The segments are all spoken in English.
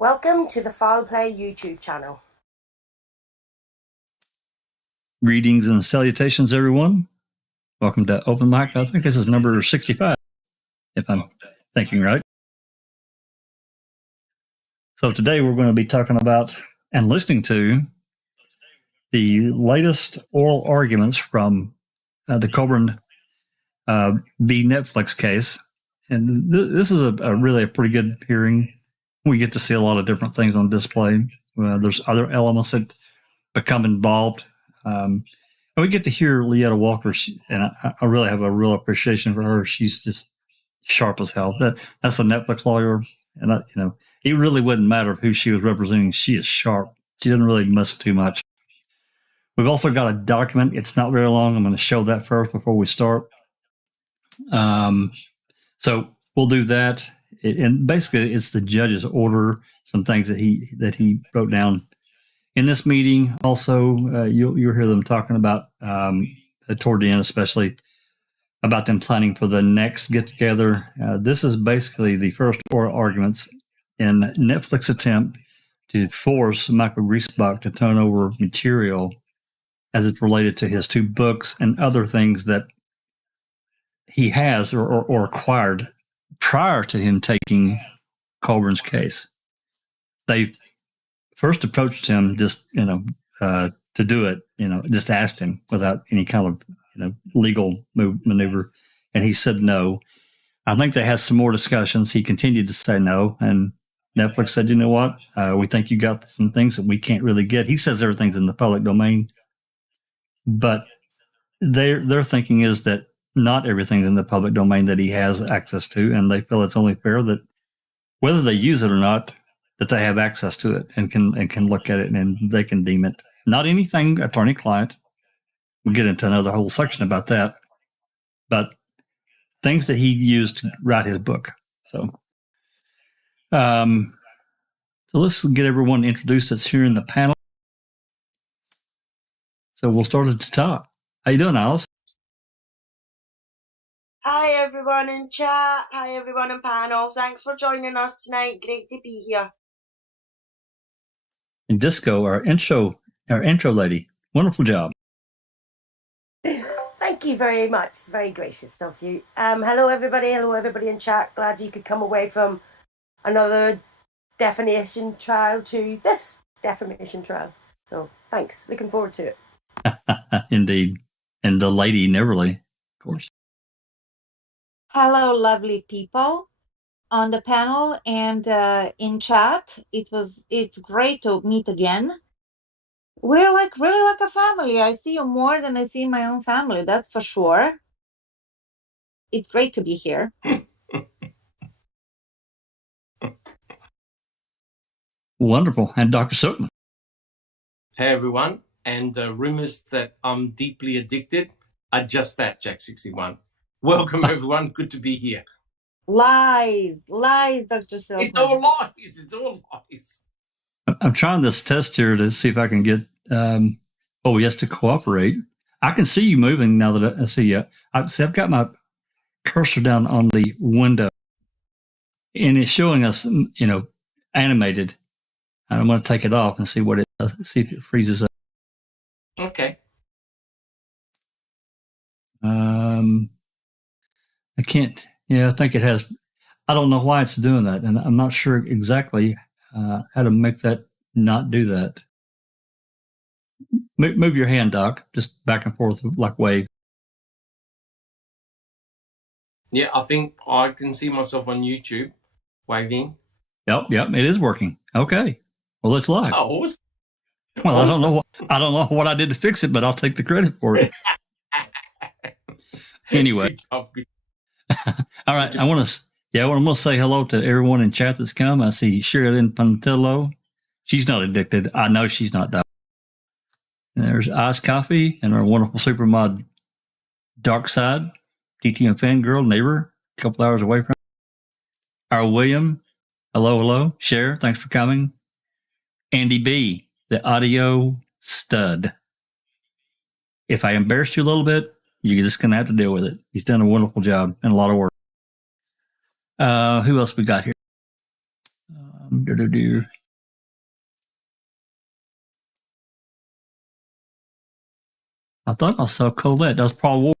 Welcome to the Foul Play YouTube channel. Greetings and salutations, everyone. Welcome to Open Mic. I think this is number 65, if I'm thinking right. So today we're going to be talking about and listening to the latest oral arguments from the Colborn v. Netflix case. And this is a really pretty good hearing. We get to see a lot of different things on display. There's other elements that become involved. And we get to hear Leetta Walker, and I really have a real appreciation for her. She's just sharp as hell. That's a Netflix lawyer, and it really wouldn't matter who she was representing. She is sharp. She doesn't really miss too much. We've also got a document. It's not very long. I'm going to show that first before we start. So we'll do that. And basically, it's the judge's order, some things that he wrote down in this meeting. Also, you'll hear them talking about, toward the end especially, about them planning for the next get-together. This is basically the first oral arguments in Netflix attempt to force Michael Griesbach to turn over material as it's related to his two books and other things that he has or acquired prior to him taking Colborn's case. They first approached him just, to do it, just asked him without any kind of, legal maneuver. And he said no. I think they had some more discussions. He continued to say no. And Netflix said, you know what? We think you got some things that we can't really get. He says everything's in the public domain. But their thinking is that not everything's in the public domain that he has access to, and they feel it's only fair that whether they use it or not, that they have access to it and can look at it and they can deem it. Not anything attorney-client. We'll get into another whole section about that, but things that he used to write his book. So let's get everyone introduced that's here in the panel. So we'll start at the top. How you doing, Alice? Hi everyone in chat, hi everyone in panel. Thanks for joining us tonight. Great to be here. And Disco, our intro lady. Wonderful job. Thank you very much. It's very gracious of you. Hello everybody in chat. Glad you could come away from another defamation trial to this defamation trial. So thanks. Looking forward to it. Indeed. And the lady Neverly, of course. Hello, lovely people on the panel and in chat. It's great to meet again. We're really like a family. I see you more than I see my own family, that's for sure. It's great to be here. Wonderful. And Dr. Silkman. Hey, everyone. And rumors that I'm deeply addicted are just that, Jack61. Welcome, everyone. Good to be here. Lies, Dr. Silkman. It's all lies. I'm trying this test here to see if I can get OES to cooperate. I can see you moving now that I see you. I've got my cursor down on the window, and it's showing us, animated. And I'm going to take it off and see what it does, see if it freezes up. Okay. I can't. Yeah, I think it has. I don't know why it's doing that, and I'm not sure exactly how to make that not do that. Move your hand, Doc, just back and forth like wave. Yeah, I think I can see myself on YouTube waving. Yep, it is working. Okay, well, it's live. Oh, awesome. Well, awesome. I don't know what I did to fix it, but I'll take the credit for it. Anyway. Good job. All right. I want to say hello to everyone in chat that's come. I see Sherilyn Pantillo. She's not addicted. I know she's not. And there's Ice Coffee and our wonderful supermod Dark Side, TTM fangirl, neighbor, a couple hours away from our William. Hello. Cher, thanks for coming. Andy B, the audio stud. If I embarrassed you a little bit, you're just going to have to deal with it. He's done a wonderful job and a lot of work. Who else we got here? I thought I saw Colette. That was Paul Ward.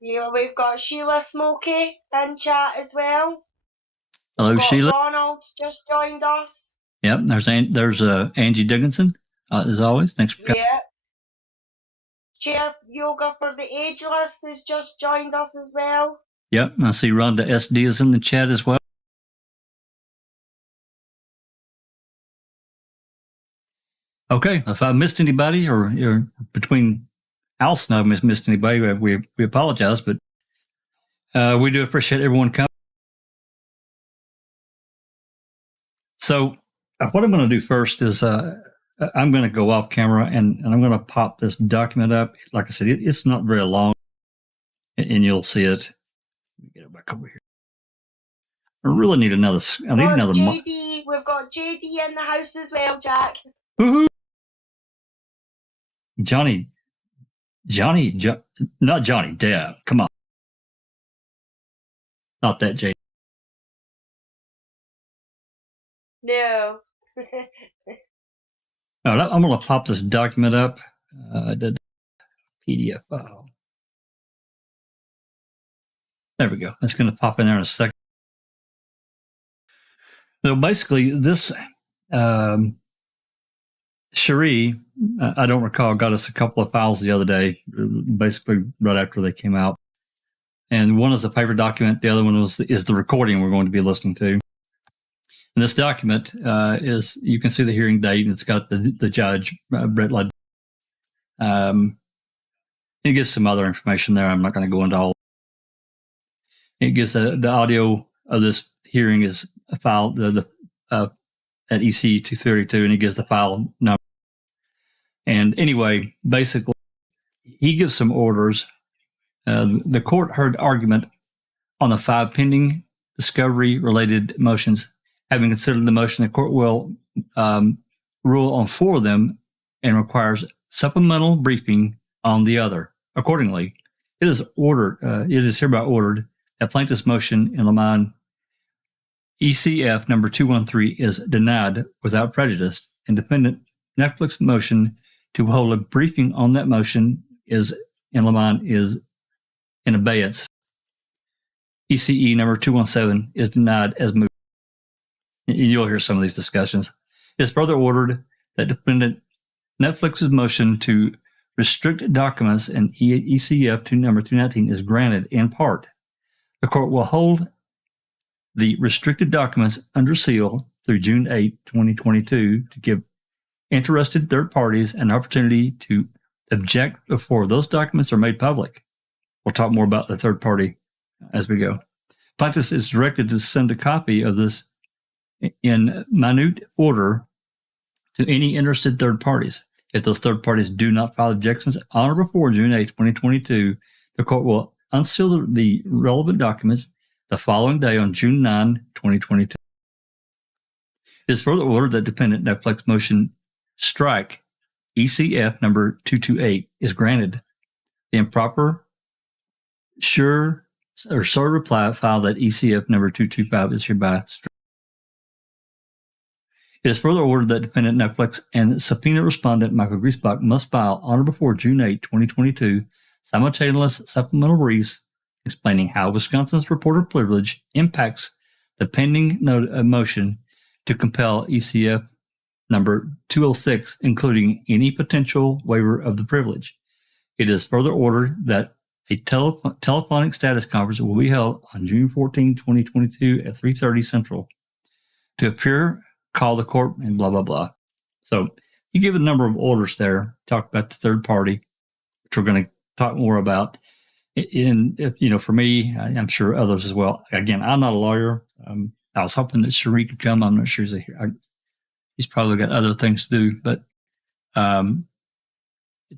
Yeah, we've got Sheila Smokey in chat as well. Hello, We've got Sheila. Ronald just joined us. Yep, there's Angie Dickinson, as always. Thanks for coming. Yeah. Chair Yoga for the Ageless has just joined us as well. Yep, I see Rhonda SD is in the chat as well. Okay, if I missed anybody or between Alice and I missed anybody, we apologize, but we do appreciate everyone coming. So what I'm going to do first is I'm going to go off camera and I'm going to pop this document up. Like I said, it's not very long, and you'll see it. Let me get it back over here. I really need another. I need another. JD, we've got JD in the house as well, Jack. Woohoo! Johnny, not Johnny Depp. Come on, not that JD. No. All right, I'm going to pop this document up. The PDF file. There we go. It's going to pop in there in a second. So basically, this Charee, I don't recall, got us a couple of files the other day, basically right after they came out. And one is a paper document. The other one is the recording we're going to be listening to. And this document is, you can see the hearing date. It's got the judge, Brett Ludd. It gives some other information there. I'm not going to go into all. It gives the audio of this hearing is a file at EC 232, and it gives the file number. And anyway, basically, he gives some orders. The court heard argument on the 5 pending discovery-related motions. Having considered the motion, the court will rule on 4 of them and requires supplemental briefing on the other. Accordingly, it is hereby ordered that plaintiff's motion in Lamont ECF number 213 is denied without prejudice, and defendant Netflix motion to hold a briefing on that motion is in abeyance. ECE number 217 is denied as moved. You'll hear some of these discussions. It is further ordered that defendant Netflix's motion to restrict documents in ECF to number 219 is granted in part. The court will hold the restricted documents under seal through June 8, 2022 to give interested third parties an opportunity to object before those documents are made public. We'll talk more about the third party as we go. Plaintiff is directed to send a copy of this in minute order to any interested third parties. If those third parties do not file objections on or before June 8, 2022, the court will unseal the relevant documents the following day on June 9, 2022. It is further ordered that defendant Netflix motion strike ECF number 228 is granted. The improper sure reply filed at ECF number 225 is hereby struck. It is further ordered that defendant Netflix and subpoena respondent Michael Griesbach must file on or before June 8, 2022 simultaneous supplemental briefs explaining how Wisconsin's reporter privilege impacts the pending motion to compel ECF number 206, including any potential waiver of the privilege. It is further ordered that a telephonic status conference will be held on June 14, 2022 at 3:30 Central to appear, call the court, and blah, blah, blah. So you give a number of orders there, talk about the third party, which we're going to talk more about. For me, I'm sure others as well. Again, I'm not a lawyer. I was hoping that Charee could come. I'm not sure he's probably got other things to do, but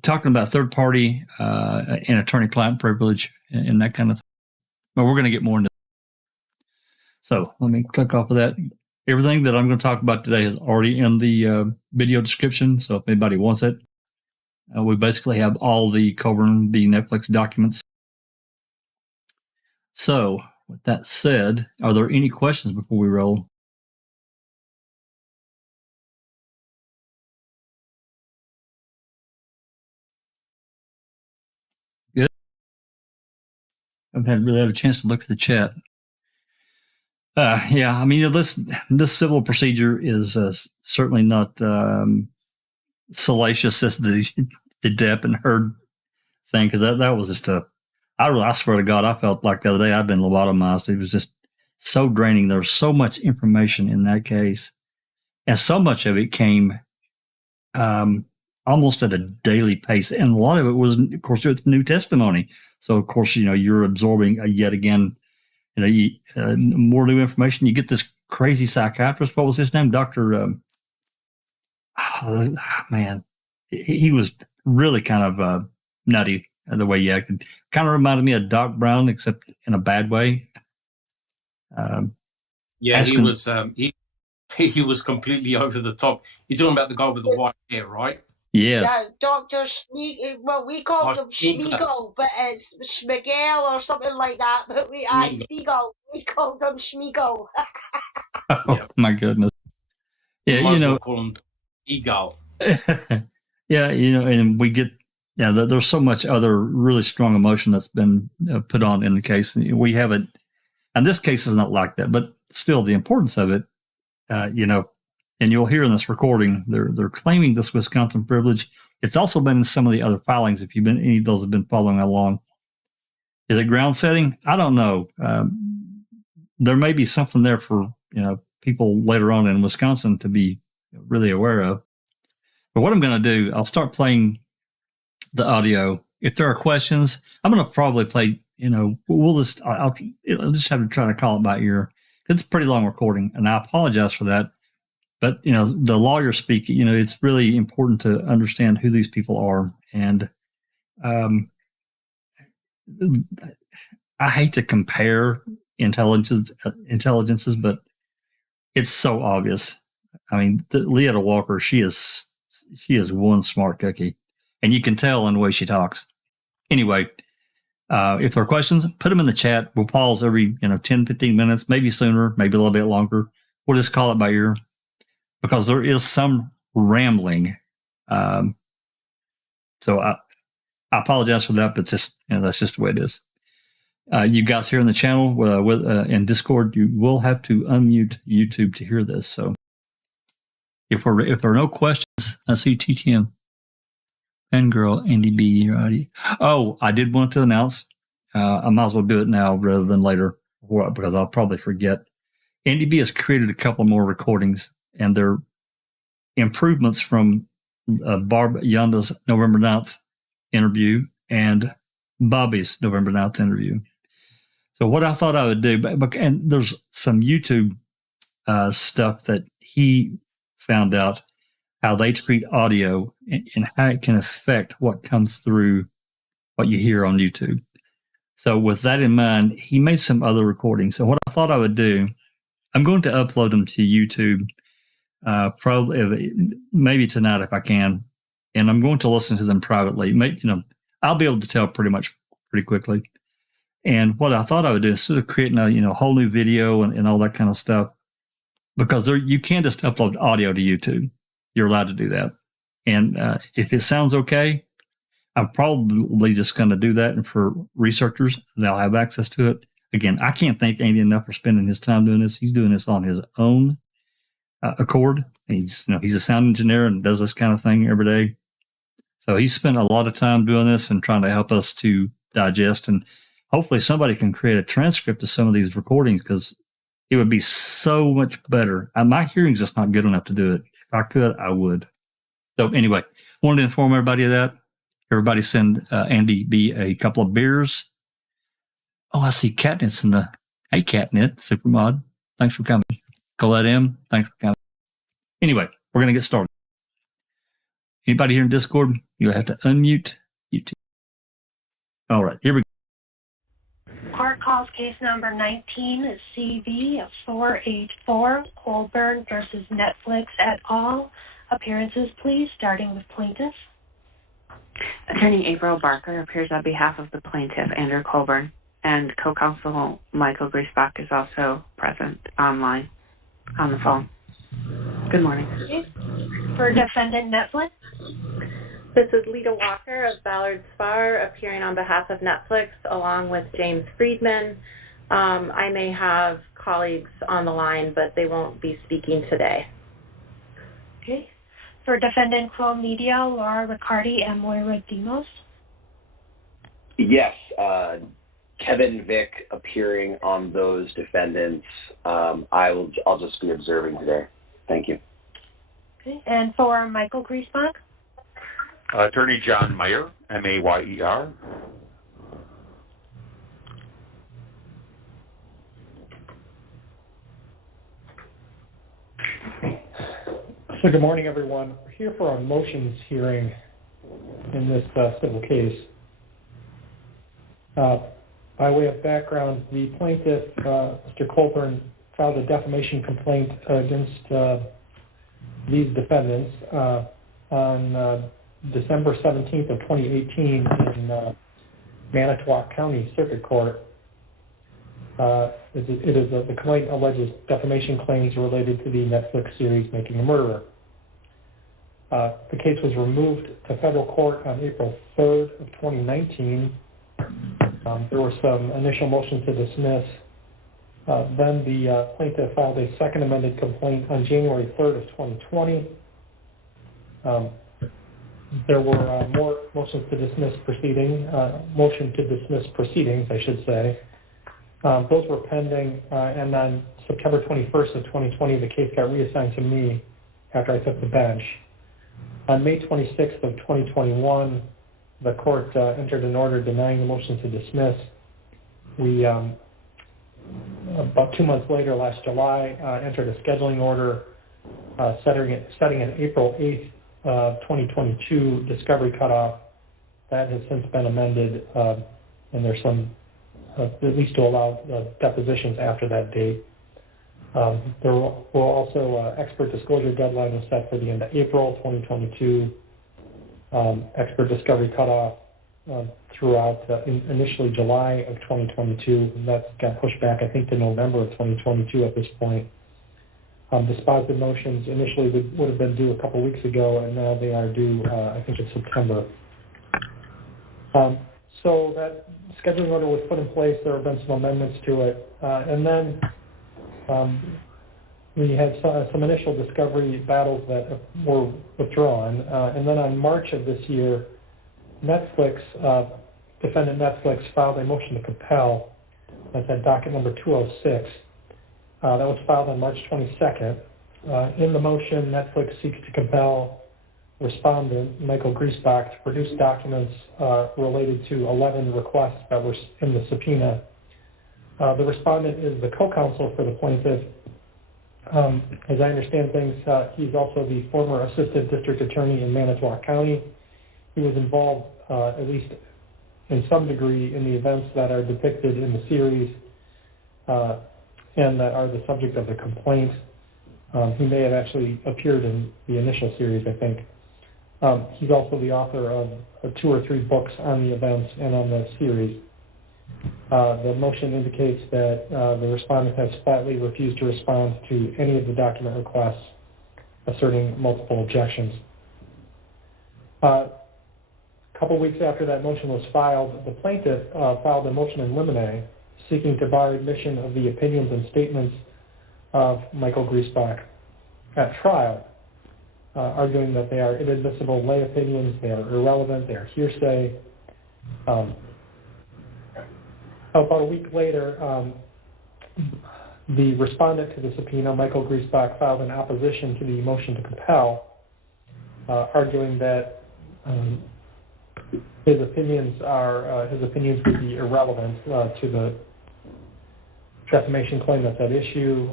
talking about third party and attorney-client privilege and that kind of thing. But we're going to get more into that. So let me click off of that. Everything that I'm going to talk about today is already in the video description. So if anybody wants it, we basically have all the Colborn v. Netflix documents. So with that said, are there any questions before we roll? haven't really had a chance to look at the chat. Yeah, I mean, this civil procedure is certainly not salacious as the Depp and Heard thing, because that was just I swear to God, I felt like the other day I'd been lobotomized. It was just so draining. There was so much information in that case, and so much of it came almost at a daily pace, and a lot of it was, of course, it's new testimony. So, of course, you're absorbing yet again, more new information. You get this crazy psychiatrist. What was his name? Dr. Man, he was really kind of nutty the way he acted. Kind of reminded me of Doc Brown, except in a bad way. He was completely over the top. You're talking about the guy with the white hair, right? Yes. Yeah, Dr. Well, we called him Schmiegel, but it's Schmigel or something like that. But Spiegel, we called him Schmiegel. Oh, my goodness. Yeah, call him Eagle. Yeah, and we get, there's so much other really strong emotion that's been put on in the case. We haven't, and this case is not like that, but still the importance of it, and you'll hear in this recording, they're claiming this Wisconsin privilege. It's also been in some of the other filings, if any of those have been following along. Is it ground setting? I don't know. There may be something there for, people later on in Wisconsin to be really aware of. But what I'm going to do, I'll start playing the audio. If there are questions, I'm going to probably play, I'll just have to try to call it by ear. It's a pretty long recording, and I apologize for that. But, the lawyer speak, it's really important to understand who these people are. And I hate to compare intelligences, but it's so obvious. I mean, Leetta Walker, she is one smart cookie, and you can tell in the way she talks. Anyway, if there are questions, put them in the chat. We'll pause every 10, 15 minutes, maybe sooner, maybe a little bit longer. We'll just call it by ear, because there is some rambling. So I apologize for that, but just that's just the way it is. You guys here in the channel in Discord, you will have to unmute YouTube to hear this. So if there are no questions, I see TTM and girl Andy B. Your audio. Oh, I did want to announce. I might as well do it now rather than later, because I'll probably forget. Andy B has created a couple more recordings, and they're improvements from Barb Yonda's November 9th interview and Bobby's November 9th interview. So what I thought I would do, and there's some YouTube stuff that he found out how they treat audio and how it can affect what comes through what you hear on YouTube. So with that in mind, he made some other recordings. So what I thought I would do, I'm going to upload them to YouTube, probably maybe tonight if I can, and I'm going to listen to them privately. I'll be able to tell pretty quickly. And what I thought I would do is instead of creating a whole new video and all that kind of stuff, because you can't just upload audio to YouTube. You're allowed to do that. And if it sounds okay, I'm probably just going to do that. And for researchers, they'll have access to it. Again, I can't thank Andy enough for spending his time doing this. He's doing this on his own accord. He's a sound engineer and does this kind of thing every day. So he's spent a lot of time doing this and trying to help us to digest. And hopefully somebody can create a transcript of some of these recordings, because it would be so much better. My hearing's just not good enough to do it. If I could, I would. So anyway, wanted to inform everybody of that. Everybody send Andy B a couple of beers. Oh, I see Catnit's in the... Hey, Catnit, Supermod. Thanks for coming. Colette M, thanks for coming. Anyway, we're going to get started. Anybody here in Discord, you'll have to unmute YouTube. All right, here we go. Court calls case number 19 is CV of 484, Colborn versus Netflix et al. Appearances, please, starting with plaintiff. Attorney April Barker appears on behalf of the plaintiff, Andrew Colborn, and co-counsel Michael Griesbach is also present online on the phone. Good morning. For defendant Netflix. This is Lita Walker of Ballard Spar, appearing on behalf of Netflix, along with James Friedman. I may have colleagues on the line, but they won't be speaking today. Okay. For Defendant Crow Media, Laura Riccardi and Moira Demos. Yes, Kevin Vick appearing on those defendants. I'll just be observing today. Thank you. Okay. And for Michael Griesbach. Attorney John Mayer, M-A-Y-E-R. So good morning, everyone. We're here for our motions hearing in this civil case. By way of background, the plaintiff, Mr. Colborn, filed a defamation complaint against these defendants on December 17th of 2018 in Manitowoc County Circuit Court. The complaint alleges defamation claims related to the Netflix series Making a Murderer. The case was removed to federal court on April 3rd of 2019. There were some initial motions to dismiss. Then the plaintiff filed a second amended complaint on January 3rd of 2020. There were more motions to dismiss proceedings, I should say. Those were pending, and on September 21st of 2020, the case got reassigned to me after I took the bench. On May 26th of 2021, the court entered an order denying the motion to dismiss. We, about 2 months later, last July, entered a scheduling order setting an April 8th, 2022 discovery cutoff. That has since been amended, and there's some, at least to allow depositions after that date. There were also expert disclosure deadline was set for the end of April 2022. Expert discovery cutoff throughout initially July of 2022, and that got pushed back, I think, to November of 2022 at this point. Dispositive motions initially would have been due a couple weeks ago, and now they are due, I think, in September. So that scheduling order was put in place. There have been some amendments to it, and then we had some initial discovery battles that were withdrawn, and then on March of this year, Netflix, defendant Netflix, filed a motion to compel. That's at docket number 206. That was filed on March 22nd. In the motion, Netflix seeks to compel respondent, Michael Griesbach, to produce documents related to 11 requests that were in the subpoena. The respondent is the co-counsel for the plaintiff. As I understand things, he's also the former assistant district attorney in Manitowoc County. He was involved, at least in some degree, in the events that are depicted in the series and that are the subject of the complaint. He may have actually appeared in the initial series, I think. He's also the author of 2 or 3 books on the events and on the series. The motion indicates that the respondent has flatly refused to respond to any of the document requests, asserting multiple objections. A couple weeks after that motion was filed, the plaintiff filed a motion in limine seeking to bar admission of the opinions and statements of Michael Griesbach at trial, arguing that they are inadmissible lay opinions, they are irrelevant, they are hearsay. About a week later, the respondent to the subpoena, Michael Griesbach, filed an opposition to the motion to compel, arguing that his opinions would be irrelevant to the defamation claim that's at issue,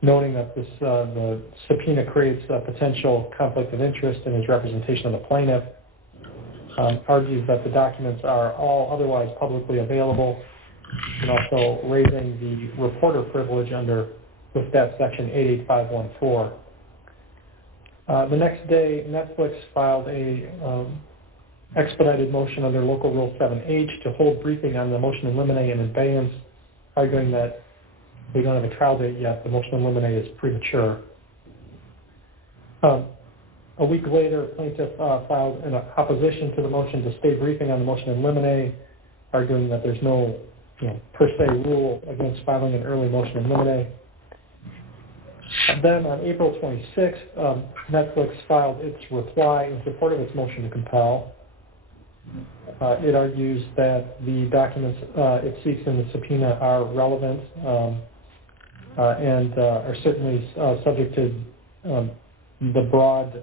noting that the subpoena creates a potential conflict of interest in his representation of the plaintiff. Argues that the documents are all otherwise publicly available, and also raising the reporter privilege with that section 88514. The next day, Netflix filed a expedited motion under Local Rule 7H to hold briefing on the motion in limine in abeyance, arguing that we don't have a trial date yet. The motion in limine is premature. A week later, plaintiff filed an opposition to the motion to stay briefing on the motion in limine, arguing that there's no per se rule against filing an early motion in limine. Then on April 26th, Netflix filed its reply in support of its motion to compel. It argues that the documents it seeks in the subpoena are relevant and are certainly subject to the broad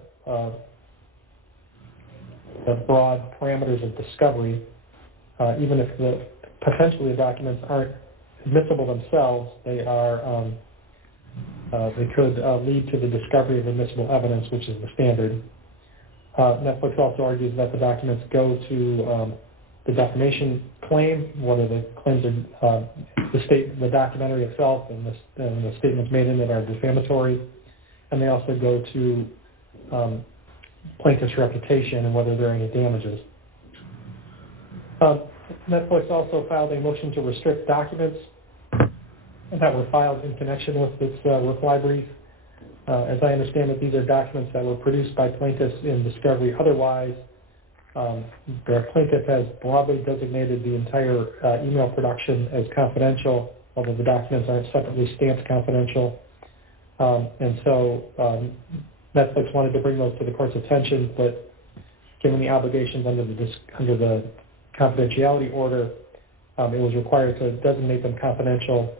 parameters of discovery. Even if potentially the documents aren't admissible themselves, they are they could lead to the discovery of admissible evidence, which is the standard. Netflix also argues that the documents go to the defamation claim, whether the claims are the documentary itself and the statements made in it are defamatory, and they also go to plaintiff's reputation and whether there are any damages. Netflix also filed a motion to restrict documents that were filed in connection with this reply brief. As I understand it, these are documents that were produced by plaintiffs in discovery. Otherwise, the plaintiff has broadly designated the entire email production as confidential, although the documents aren't separately stamped confidential. And so Netflix wanted to bring those to the court's attention, but given the obligations under the confidentiality order, it was required to designate them confidential.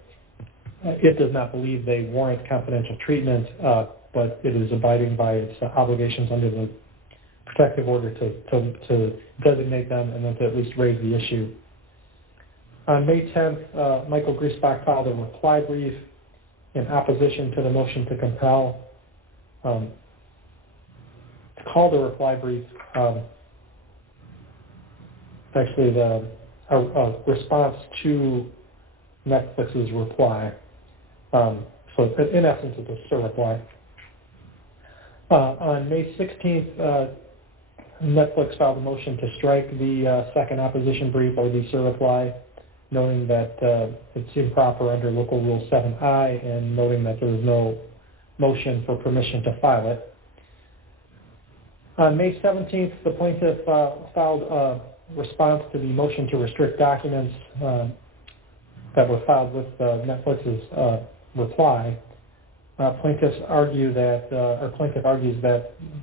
It does not believe they warrant confidential treatment, but it is abiding by its obligations under the protective order to designate them and then to at least raise the issue. On May 10th, Michael Griesbach filed a reply brief in opposition to the motion to compel. To call the reply brief, actually a response to Netflix's reply. So in essence, it's a reply. On May 16th, Netflix filed a motion to strike the second opposition brief or the reply, noting that it's improper under Local Rule 7I and noting that there was no motion for permission to file it. On May 17th, the plaintiff filed a response to the motion to restrict documents that were filed with Netflix's reply. Plaintiff argues that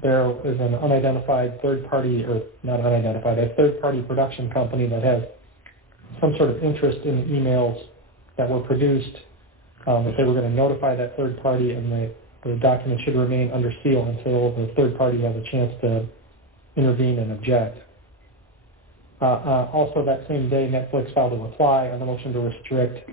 there is an unidentified third-party, or not unidentified, a third-party production company that has some sort of interest in the emails that were produced, that they were going to notify that third party, and the document should remain under seal until the third party has a chance to intervene and object. Also that same day, Netflix filed a reply on the motion to restrict,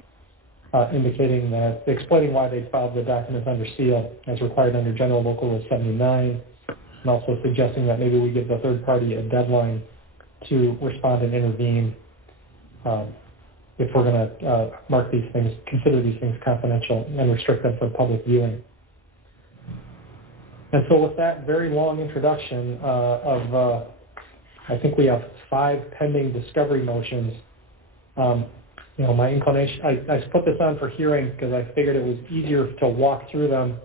explaining why they filed the documents under seal as required under General Local Rule 79, and also suggesting that maybe we give the third party a deadline to respond and intervene if we're going to mark these things, consider these things confidential and restrict them for public viewing. And so with that very long introduction I think we have 5 pending discovery motions. My inclination, I put this on for hearing because I figured it was easier to walk through them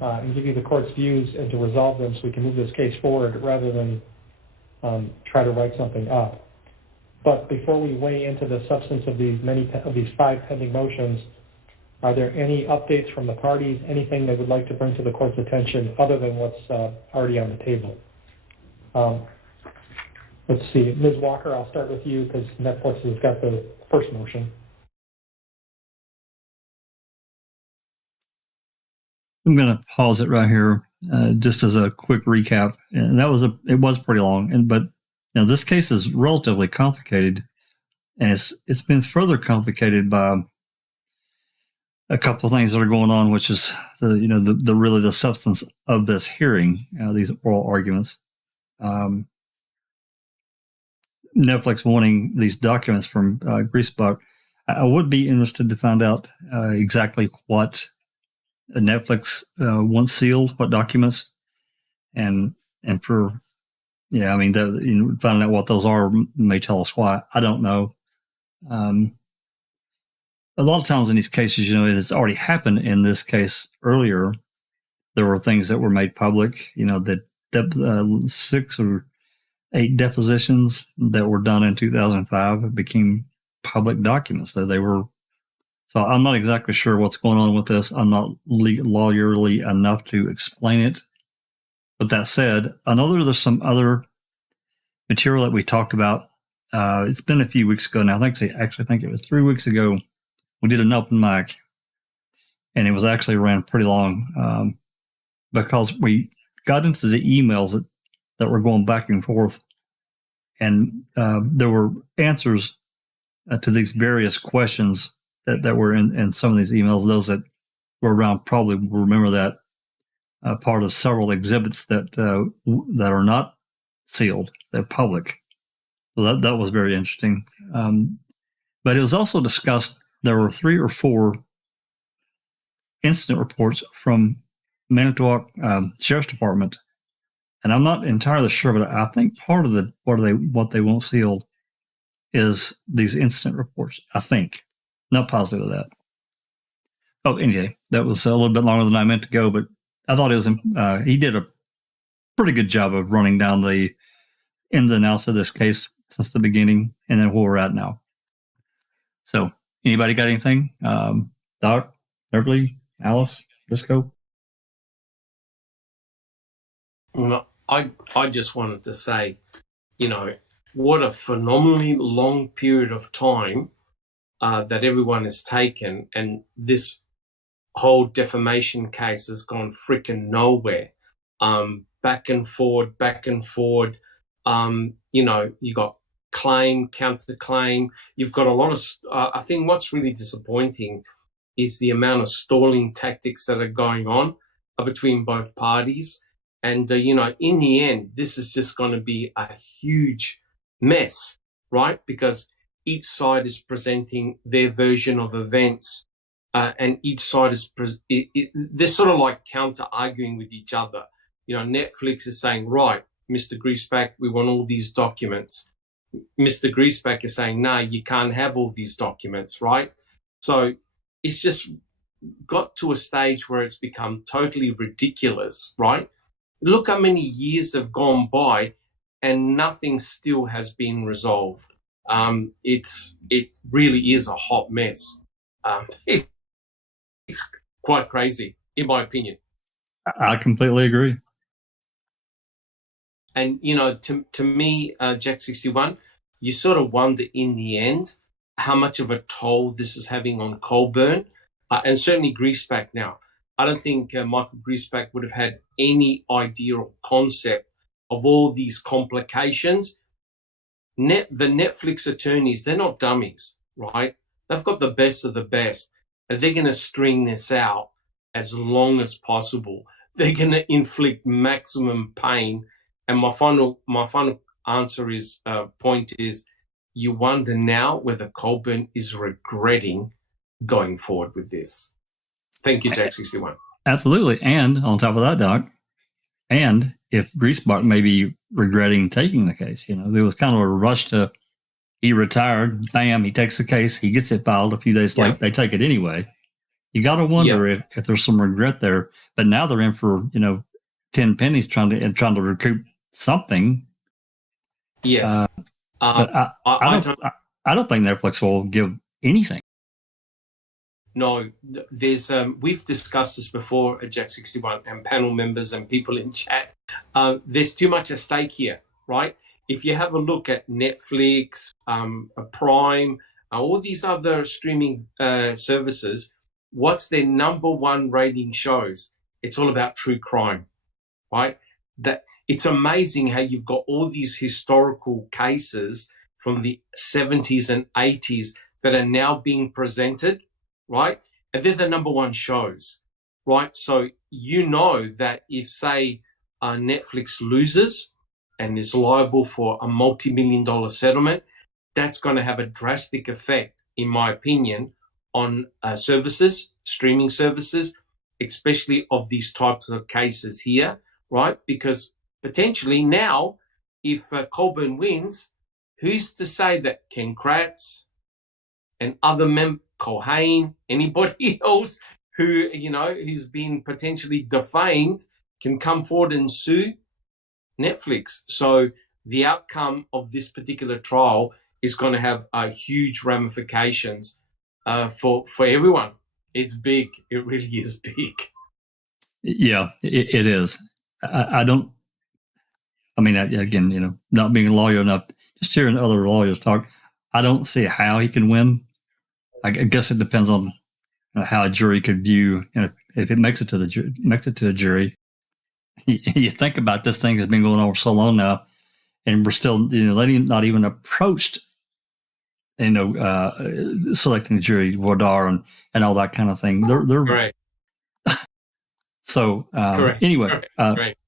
and give you the court's views and to resolve them so we can move this case forward rather than try to write something up. But before we weigh into the substance of these 5 pending motions, are there any updates from the parties, anything they would like to bring to the court's attention other than what's already on the table? Let's see, Ms. Walker, I'll start with you because Netflix has got the first motion. I'm going to pause it right here, just as a quick recap. And it was pretty long, but this case is relatively complicated, and it's been further complicated by a couple of things that are going on, which is the substance of this hearing, these oral arguments. Netflix wanting these documents from Griesbach. I would be interested to find out exactly what Netflix wants sealed, what documents, and for finding out what those are may tell us why. I don't know. A lot of times in these cases, it has already happened. In this case earlier, there were things that were made public, that 6 or 8 depositions that were done in 2005 became public documents. So so I'm not exactly sure what's going on with this. I'm not lawyerly enough to explain it. But that said, I know there's some other material that we talked about. It's been a few weeks ago now. I think it was 3 weeks ago. We did an open mic, and it was actually ran pretty long because we got into the emails that were going back and forth, and there were answers to these various questions that were in some of these emails. Those that were around probably will remember that part of several exhibits that are not sealed, they're public. So that was very interesting. But it was also discussed, there were 3 or 4 incident reports from Manitowoc Sheriff's Department. And I'm not entirely sure, but I think part of what they won't seal is these incident reports. I think. Not positive of that. Oh, anyway, that was a little bit longer than I meant to go, but I thought he did a pretty good job of running down the ins and outs of this case since the beginning and then where we're at now. So, anybody got anything? Doc, Beverly, Alice, Disco? No, I just wanted to say, what a phenomenally long period of time that everyone has taken, and this whole defamation case has gone freaking nowhere. Back and forward. You got claim, counterclaim. You've got a lot of. I think what's really disappointing is the amount of stalling tactics that are going on between both parties. And, in the end, this is just going to be a huge mess, right? Because each side is presenting their version of events, and each side is, they're sort of like counter-arguing with each other. Netflix is saying, right, Mr. Griesbach, we want all these documents. Mr. Griesbach is saying, no, you can't have all these documents, right? So it's just got to a stage where it's become totally ridiculous, right? Look how many years have gone by and nothing still has been resolved. It really is a hot mess. It's quite crazy, in my opinion. I completely agree. And, to me, Jack 61, you sort of wonder in the end how much of a toll this is having on Colborn, and certainly Griesbach now. I don't think Michael Griesbach would have had any idea or concept of all these complications. The Netflix attorneys, they're not dummies, right? They've got the best of the best, and they're going to string this out as long as possible. They're going to inflict maximum pain. And my final point is, you wonder now whether Colborn is regretting going forward with this. Thank you, Jack 61. Absolutely. And on top of that, Doc, and if Griesbach may be regretting taking the case, there was kind of a rush he retired, bam, he takes the case, he gets it filed a few days later, they take it anyway. You got to wonder if there's some regret there. But now they're in for, 10 pennies trying to recoup something. Yes. But I don't think Netflix will give anything. No, there's we've discussed this before at Jack 61 and panel members and people in chat. There's too much at stake here, right? If you have a look at Netflix, Prime, all these other streaming services, what's their number one rating shows? It's all about true crime, right? That it's amazing how you've got all these historical cases from the 70s and 80s that are now being presented, right? And they're the number one shows, right? So that if, say, Netflix loses and is liable for a multi-million-dollar settlement, that's going to have a drastic effect, in my opinion, on streaming services, especially of these types of cases here, right? Because potentially now, if Colborn wins, who's to say that Ken Kratz and other Cohen, anybody else who, who's been potentially defamed can come forward and sue Netflix. So the outcome of this particular trial is going to have huge ramifications for everyone. It's big. It really is big. Yeah, it is. Again, not being a lawyer enough, just hearing other lawyers talk, I don't see how he can win. I guess it depends on how a jury could view, if it makes it to the jury. You think about this thing has been going on for so long now, and we're still, they not even approached, selecting the jury, Vodar and all that kind of thing. They're right. So Correct. Anyway, Correct.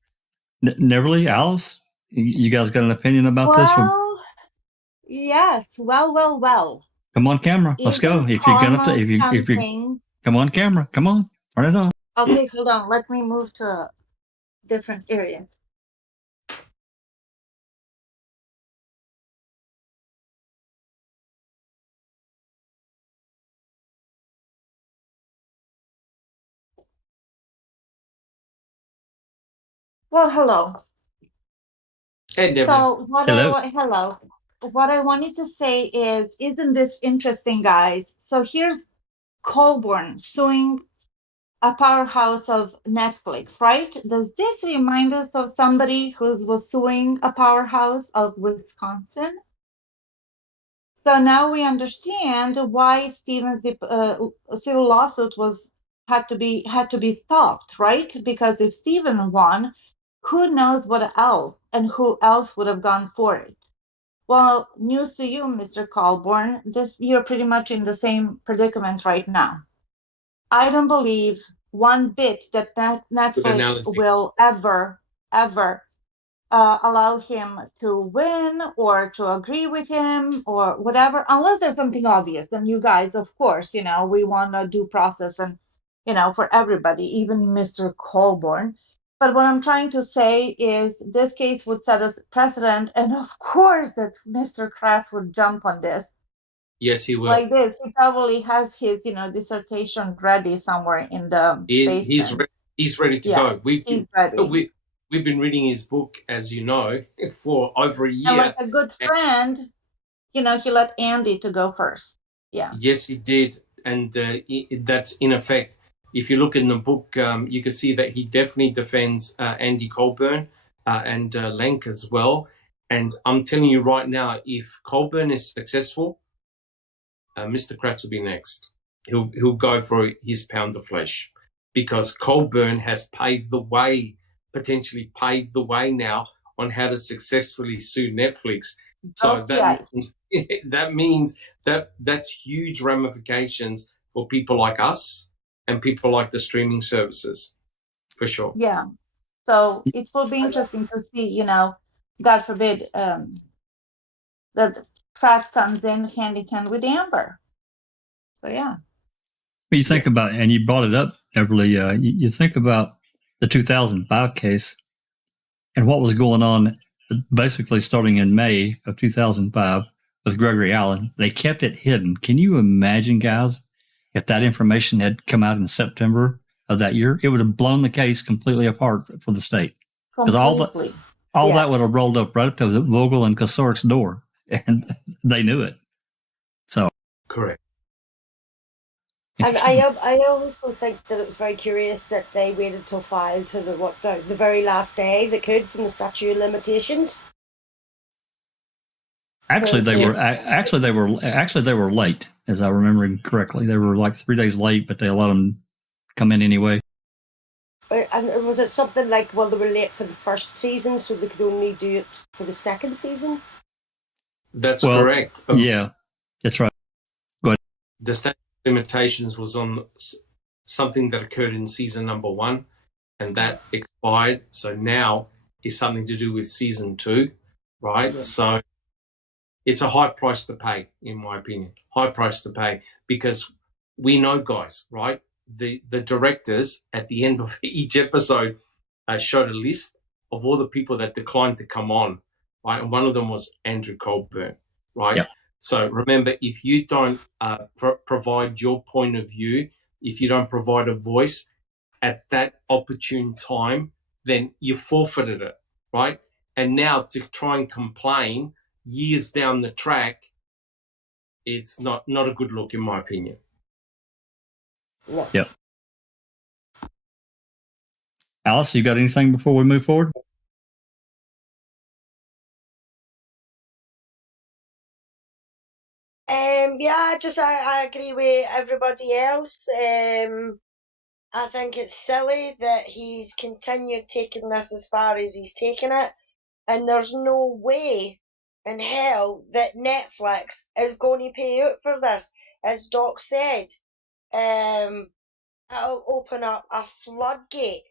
Neverly, Alice, you guys got an opinion about this one? Yes. Well. Come on, camera. Let's go. If you're gonna, if you come on, camera. Come on, turn it on. Okay, hold on. Let me move to a different area. Well, hello. Hey, Debbie. So hello. What I wanted to say is, isn't this interesting, guys? So here's Colborn suing a powerhouse of Netflix, right? Does this remind us of somebody who was suing a powerhouse of Wisconsin? So now we understand why Stephen's civil lawsuit had to be stopped, right? Because if Stephen won, who knows what else and who else would have gone for it? Well, news to you, Mr. Colborn. You're pretty much in the same predicament right now. I don't believe one bit that Netflix will ever allow him to win or to agree with him or whatever, unless there's something obvious. And you guys, of course, we want a due process and, for everybody, even Mr. Colborn. But what I'm trying to say is this case would set a precedent, and of course that Mr. Kratz would jump on this. Yes, he will. Like this, he probably has his, dissertation ready somewhere in the basement. He's ready to go. We've been reading his book, as you know, for over a year. And like a good friend, he let Andy to go first. Yeah. Yes, he did, and that's in effect. If you look in the book, you can see that he definitely defends Andy Colborn and Lenk as well. And I'm telling you right now, if Colborn is successful, Mr. Kratz will be next. He'll go for his pound of flesh, because Colborn has potentially paved the way now on how to successfully sue Netflix. So that means that's huge ramifications for people like us and people like the streaming services, for sure. Yeah. So it will be interesting to see, God forbid, that Kratz comes in hand with Amber. So yeah. Well, you think about, and you brought it up, Everly, you think about the 2005 case and what was going on basically starting in May of 2005 with Gregory Allen. They kept it hidden. Can you imagine, guys, if that information had come out in September of that year? It would have blown the case completely apart for the state. Because all that would have rolled up right up to Vogel and Kosorik's door, and they knew it. So correct. And I also think that it was very curious that they waited till file to the very last day they could from the statute of limitations. Actually, they were late, as I remember correctly. They were like 3 days late, but they let them come in anyway. And was it something like, well, they were late for the first season, so they could only do it for the second season? That's correct. Yeah, that's right. Go ahead. The statute of limitations was on something that occurred in season number 1, and that expired. So now it's something to do with season 2, right? Yeah. So it's a high price to pay, in my opinion. High price to pay, because we know, guys, right? The directors at the end of each episode showed a list of all the people that declined to come on, right? And one of them was Andrew Colborn, right? Yep. So remember, if you don't provide your point of view, if you don't provide a voice at that opportune time, then you forfeited it, right? And now to try and complain years down the track, it's not a good look, in my opinion. No. Yep. Alice, you got anything before we move forward? Yeah, I agree with everybody else. I think it's silly that he's continued taking this as far as he's taken it, and there's no way in hell that Netflix is going to pay out for this. As Doc said, it'll open up a floodgate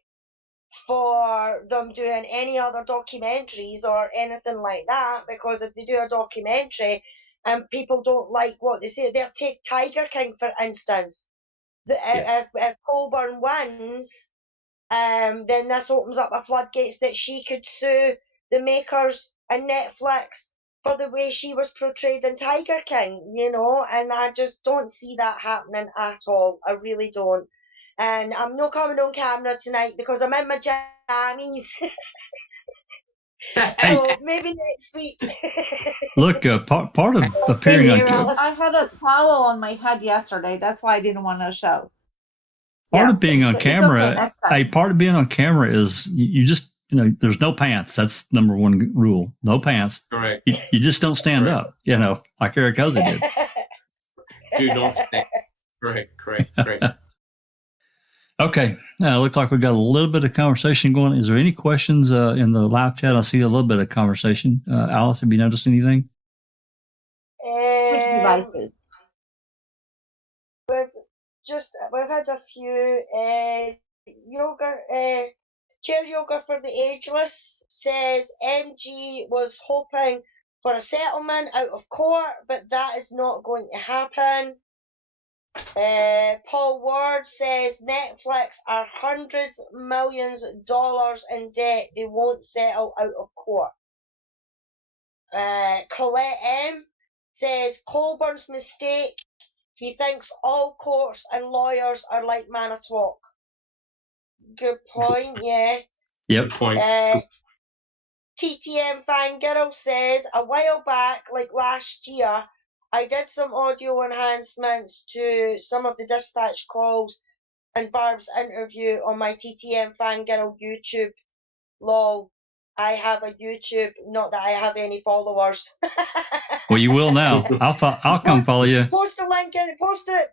for them doing any other documentaries or anything like that, because if they do a documentary and people don't like what they say, they'll take Tiger King, for instance. If Colborn wins, then this opens up the floodgates that she could sue the makers and Netflix for the way she was portrayed in Tiger King, and I just don't see that happening at all. I really don't. And I'm not coming on camera tonight because I'm in my jammies. So maybe next week. Look, part of appearing on I had a towel on my head yesterday. That's why I didn't want to show. Part of being on camera, part of being on camera is you just, there's no pants. That's number one rule. No pants. Correct. You just don't stand up, like Eric Hosey did. Do not stand. Correct. Okay. Looks like we've got a little bit of conversation going. Is there any questions in the live chat? I see a little bit of conversation. Alice, have you noticed anything? Which devices? We've had a few chair yoga for the ageless says MG was hoping for a settlement out of court, but that is not going to happen. Paul Ward says Netflix are hundreds of millions of dollars in debt. They won't settle out of court. Colette M says Colborn's mistake. He thinks all courts and lawyers are like Manitowoc. Good point, yeah. Yep. Point. TTM Fangirl says, a while back, like last year, I did some audio enhancements to some of the dispatch calls and Barb's interview on my TTM Fangirl YouTube. Lol. I have a YouTube, not that I have any followers. Well, you will now. I'll come follow you. Post the link in. Post it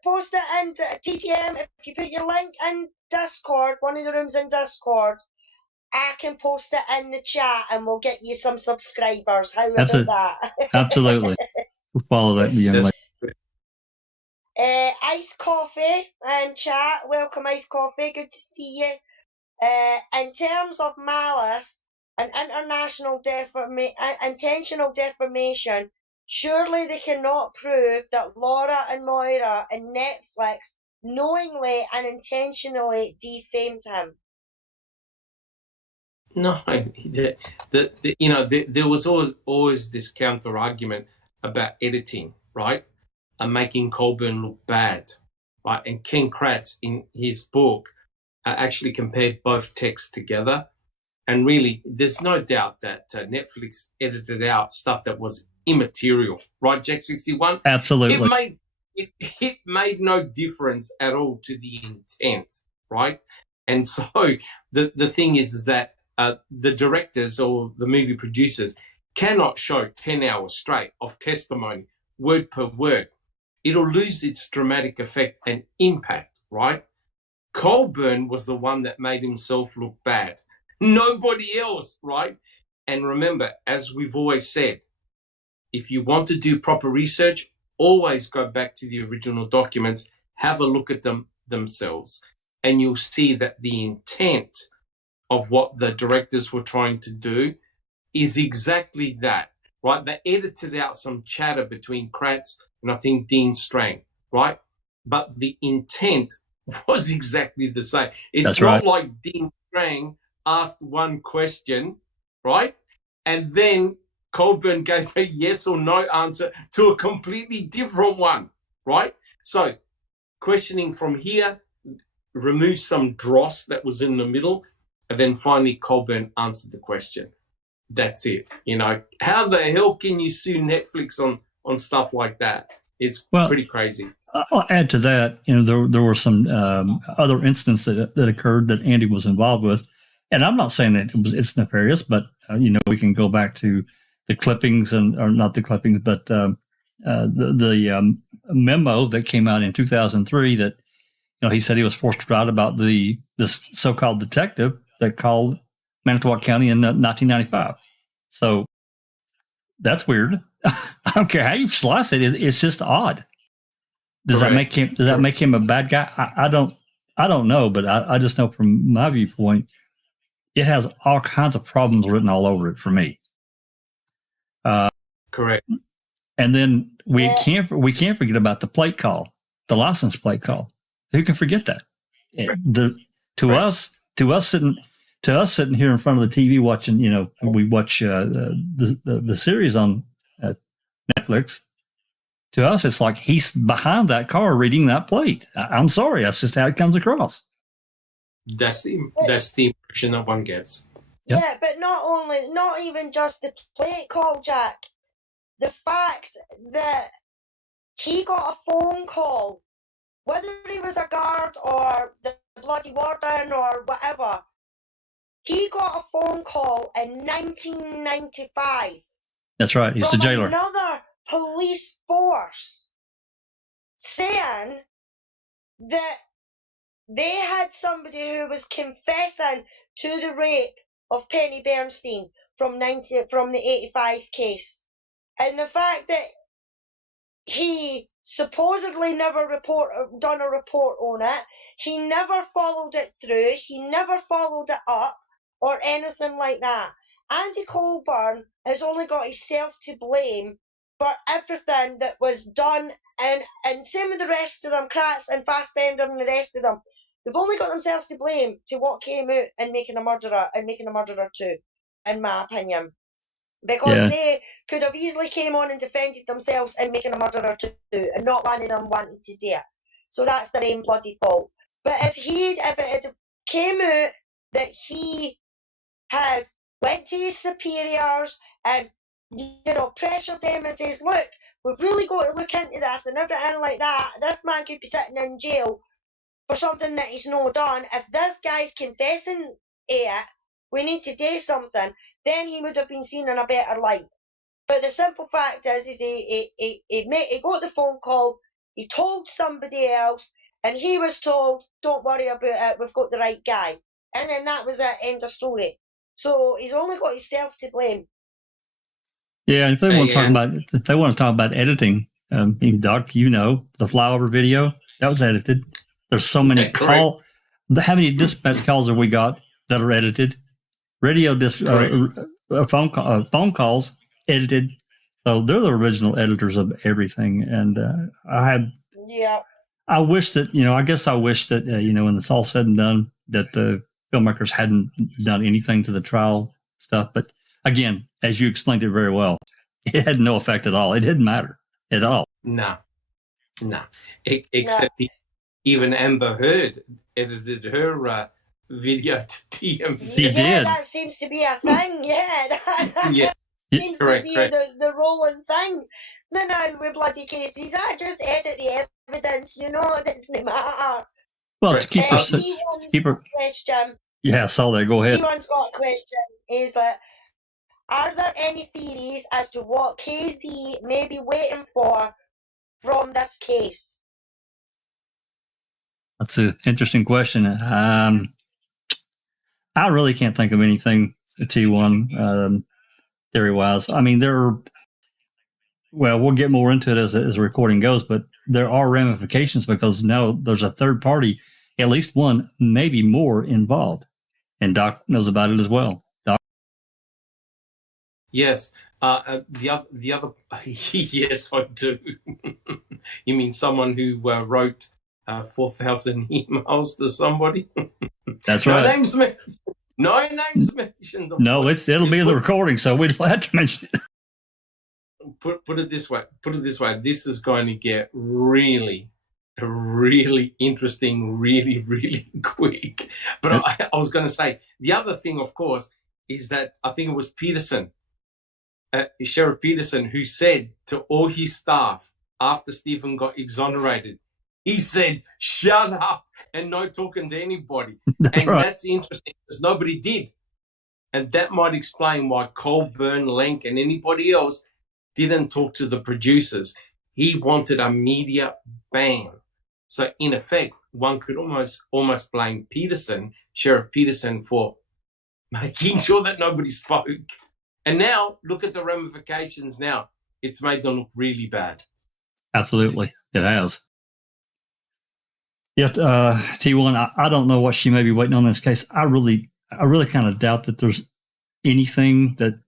in TTM. If you put your link in Discord, one of the rooms in Discord, I can post it in the chat, and we'll get you some subscribers. How about that? Absolutely. We'll follow that young lady. Iced Coffee and chat. Welcome, Iced Coffee. Good to see you. In terms of malice and intentional defamation, surely they cannot prove that Laura and Moira and Netflix knowingly and intentionally defamed him. No, there was always this counter argument about editing, right, and making Colborn look bad, right? And Ken Kratz in his book actually compared both texts together. And really, there's no doubt that Netflix edited out stuff that was immaterial, right, Jack 61? Absolutely. It made no difference at all to the intent, right? And so the thing is that the directors or the movie producers cannot show 10 hours straight of testimony, word per word. It'll lose its dramatic effect and impact, right? Colborn was the one that made himself look bad. Nobody else, right? And remember, as we've always said, if you want to do proper research, always go back to the original documents, have a look at them themselves, and you'll see that the intent of what the directors were trying to do is exactly that, right? They edited out some chatter between Kratz and I think Dean Strang, right? But the intent was exactly the same. It's not like Dean Strang asked one question, right? And then Colborn gave a yes or no answer to a completely different one, right? So questioning from here, remove some dross that was in the middle, and then finally Colborn answered the question. that's it. You know, how the hell can you sue Netflix on stuff like that? It's pretty crazy. I'll add to that. You know, there were some other incidents that occurred that Andy was involved with, and I'm not saying that it's nefarious, but you know, we can go back to the clippings or not the clippings, but the memo that came out in 2003 that, you know, he said he was forced to write about this so-called detective that called Manitowoc County in 1995. So that's weird. I don't care how you slice it. It's just odd. Does that make him a bad guy? I don't know, but I just know from my viewpoint, it has all kinds of problems written all over it for me. Correct. And then we can't forget about the plate call, the license plate call. Who can forget that? To us sitting here in front of the TV watching, you know, we watch the series on Netflix. To us, it's like he's behind that car reading that plate. I'm sorry, that's just how it comes across. That's the impression that one gets. Yep. Yeah, but not even just the plate call, Jack. The fact that he got a phone call, whether he was a guard or the bloody warden or whatever, he got a phone call in 1995. That's right. He's the jailer. Another police force saying that they had somebody who was confessing to the rape of Penny Bernstein from the 85 case. And the fact that he supposedly never done a report on it, he never followed it through, he never followed it up or anything like that. Andy Colborn has only got himself to blame for everything that was done, and same with the rest of them, Kratz and Fassbender and the rest of them. They've only got themselves to blame to what came out and making a murderer and making a murderer too, in my opinion. Because they could have easily came on and defended themselves in making a murderer too, and not one of them wanted to do it. So that's their own bloody fault. But if it had came out that he had went to his superiors and, you know, pressured them and says, look, we've really got to look into this and everything like that, this man could be sitting in jail for something that he's not done. If this guy's confessing it, we need to do something, then he would have been seen in a better light. But the simple fact is he got the phone call, he told somebody else, and he was told, don't worry about it, we've got the right guy. And then that was it, end of story. So he's only got himself to blame. Yeah, and if they want to talk about editing, Doc, you know, the flyover video, that was edited. There's so many how many dispatch calls have we got that are edited? Radio phone calls edited. So they're the original editors of everything. And I wish that, you know, when it's all said and done, that the filmmakers hadn't done anything to the trial stuff. But again, as you explained it very well, it had no effect at all. It didn't matter at all. No. Except even Amber Heard edited her video to TMZ. She did. That seems to be a thing. That seems to be the rolling thing. No, with bloody cases, I just edit the evidence. You know, it doesn't matter. Well, to keep her question. Yeah, I saw that. Go ahead. T1's got a question. Is that, are there any theories as to what KZ may be waiting for from this case? That's an interesting question. I really can't think of anything, T1, theory-wise. I mean, we'll get more into it as the recording goes, but there are ramifications because now there's a third party, at least one, maybe more involved. And Doc knows about it as well. Doc? Yes. The other, yes, I do. You mean someone who wrote 4,000 emails to somebody? That's right. No names mentioned. No, it'll be in the recording, so we don't have to mention it. Put it this way. This is going to get really, really interesting, really, really quick. But I was going to say, the other thing, of course, is that I think it was Peterson, Sheriff Peterson, who said to all his staff after Stephen got exonerated, he said, "Shut up and no talking to anybody." That's interesting because nobody did. And that might explain why Colborn, Lenk, and anybody else didn't talk to the producers. He wanted a media ban. So in effect, one could almost blame Peterson, Sheriff Peterson, for making sure that nobody spoke. And now look at the ramifications now. It's made them look really bad. Absolutely. It has. Yet, T1, I don't know what she may be waiting on in this case. I really kind of doubt that there's anything that,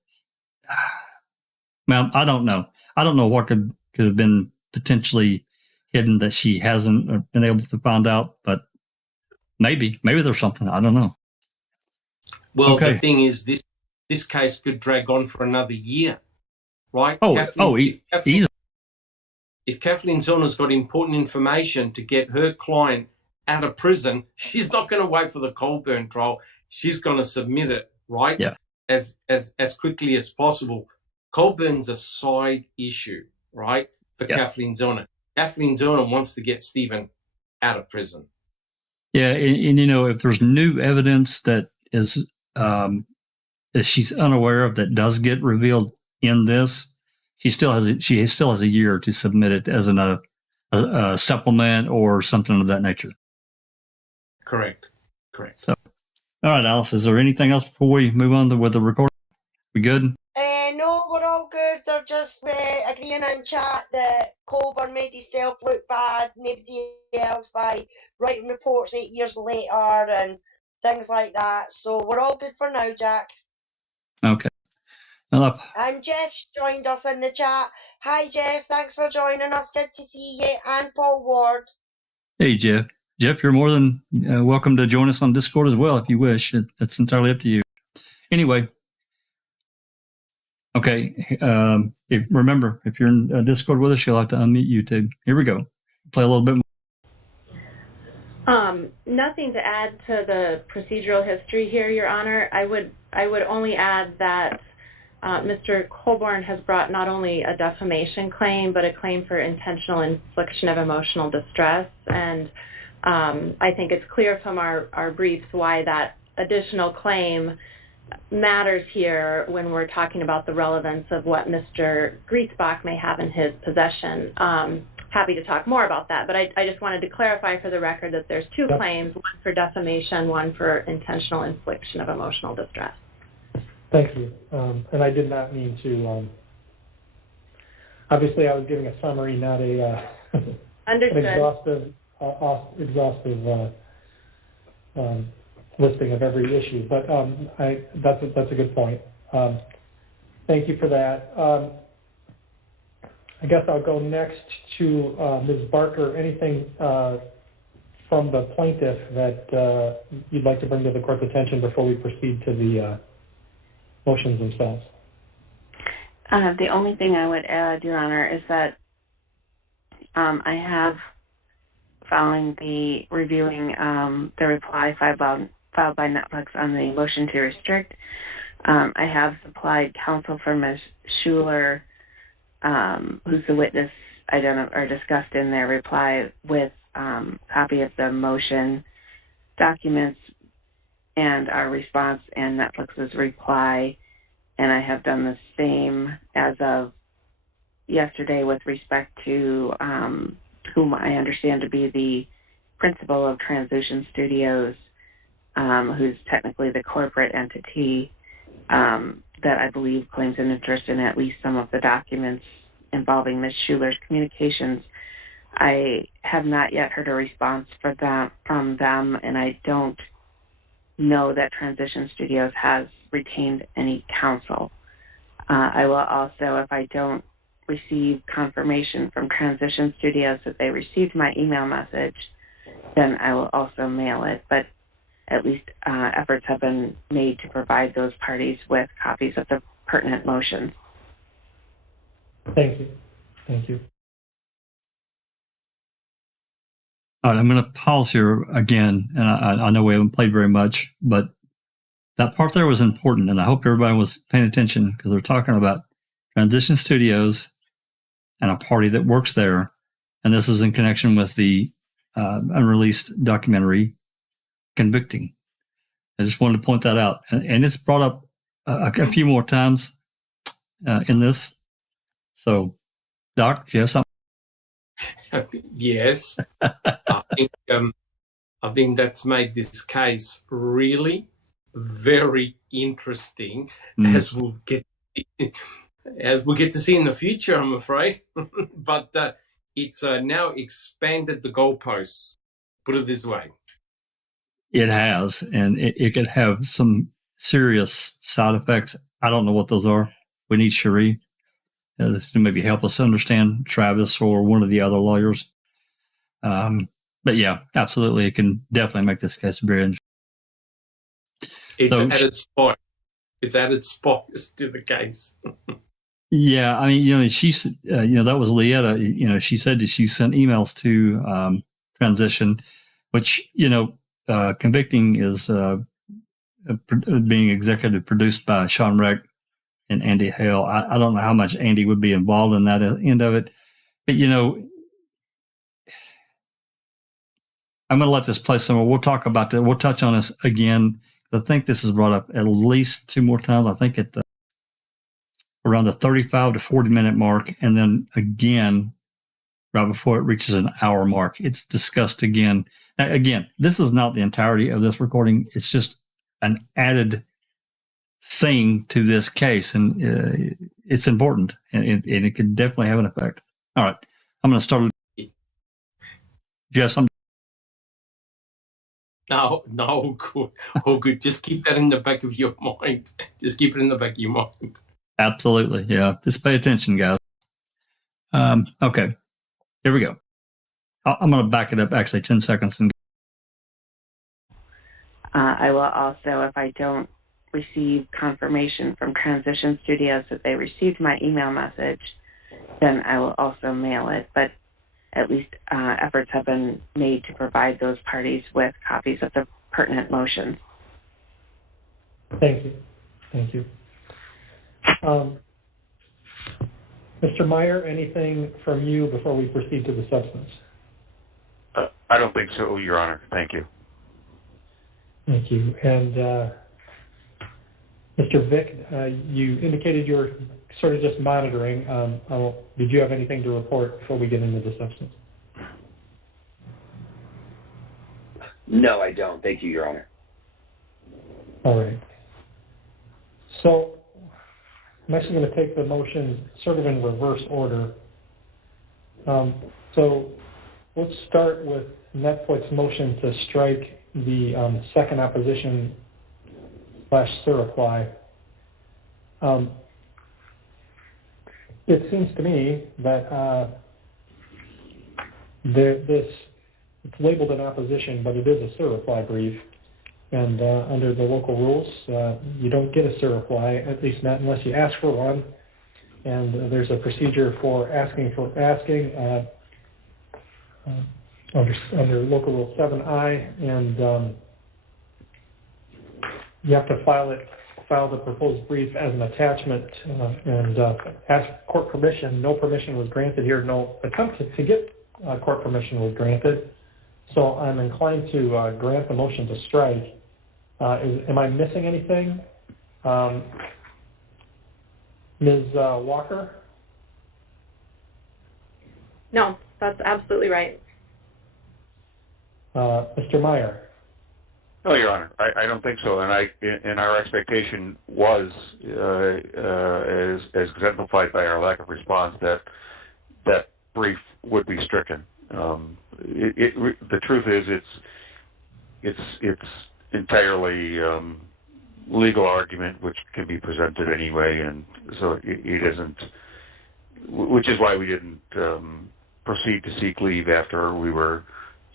well, I don't know. I don't know what could have been potentially hidden that she hasn't been able to find out, but maybe there's something. I don't know. Well, okay. The thing is, this case could drag on for another year, right? Easy. If Kathleen Zellner's got important information to get her client out of prison, she's not going to wait for the Colborn trial. She's going to submit it, right? Yeah. As quickly as possible. Colborn's a side issue, right? For Kathleen Zellner. Kathleen Zellner wants to get Stephen out of prison. Yeah, and if there's new evidence that is that she's unaware of that does get revealed in this, she still has a year to submit it as a supplement or something of that nature. Correct. So, all right, Alice, is there anything else before we move on with the recording? We good? No, we're all good. They're just agreeing in chat that Colborn made himself look bad, nobody else, by writing reports 8 years later and things like that. So we're all good for now, Jack. Okay. And Jeff's joined us in the chat. Hi, Jeff. Thanks for joining us. Good to see you. And Paul Ward. Hey, Jeff. Jeff, you're more than welcome to join us on Discord as well if you wish. It's entirely up to you. Anyway. Okay. Remember, if you're in Discord with us, you'll have to unmute YouTube. Here we go. Play a little bit more. Nothing to add to the procedural history here, Your Honor. I would only add that Mr. Colborn has brought not only a defamation claim, but a claim for intentional infliction of emotional distress. And I think it's clear from our briefs why that additional claim matters here when we're talking about the relevance of what Mr. Griesbach may have in his possession. Happy to talk more about that, but I just wanted to clarify for the record that there's two claims, one for defamation, one for intentional infliction of emotional distress. Thank you. And I did not mean to, obviously I was giving a summary, not an exhaustive listing of every issue, but that's a good point. Thank you for that. I guess I'll go next to Ms. Barker. Anything from the plaintiff that you'd like to bring to the court's attention before we proceed to the motions themselves? The only thing I would add, Your Honor, is that I have, following the reviewing the reply filed by Netflix on the motion to restrict, I have supplied counsel for Ms. Schuler, who's the witness or discussed in their reply, with copy of the motion documents and our response and Netflix's reply. And I have done the same as of yesterday with respect to whom I understand to be the principal of Transition Studios, who's technically the corporate entity that I believe claims an interest in at least some of the documents involving Ms. Schuler's communications. I have not yet heard a response from them, and I don't know that Transition Studios has retained any counsel. I will also, if I don't receive confirmation from Transition Studios that they received my email message, then I will also mail it. But at least efforts have been made to provide those parties with copies of the pertinent motions. Thank you. Thank you. All right, I'm going to pause here again, and I know we haven't played very much, but That part there was important, and I hope everybody was paying attention because they're talking about Transition Studios and a party that works there. And this is in connection with the unreleased documentary Convicting. I just wanted to point that out. And it's brought up a few more times in this. So, Doc, do you have something? Yes. I think that's made this case really very interesting, as we'll get to see in the future, I'm afraid. But it's now expanded the goalposts. Put it this way. It has, and it could have some serious side effects. I don't know what those are. We need Charee to maybe help us understand, Travis or one of the other lawyers. But yeah, absolutely, it can definitely make this case very interesting. It's added spice to the case. Yeah, I mean, she's, that was Lieta. She said that she sent emails to Transition, which, Convicting is being executive produced by Sean Reck and Andy Hale. I don't know how much Andy would be involved in that end of it, but I'm going to let this play somewhere. We'll talk about that. We'll touch on this again. I think this is brought up at least 2 more times. I think at around the 35 to 40 minute mark, and then again right before it reaches an hour mark, it's discussed again. Now, again, this is not the entirety of this recording. It's just an added thing to this case, and it's important, and it can definitely have an effect. All right, I'm going to start. Jess, No, good. Oh, good. Just keep that in the back of your mind. Just keep it in the back of your mind. Absolutely, yeah. Just pay attention, guys. Okay, here we go. I'm going to back it up actually 10 seconds. I will also, if I don't receive confirmation from Transition Studios that they received my email message, then I will also mail it. But at least efforts have been made to provide those parties with copies of the pertinent motions. Thank you. Mr. Meyer, anything from you before we proceed to the substance? I don't think so, Your Honor. Thank you. Thank you. And Mr. Vick, you indicated you were sort of just monitoring. Did you have anything to report before we get into the substance? No, I don't. Thank you, Your Honor. All right. So I'm actually going to take the motion sort of in reverse order. So let's start with Netflix's motion to strike the second opposition / surreply. It seems to me that it's labeled an opposition, but it is a surreply brief. And under the local rules, you don't get a surreply, at least not unless you ask for one. And there's a procedure for asking under local rule 7I, and you have to file the proposed brief as an attachment and ask court permission. No permission was granted here. No attempt to get court permission was granted. So I'm inclined to grant the motion to strike. Am I missing anything? Ms. Walker? No, that's absolutely right. Mr. Meyer? No, Your Honor, I don't think so. And our expectation was, as exemplified by our lack of response, that brief would be stricken. The truth is, it's entirely legal argument, which can be presented anyway, and so it isn't. Which is why we didn't proceed to seek leave after we were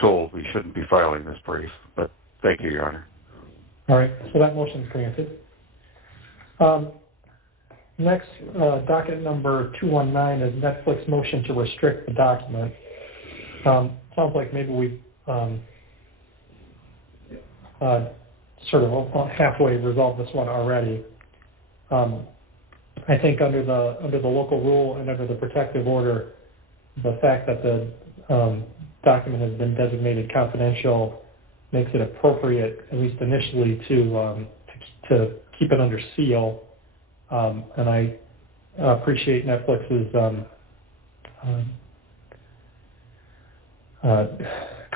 told we shouldn't be filing this brief. But thank you, Your Honor. All right, so that motion is granted. Next, docket number 219 is Netflix motion to restrict the document. Sounds like maybe we sort of halfway resolved this one already. I think under the local rule and under the protective order, the fact that the document has been designated confidential makes it appropriate, at least initially, to keep it under seal. And I appreciate Netflix's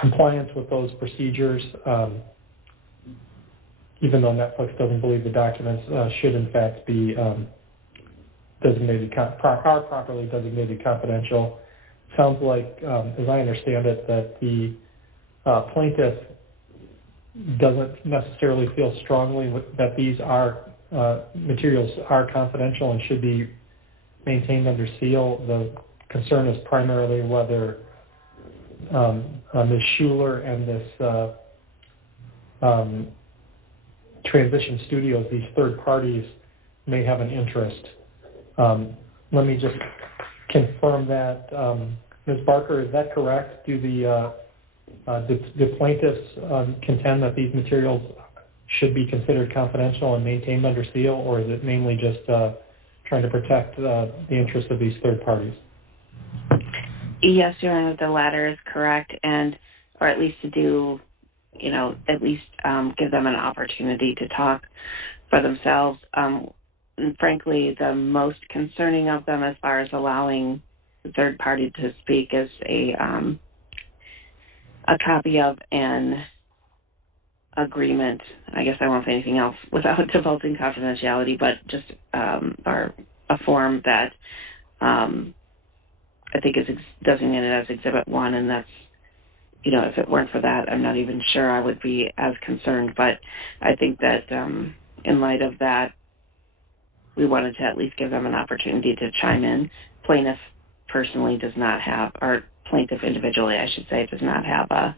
compliance with those procedures, even though Netflix doesn't believe the documents should in fact be are properly designated confidential. Sounds like, as I understand it, that the plaintiff doesn't necessarily feel strongly that these materials are confidential and should be maintained under seal. The concern is primarily whether Ms. Schuler and this Transition Studios, these third parties, may have an interest. Let me just confirm that. Ms. Barker, is that correct? Do the plaintiffs contend that these materials should be considered confidential and maintained under seal, or is it mainly just trying to protect the interests of these third parties? Yes, Your Honor, the latter is correct, or at least to do, at least give them an opportunity to talk for themselves. And frankly, the most concerning of them, as far as allowing the third party to speak, is a copy of an agreement. I guess I won't say anything else without divulging confidentiality, but just or a form that I think is designated as Exhibit 1, and that's, if it weren't for that, I'm not even sure I would be as concerned. But I think that in light of that, we wanted to at least give them an opportunity to chime in. Plaintiff personally does not have, or plaintiff individually, I should say, does not have a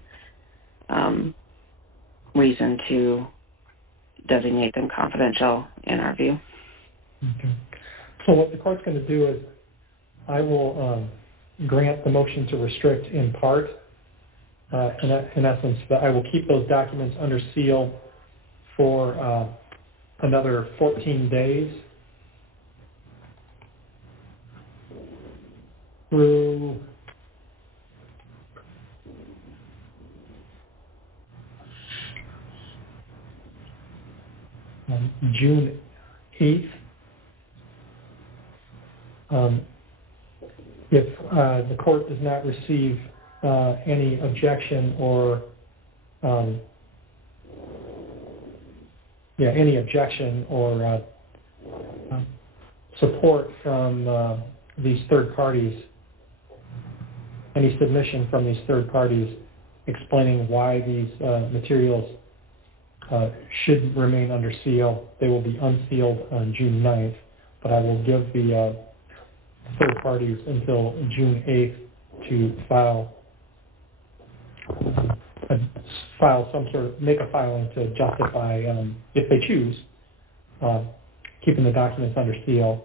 reason to designate them confidential in our view. Okay. So what the court's going to do is I will grant the motion to restrict in part. In essence, that I will keep those documents under seal for another 14 days through June 8th. If the court does not receive any objection or support from these third parties, any submission from these third parties explaining why these materials should remain under seal, they will be unsealed on June 9th, but I will give the third parties until June 8th to make a filing to justify, if they choose, keeping the documents under seal.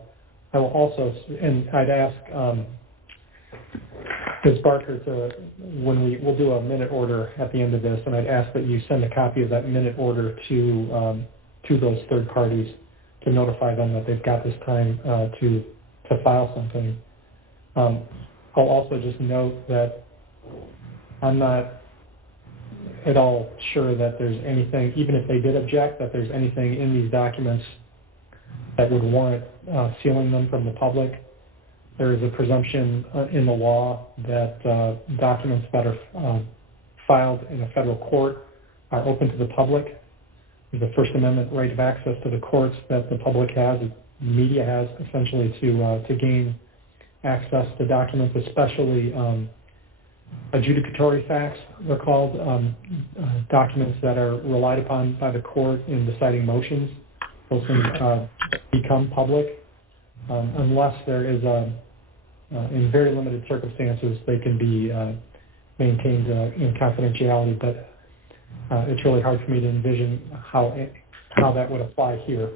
I will also, and I'd ask Ms. Barker we'll do a minute order at the end of this, and I'd ask that you send a copy of that minute order to those third parties to notify them that they've got this time to file something. I'll also just note that I'm not at all sure that there's anything, even if they did object, that there's anything in these documents that would warrant sealing them from the public. There is a presumption in the law that documents that are filed in a federal court are open to the public. There's a First Amendment right of access to the courts that the public has, the media has, essentially to gain access to documents, especially adjudicatory facts, they're called, documents that are relied upon by the court in deciding motions. Those can become public unless there is in very limited circumstances, they can be maintained in confidentiality, but it's really hard for me to envision how that would apply here.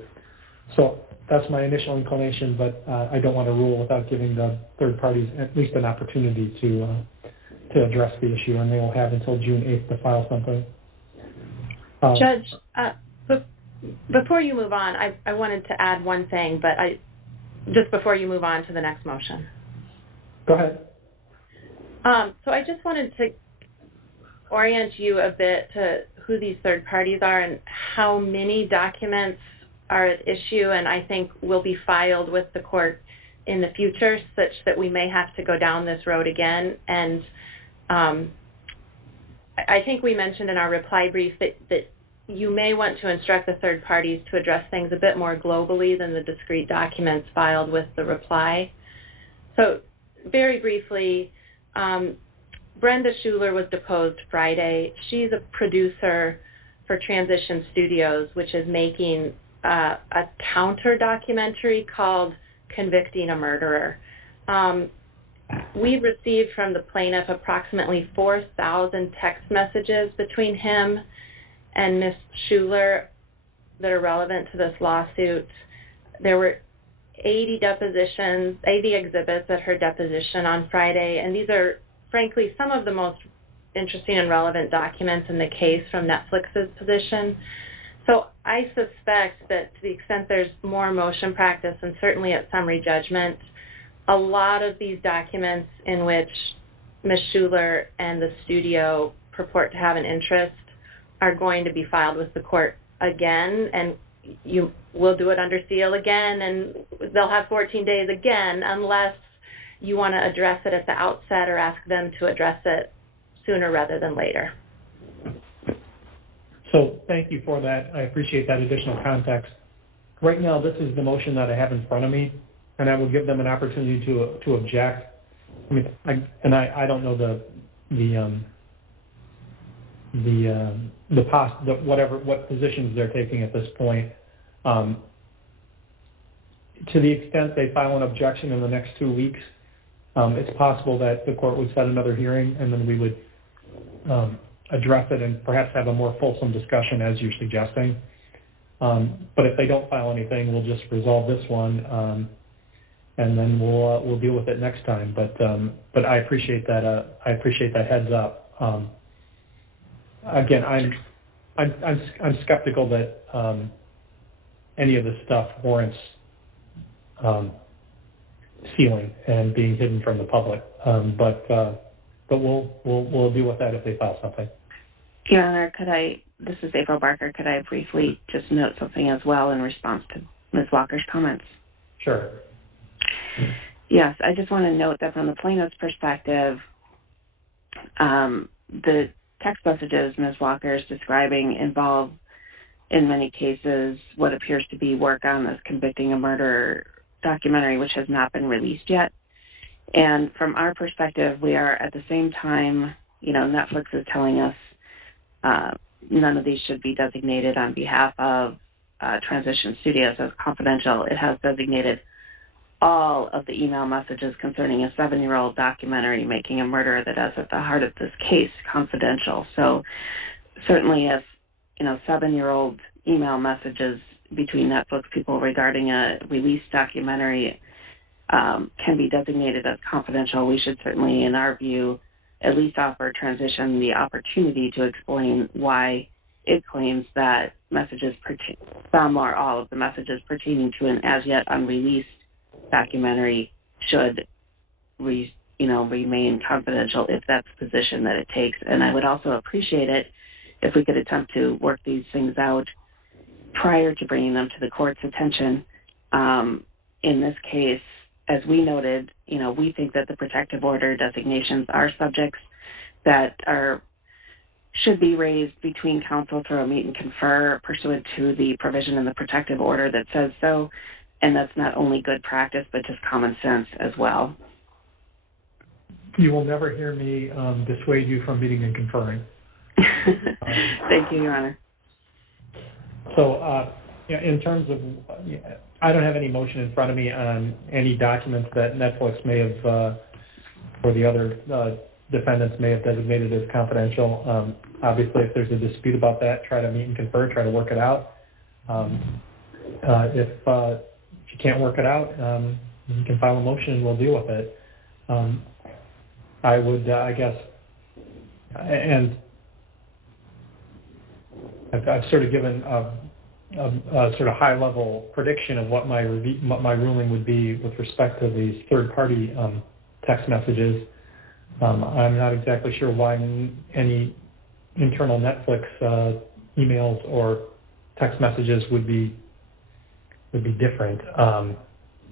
So that's my initial inclination, but I don't want to rule without giving the third parties at least an opportunity to address the issue, and they will have until June 8th to file something. Judge, before you move on, I wanted to add one thing, but just before you move on to the next motion. Go ahead. So I just wanted to orient you a bit to who these third parties are and how many documents are at issue and I think will be filed with the court in the future, such that we may have to go down this road again. And I think we mentioned in our reply brief that you may want to instruct the third parties to address things a bit more globally than the discrete documents filed with the reply. So very briefly, Brenda Schuler was deposed Friday. She's a producer for Transition Studios, which is making a counter documentary called Convicting a Murderer. We've received from the plaintiff approximately 4,000 text messages between him and Ms. Schuler that are relevant to this lawsuit. There were 80 exhibits at her deposition on Friday, and these are, frankly, some of the most interesting and relevant documents in the case from Netflix's position. So I suspect that to the extent there's more motion practice, and certainly at summary judgment, a lot of these documents in which Ms. Schuler and the studio purport to have an interest are going to be filed with the court again, and you will do it under seal again, and they'll have 14 days again unless you want to address it at the outset or ask them to address it sooner rather than later. So thank you for that. I appreciate that additional context. Right now, this is the motion that I have in front of me, and I will give them an opportunity to object. I mean, I don't know what positions they're taking at this point. To the extent they file an objection in the next 2 weeks, it's possible that the court would set another hearing, and then we would address it and perhaps have a more fulsome discussion as you're suggesting. But if they don't file anything, we'll just resolve this one, and then we'll deal with it next time. But I appreciate that. I appreciate that heads up. Again, I'm skeptical that any of this stuff warrants sealing and being hidden from the public. But we'll deal with that if they file something. Your Honor, this is April Barker, could I briefly just note something as well in response to Ms. Walker's comments? Sure. Yes, I just want to note that from the plaintiff's perspective, the text messages Ms. Walker is describing involve, in many cases, what appears to be work on this Convicting a Murderer documentary, which has not been released yet. And from our perspective, we are at the same time, Netflix is telling us none of these should be designated on behalf of Transition Studios as confidential. It has designated all of the email messages concerning a 7-year-old documentary making a murder that is at the heart of this case confidential. So certainly if 7-year-old email messages between Netflix people regarding a released documentary can be designated as confidential, we should certainly, in our view, at least offer Transition the opportunity to explain why it claims that some or all of the messages pertaining to an as yet unreleased documentary should remain confidential if that's the position that it takes. And I would also appreciate it if we could attempt to work these things out prior to bringing them to the court's attention. In this case, as we noted, we think that the protective order designations are subjects that should be raised between counsel through a meet and confer pursuant to the provision in the protective order that says so. And that's not only good practice, but just common sense as well. You will never hear me dissuade you from meeting and conferring. Thank you, Your Honor. So in terms of, I don't have any motion in front of me on any documents that Netflix may have, or the other defendants may have designated as confidential. Obviously, if there's a dispute about that, try to meet and confer, try to work it out. If you can't work it out, you can file a motion and we'll deal with it. I would, I guess, and I've sort of given a sort of high-level prediction of what my ruling would be with respect to these third-party text messages. I'm not exactly sure why any internal Netflix emails or text messages would be different.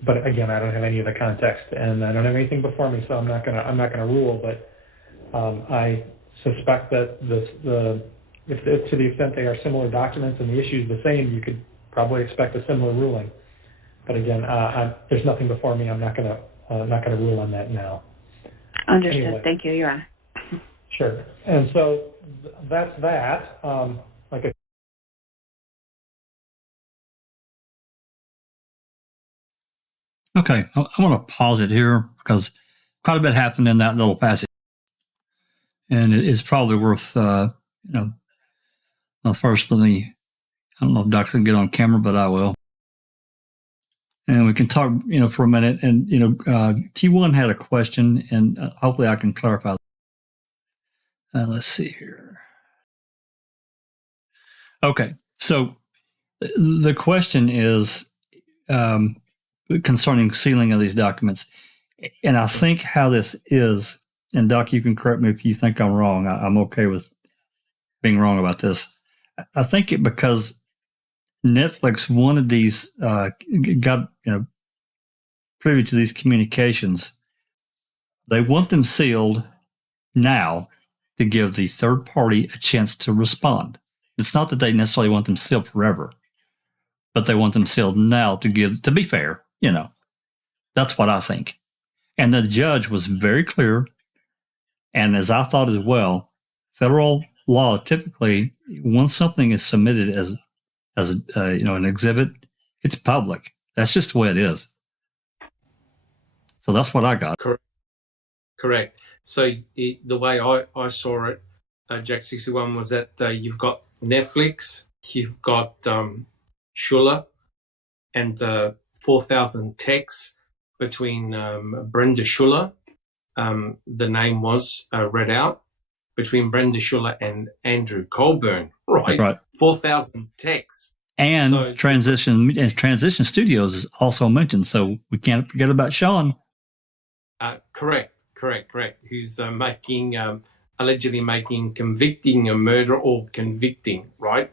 But again, I don't have any of the context, and I don't have anything before me, so I'm not gonna rule. But I suspect that if to the extent they are similar documents and the issue is the same, you could probably expect a similar ruling. But again, there's nothing before me. I'm not gonna rule on that now. Understood. Anyway. Thank you, Your Honor. Sure. And so that's that. Like I Okay, I want to pause it here because quite a bit happened in that little passage, and it's probably worth, first let me, I don't know if Doc can get on camera, but I will. And we can talk, for a minute. And, T1 had a question, and hopefully I can clarify. Let's see here. Okay, so the question is concerning sealing of these documents. And I think how this is, and Doc, you can correct me if you think I'm wrong. I'm okay with being wrong about this. I think it because Netflix wanted these, got, privy to these communications. They want them sealed now to give the third party a chance to respond. It's not that they necessarily want them sealed forever, but they want them sealed now to be fair, that's what I think. And the judge was very clear. And as I thought as well, federal law typically, once something is submitted as an exhibit, it's public. That's just the way it is. So that's what I got. Correct. So the way I saw it, Jack 61, was that you've got Netflix, you've got Schuller, and 4,000 texts between Brenda Schuller. The name was read out between Brenda Schuller and Andrew Colborn. Right. That's right. 4,000 texts. And So, Transition Studios is also mentioned, so we can't forget about Sean. Correct. Who's allegedly convicting a murder or convicting, right?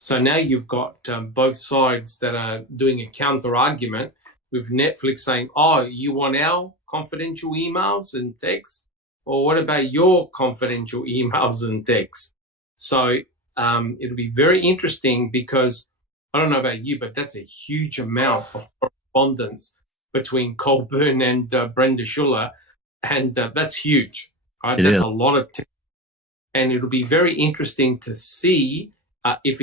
So now you've got both sides that are doing a counter argument with Netflix saying, oh, you want our confidential emails and texts? Or what about your confidential emails and texts? So it'll be very interesting because I don't know about you, but that's a huge amount of correspondence between Colborn and Brenda Schuller, and that's huge, right? That's a lot of text. And it'll be very interesting to see if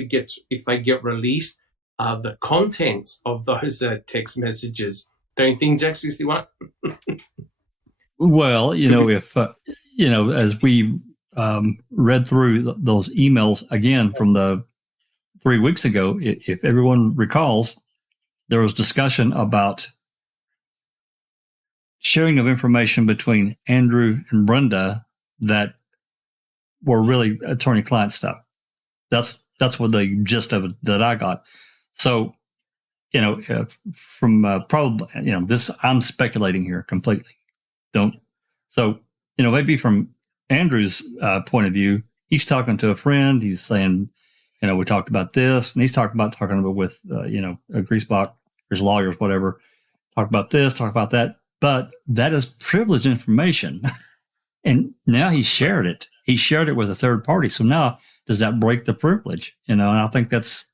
they get released, the contents of those text messages. Don't you think, Jack 61? Well, if as we read through those emails again from the 3 weeks ago, if everyone recalls, there was discussion about sharing of information between Andrew and Brenda that were really attorney-client stuff. That's what the gist of it that I got. So, from probably, this, I'm speculating here completely. Maybe from Andrew's point of view, he's talking to a friend. He's saying, we talked about this, and he's talking about with, Griesbach, his lawyers, whatever. Talk about this, talk about that. But that is privileged information. And now he shared it. He shared it with a third party. So now, does that break the privilege? And I think that's.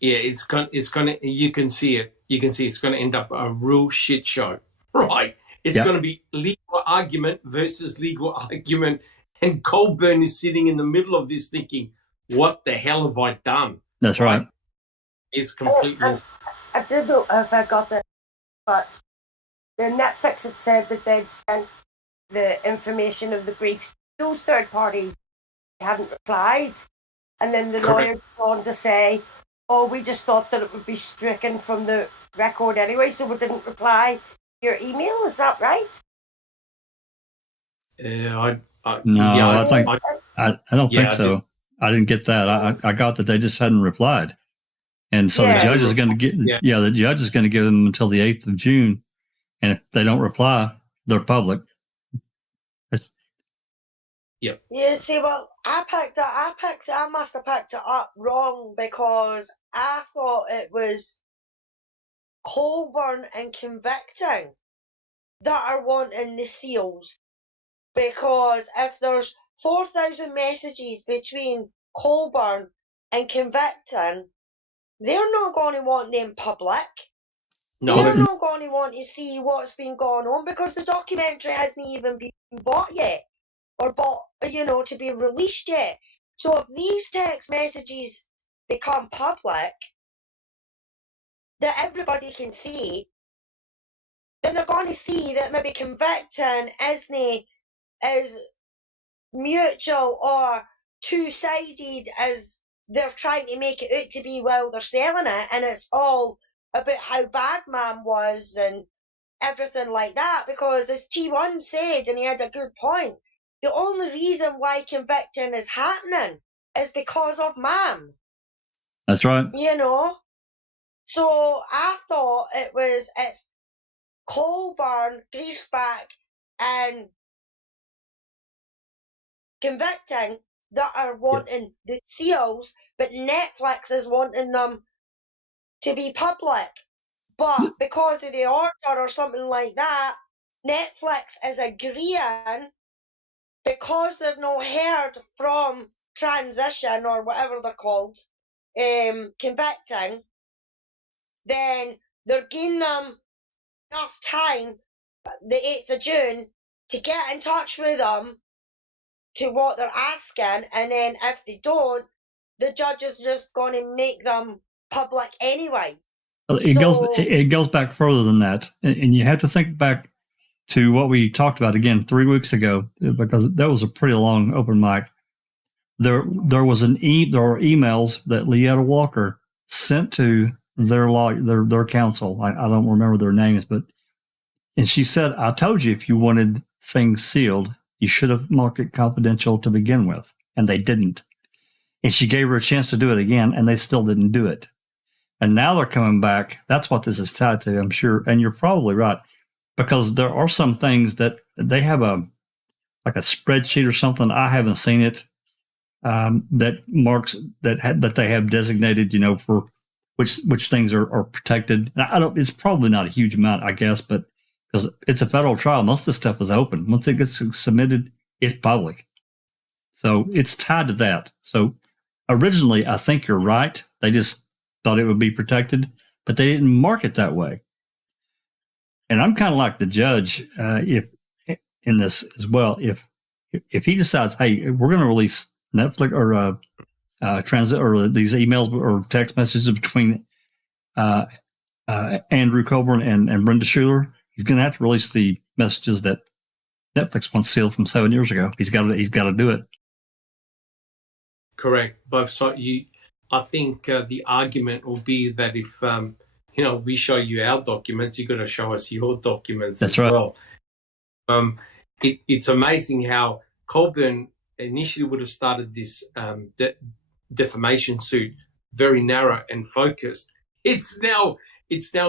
Yeah, it's going to, you can see it. You can see it's going to end up a real shit show, right? It's going to be legal argument versus legal argument. And Colborn is sitting in the middle of this thinking, what the hell have I done? That's right. It's completely. I don't know if I got that, but the Netflix had said that they'd sent the information of the briefs. Those third parties hadn't replied. And then the lawyer went on to say, oh, we just thought that it would be stricken from the record anyway, so we didn't reply to your email. Is that right? I don't think so. I didn't get that. I got that they just hadn't replied. And so the judge is going to the judge is going to give them until the 8th of June. And if they don't reply, they're public. Yeah, see, well, I must have picked it up wrong because I thought it was Colborn and convicting that are wanting the seals. Because if there's 4,000 messages between Colborn and convicting, they're not going to want them public. No. They're not going to want to see what's been going on because the documentary hasn't even been bought yet. Or bought, to be released yet. So if these text messages become public, that everybody can see, then they're going to see that maybe convicting isn't as mutual or two-sided as they're trying to make it out to be while they're selling it, and it's all about how bad Mum was and everything like that. Because as T1 said, and he had a good point, the only reason why convicting is happening is because of Mum. That's right. So I thought it's Colborn, Griesbach, and convicting that are wanting the seals, but Netflix is wanting them to be public. But because of the order or something like that, Netflix is agreeing, because they've not heard from transition or whatever they're called, convicting, then they're giving them enough time, the 8th of June, to get in touch with them to what they're asking, and then if they don't, the judge is just going to make them public anyway. It goes back further than that, and you have to think back to what we talked about again 3 weeks ago, because that was a pretty long open mic. There were emails that Leetta Walker sent to their counsel. I don't remember their names, and she said, "I told you if you wanted things sealed, you should have marked it confidential to begin with," and they didn't. And she gave her a chance to do it again, and they still didn't do it. And now they're coming back. That's what this is tied to, I'm sure. And you're probably right, because there are some things that they have a spreadsheet or something. I haven't seen it, that marks that they have designated, for which things are protected. And it's probably not a huge amount, I guess, but because it's a federal trial, most of the stuff is open. Once it gets submitted, it's public. So it's tied to that. So originally, I think you're right. They just thought it would be protected, but they didn't mark it that way. And I'm kind of like the judge, if in this as well, if he decides, hey, we're going to release Netflix or transit or these emails or text messages between Andrew Colborn and Brenda Schuler, he's going to have to release the messages that Netflix wants sealed from 7 years ago. He's got to do it. Correct. Both sides. I think the argument will be that if we show you our documents, you've got to show us your documents as well. It's amazing how Colborn initially would have started this defamation suit very narrow and focused. It's now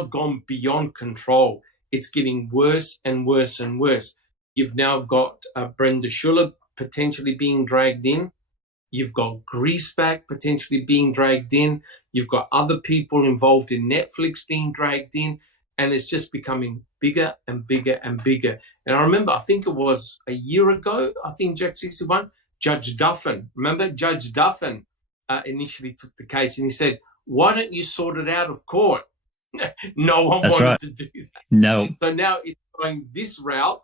gone beyond control. It's getting worse and worse and worse. You've now got Brenda Schuler potentially being dragged in. You've got Griesbach potentially being dragged in. You've got other people involved in Netflix being dragged in. And it's just becoming bigger and bigger and bigger. And I remember, I think it was a year ago, Jack 61, Judge Duffin. Remember, Judge Duffin initially took the case and he said, why don't you sort it out of court? No one wanted to do that. No. So now it's going this route,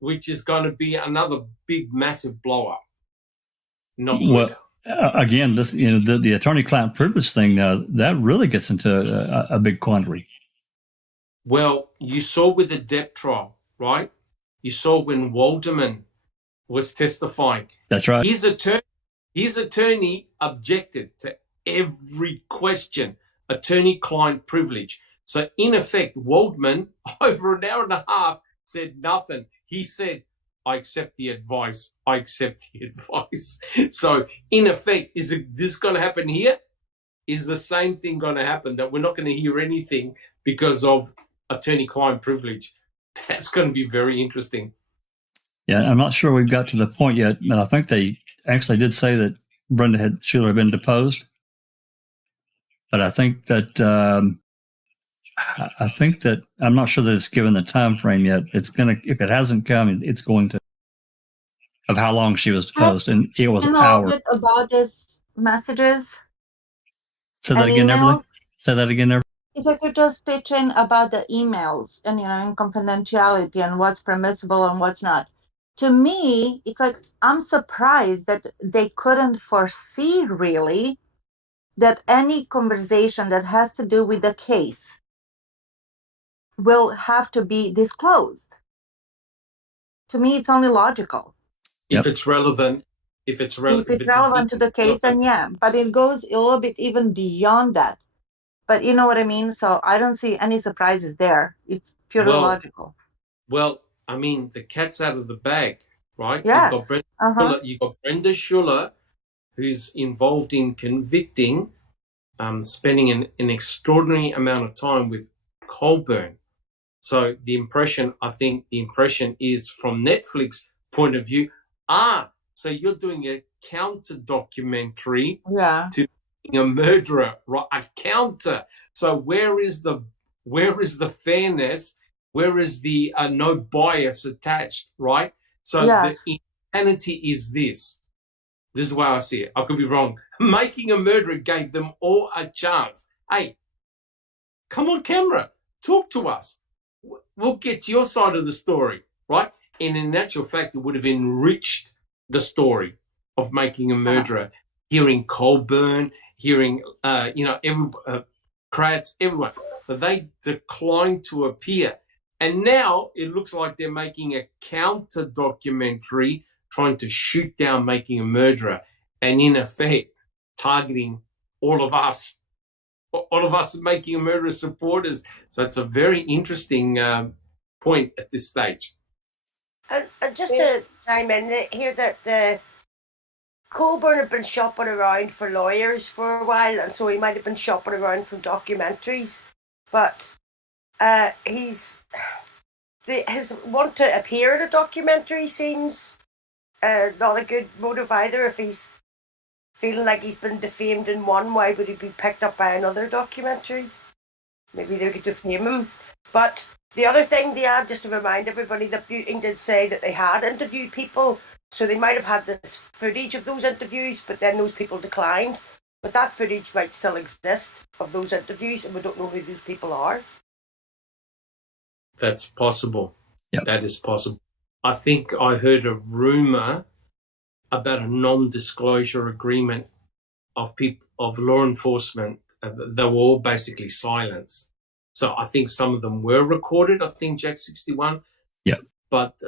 which is going to be another big, massive blow up. Again, this the attorney-client privilege thing that really gets into a big quandary. Well, you saw with the Depp trial, right? You saw when Walderman was testifying. That's right. His attorney objected to every question, attorney-client privilege. So in effect, Waldman over an hour and a half said nothing. He said, I accept the advice. I accept the advice. So, in effect, is this going to happen here? Is the same thing going to happen, that we're not going to hear anything because of attorney-client privilege? That's going to be very interesting. Yeah, I'm not sure we've got to the point yet, but I think they actually did say that Brenda Schuler had been deposed. But I think that I'm not sure that it's given the time frame yet. It's gonna, if it hasn't come, it's going to, of how long she was deposed, and it was You know hours. a bit about these messages. Say that and again, Everly. emails? Say that again, Everly. If I could just pitch in about the emails and, and confidentiality and what's permissible and what's not. To me, it's like, I'm surprised that they couldn't foresee really that any conversation that has to do with the case will have to be disclosed. To me, it's only logical. If it's relevant, if it's relevant to the case, then yeah, but it goes a little bit even beyond that. But you know what I mean? So I don't see any surprises there. It's purely logical. Well, I mean, the cat's out of the bag, right? Yes. You've got Brenda Schuler, who's involved in convicting, spending an extraordinary amount of time with Colborn. So the impression is, from Netflix point of view, so you're doing a counter documentary to a murderer, right? A counter. So where is the fairness? Where is the no bias attached, right? So the insanity is this. This is why I see it. I could be wrong. Making a Murderer gave them all a chance. Hey, come on camera, talk to us. We'll get your side of the story, right? And in actual fact, it would have enriched the story of Making a Murderer. Hearing Colborn, hearing, Kratz, everyone. But they declined to appear. And now it looks like they're making a counter documentary trying to shoot down Making a Murderer, and in effect targeting all of us Making a Murderer supporters. So it's a very interesting point at this stage. And just to chime in here, that Colborn had been shopping around for lawyers for a while, and so he might have been shopping around for documentaries, but his want to appear in a documentary seems not a good motive either. If he's feeling like he's been defamed in one, why would he be picked up by another documentary? Maybe they could defame him. But the other thing they had, just to remind everybody, that Buting did say that they had interviewed people, so they might have had this footage of those interviews, but then those people declined. But that footage might still exist of those interviews, and we don't know who those people are. That's possible. Yep. That is possible. I think I heard a rumor about a non-disclosure agreement of law enforcement. They were all basically silenced. So I think some of them were recorded. I think Jack 61. Yeah. But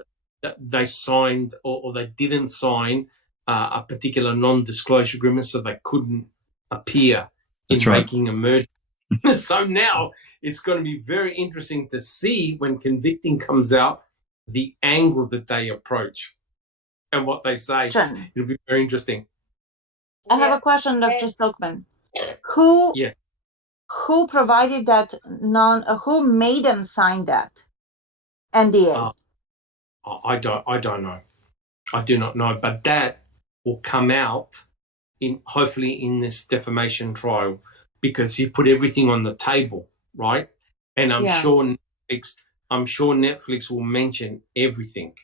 they signed or they didn't sign a particular non-disclosure agreement, so they couldn't appear in Making a Murderer. So now it's going to be very interesting to see when Convicting comes out, the angle that they approach and what they say. It'll be very interesting. I have a question, Dr. Silkman. Who provided that who made them sign that NDA? I don't know. I do not know, but that will come out hopefully in this defamation trial, because he put everything on the table, right? And I'm sure Netflix will mention everything,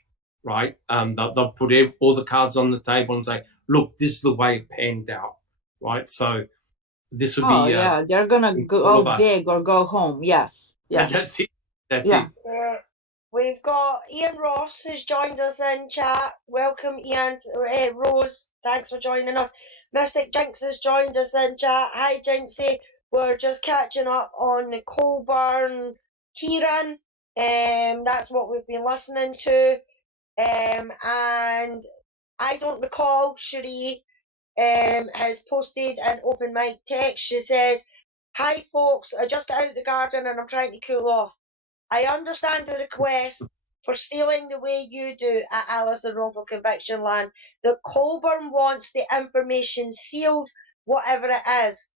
right? They'll put all the cards on the table and say, look, this is the way it panned out, right? So this will be... they're going to go big or go home, yes. That's it. That's it. We've got Ian Ross, who's joined us in chat. Welcome, Ian. Rose, thanks for joining us. Mystic Jinx has joined us in chat. Hi, Jinxie. We're just catching up on the Colborn Kieran. That's what we've been listening to. And I don't recall, Charee has posted an open mic text. She says, hi folks, I just got out of the garden and I'm trying to cool off. I understand the request for sealing the way you do at Alice and Wrongful Conviction Land, that Colborn wants the information sealed, whatever it is.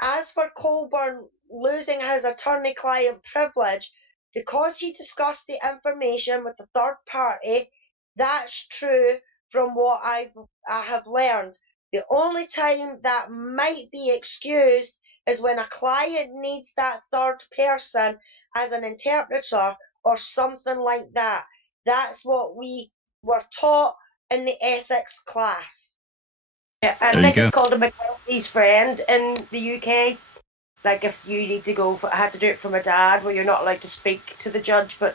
As for Colborn losing his attorney-client privilege, because he discussed the information with the third party, that's true from what I have learned. The only time that might be excused is when a client needs that third person as an interpreter or something like that. That's what we were taught in the ethics class. Yeah, I think it's called a Mackenzie's friend in the UK. Like if you need to go I had to do it for my dad, where you're not allowed to speak to the judge, but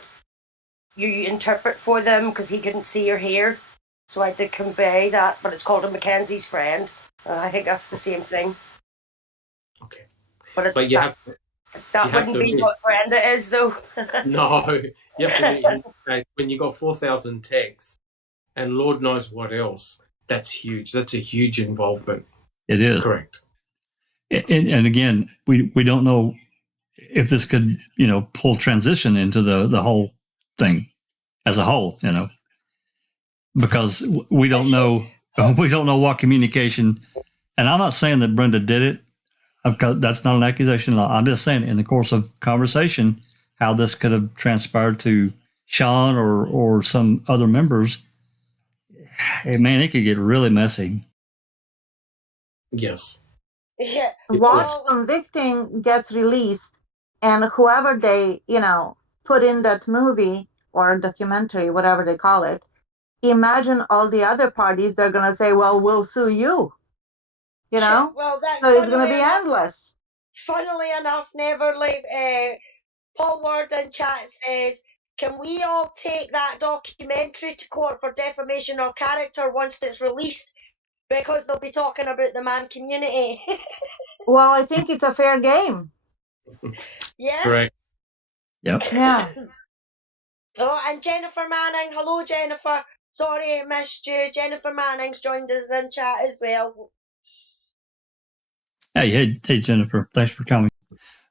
you interpret for them because he couldn't see or hear. So I did convey that, but it's called a Mackenzie's friend. I think that's the same thing. Okay. But you have to, that wouldn't be what Brenda is, though. No, you have to when you got 4,000 texts and Lord knows what else. That's huge. That's a huge involvement. It is. Correct. And again, we don't know if this could, pull transition into the whole thing as a whole, because we don't know what communication. And I'm not saying that Brenda did it. That's not an accusation. I'm just saying in the course of conversation, how this could have transpired to Sean or some other members. Hey, man, it could get really messy. Yes. Yeah. Watch Convicting gets released, and whoever they, put in that movie or documentary, whatever they call it, imagine all the other parties, they're going to say, well, we'll sue you. Well, so it's going to be endless. Funnily enough, Neverly, Paul Ward in chat says, can we all take that documentary to court for defamation of character once it's released? Because they'll be talking about the man community. Well, I think it's a fair game. Yeah? Correct. Yep. Yeah. Oh, and Jennifer Manning. Hello, Jennifer. Sorry I missed you. Jennifer Manning's joined us in chat as well. Hey, Jennifer. Thanks for coming.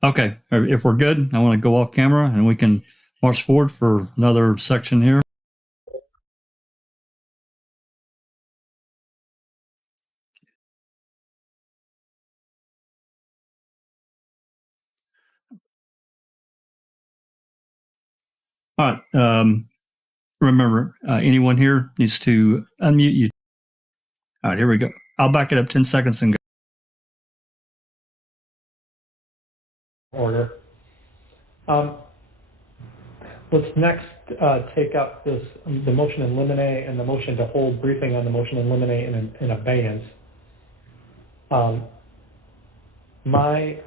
Okay, if we're good, I want to go off camera and we can march forward for another section here. All right. Remember, anyone here needs to unmute you. All right, here we go. I'll back it up 10 seconds and go. Order. Let's next take up the motion in limine and the motion to hold briefing on the motion in limine in abeyance. My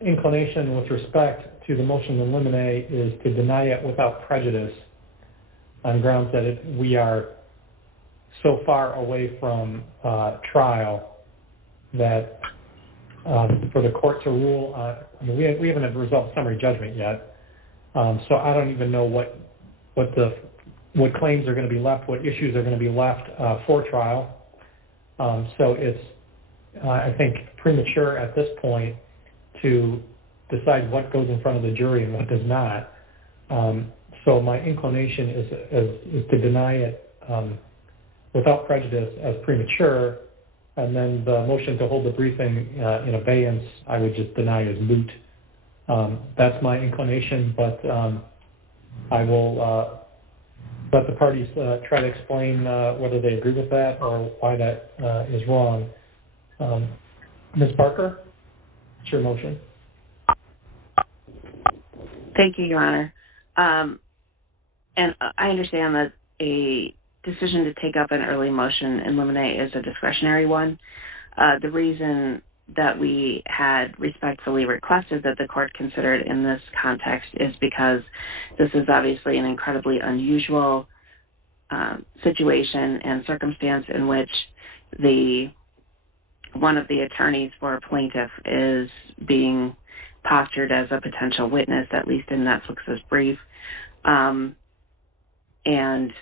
inclination with respect to the motion in limine is to deny it without prejudice on grounds that we are so far away from trial that for the court to rule, we haven't resolved summary judgment yet, so I don't even know what claims are going to be left, what issues are going to be left for trial. So it's, I think, premature at this point to decide what goes in front of the jury and what does not. So my inclination is to deny it without prejudice as premature, and then the motion to hold the briefing in abeyance, I would just deny as moot. That's my inclination, but I will let the parties try to explain whether they agree with that or why that is wrong. Ms. Parker, it's your motion. Thank you, Your Honor. And I understand that a decision to take up an early motion in limine is a discretionary one. The reason that we had respectfully requested that the court consider it in this context is because this is obviously an incredibly unusual situation and circumstance in which one of the attorneys for a plaintiff is being postured as a potential witness, at least in Netflix's brief. And,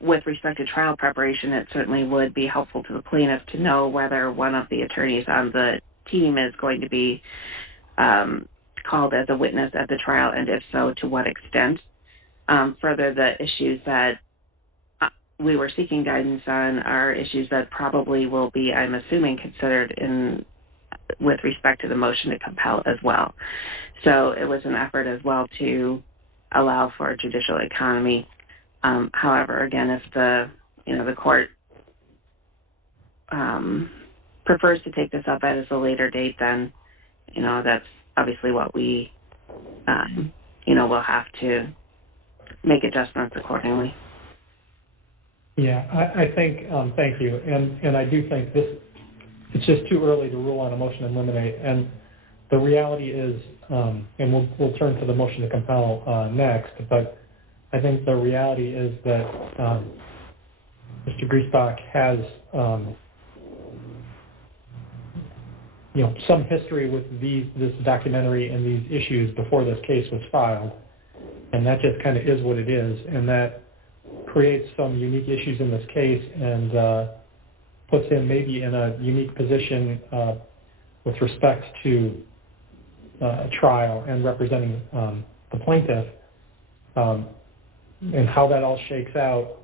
with respect to trial preparation, it certainly would be helpful to the plaintiff to know whether one of the attorneys on the team is going to be called as a witness at the trial, and if so, to what extent. Further, the issues that we were seeking guidance on are issues that probably will be, I'm assuming, considered with respect to the motion to compel as well. So it was an effort as well to allow for judicial economy. However, again, if the court prefers to take this up at a later date, then that's obviously what we will have to make adjustments accordingly. Yeah, I think, thank you. And I do think it's just too early to rule on a motion to eliminate. And the reality is, and we'll turn to the motion to compel next, but I think the reality is that Mr. Griesbach has, some history with this documentary and these issues before this case was filed. And that just kind of is what it is. And that creates some unique issues in this case and puts him maybe in a unique position with respect to a trial and representing the plaintiff. And how that all shakes out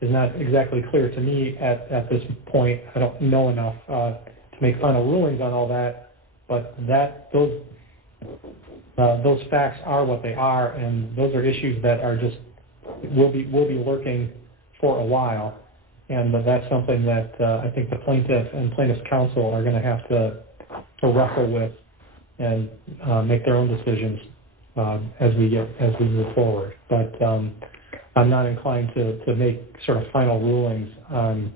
is not exactly clear to me at this point. I don't know enough to make final rulings on all that, but those facts are what they are, and those are issues that are just will be lurking for a while, and that's something that I think the plaintiff and plaintiff's counsel are going to have to wrestle with and make their own decisions as we move forward. But I'm not inclined to make sort of final rulings on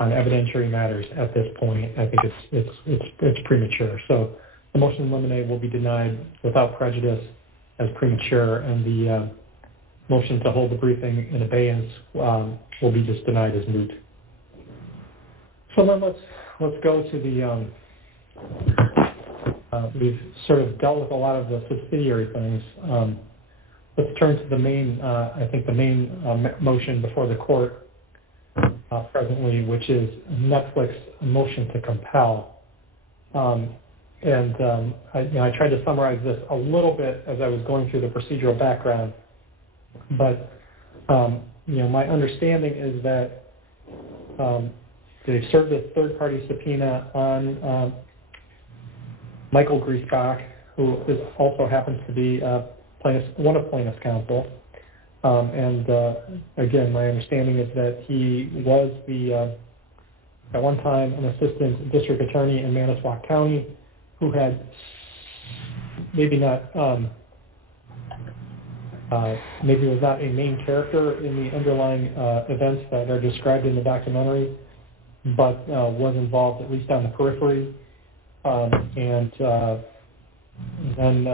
evidentiary matters at this point. I think it's premature. So the motion to eliminate will be denied without prejudice as premature, and the motion to hold the briefing in abeyance will be just denied as moot. So then let's go to the we've sort of dealt with a lot of the subsidiary things. Let's turn to the main motion before the court presently, which is Netflix motion to compel. I tried to summarize this a little bit as I was going through the procedural background, but my understanding is that they've served a third-party subpoena on Michael Griesbach, who also happens to be one of plaintiff's counsel. Again, my understanding is that he was at one time an assistant district attorney in Manitowoc County who had maybe was not a main character in the underlying events that are described in the documentary, but was involved at least on the periphery, and then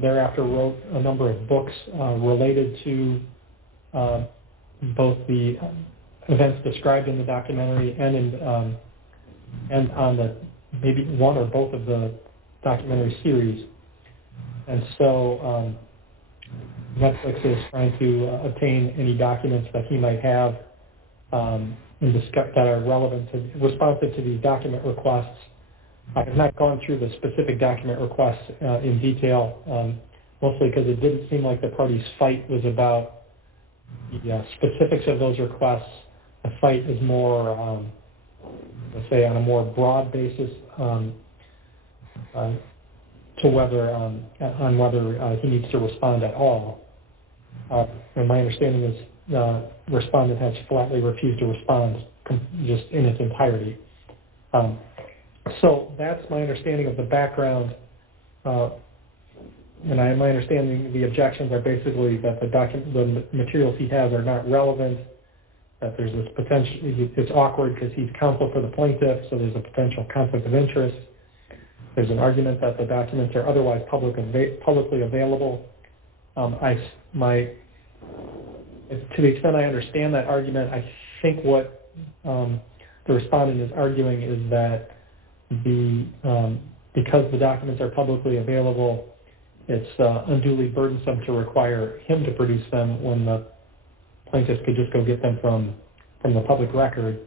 thereafter wrote a number of books related to both the events described in the documentary and on the maybe one or both of the documentary series. And so Netflix is trying to obtain any documents that he might have that are responsive to these document requests. I have not gone through the specific document requests in detail, mostly because it didn't seem like the party's fight was about the specifics of those requests. The fight is more, let's say, on a more broad basis to whether he needs to respond at all. And my understanding is the respondent has flatly refused to respond just in its entirety. So that's my understanding of the background. And my understanding the objections are basically that the materials he has are not relevant, that there's this potential, it's awkward because he's counsel for the plaintiff, so there's a potential conflict of interest. There's an argument that the documents are otherwise publicly available. To the extent I understand that argument, I think what the respondent is arguing is that because the documents are publicly available, it's unduly burdensome to require him to produce them when the plaintiff could just go get them from the public record.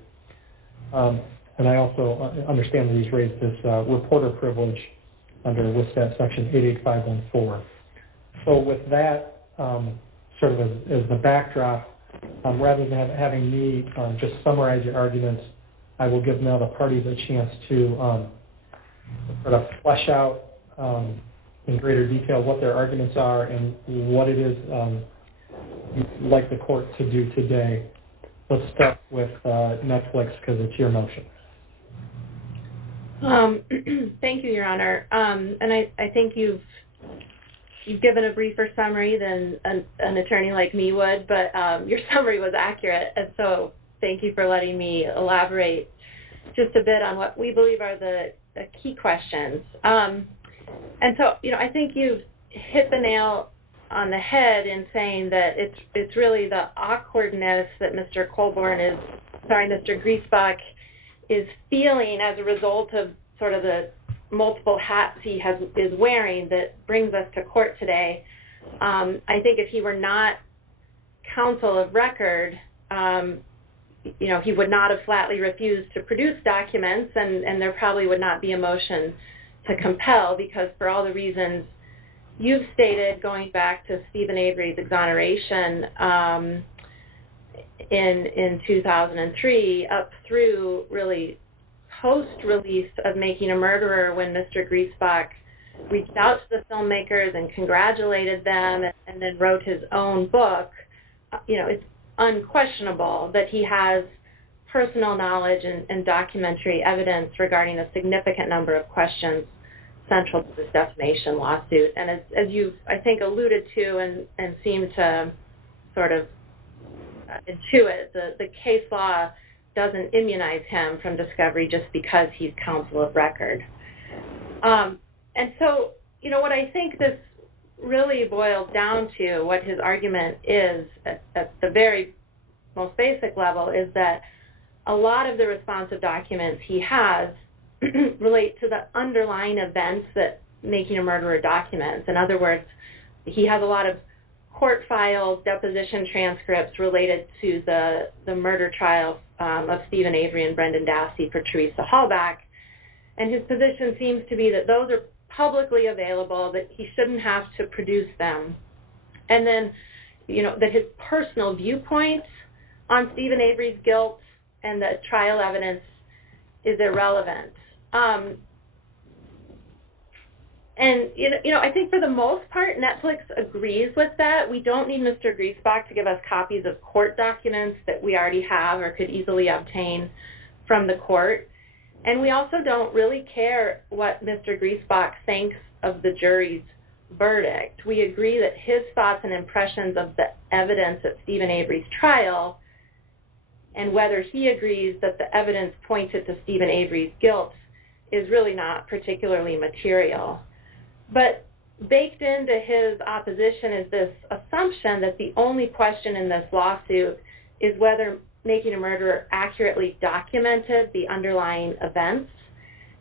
And I also understand that he's raised this reporter privilege under WSStat section 88514. So with that sort of as the backdrop, rather than having me just summarize your arguments, I will give now the parties a chance to sort of flesh out in greater detail what their arguments are and what it is you'd like the court to do today. Let's start with Netflix because it's your motion. Thank you, Your Honor. And I think you've given a briefer summary than an attorney like me would, but your summary was accurate, and so thank you for letting me elaborate just a bit on what we believe are the key questions. And so, I think you've hit the nail on the head in saying that it's really the awkwardness that Mr. Griesbach is feeling as a result of sort of the multiple hats he is wearing that brings us to court today. I think if he were not counsel of record, he would not have flatly refused to produce documents, and there probably would not be a motion to compel, because for all the reasons you've stated, going back to Stephen Avery's exoneration in 2003 up through really post-release of Making a Murderer, when Mr. Griesbach reached out to the filmmakers and congratulated them and then wrote his own book, it's unquestionable that he has personal knowledge and documentary evidence regarding a significant number of questions central to this defamation lawsuit. And as you've, I think, alluded to and seem to sort of intuit, the case law doesn't immunize him from discovery just because he's counsel of record. And so, what I think this really boils down to, what his argument is at the very most basic level, is that a lot of the responsive documents he has relate to the underlying events that Making a Murderer documents. In other words, he has a lot of court files, deposition transcripts related to the murder trial of Stephen Avery and Brendan Dassey for Teresa Hallback. And his position seems to be that those are publicly available, that he shouldn't have to produce them. And then, that his personal viewpoints on Stephen Avery's guilt and the trial evidence is irrelevant. And, I think for the most part, Netflix agrees with that. We don't need Mr. Griesbach to give us copies of court documents that we already have or could easily obtain from the court. And we also don't really care what Mr. Griesbach thinks of the jury's verdict. We agree that his thoughts and impressions of the evidence at Stephen Avery's trial, and whether he agrees that the evidence pointed to Stephen Avery's guilt, is really not particularly material. But baked into his opposition is this assumption that the only question in this lawsuit is whether Making a Murderer accurately documented the underlying events,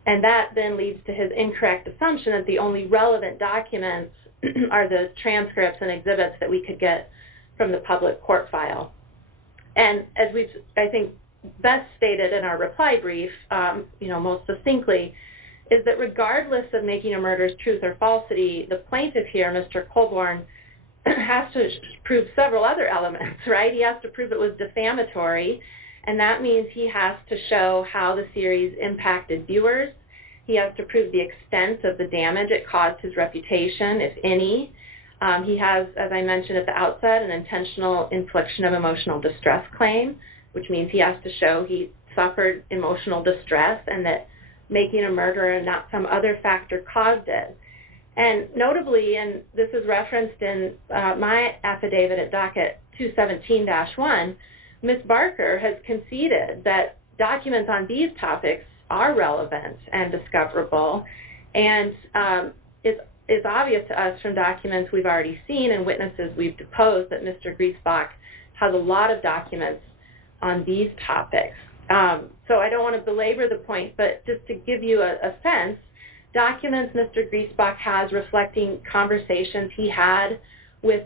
and that then leads to his incorrect assumption that the only relevant documents are the transcripts and exhibits that we could get from the public court file. And as we've, I think, best stated in our reply brief, most succinctly, is that regardless of Making a Murderer's truth or falsity, the plaintiff here, Mr. Colborn, has to prove several other elements, right? He has to prove it was defamatory, and that means he has to show how the series impacted viewers. He has to prove the extent of the damage it caused his reputation, if any. He has, as I mentioned at the outset, an intentional infliction of emotional distress claim, which means he has to show he suffered emotional distress and that Making a Murderer and not some other factor caused it. And notably, and this is referenced in my affidavit at docket 217-1, Ms. Barker has conceded that documents on these topics are relevant and discoverable, and it's obvious to us from documents we've already seen and witnesses we've deposed that Mr. Griesbach has a lot of documents on these topics. So I don't want to belabor the point, but just to give you a sense, documents Mr. Griesbach has reflecting conversations he had with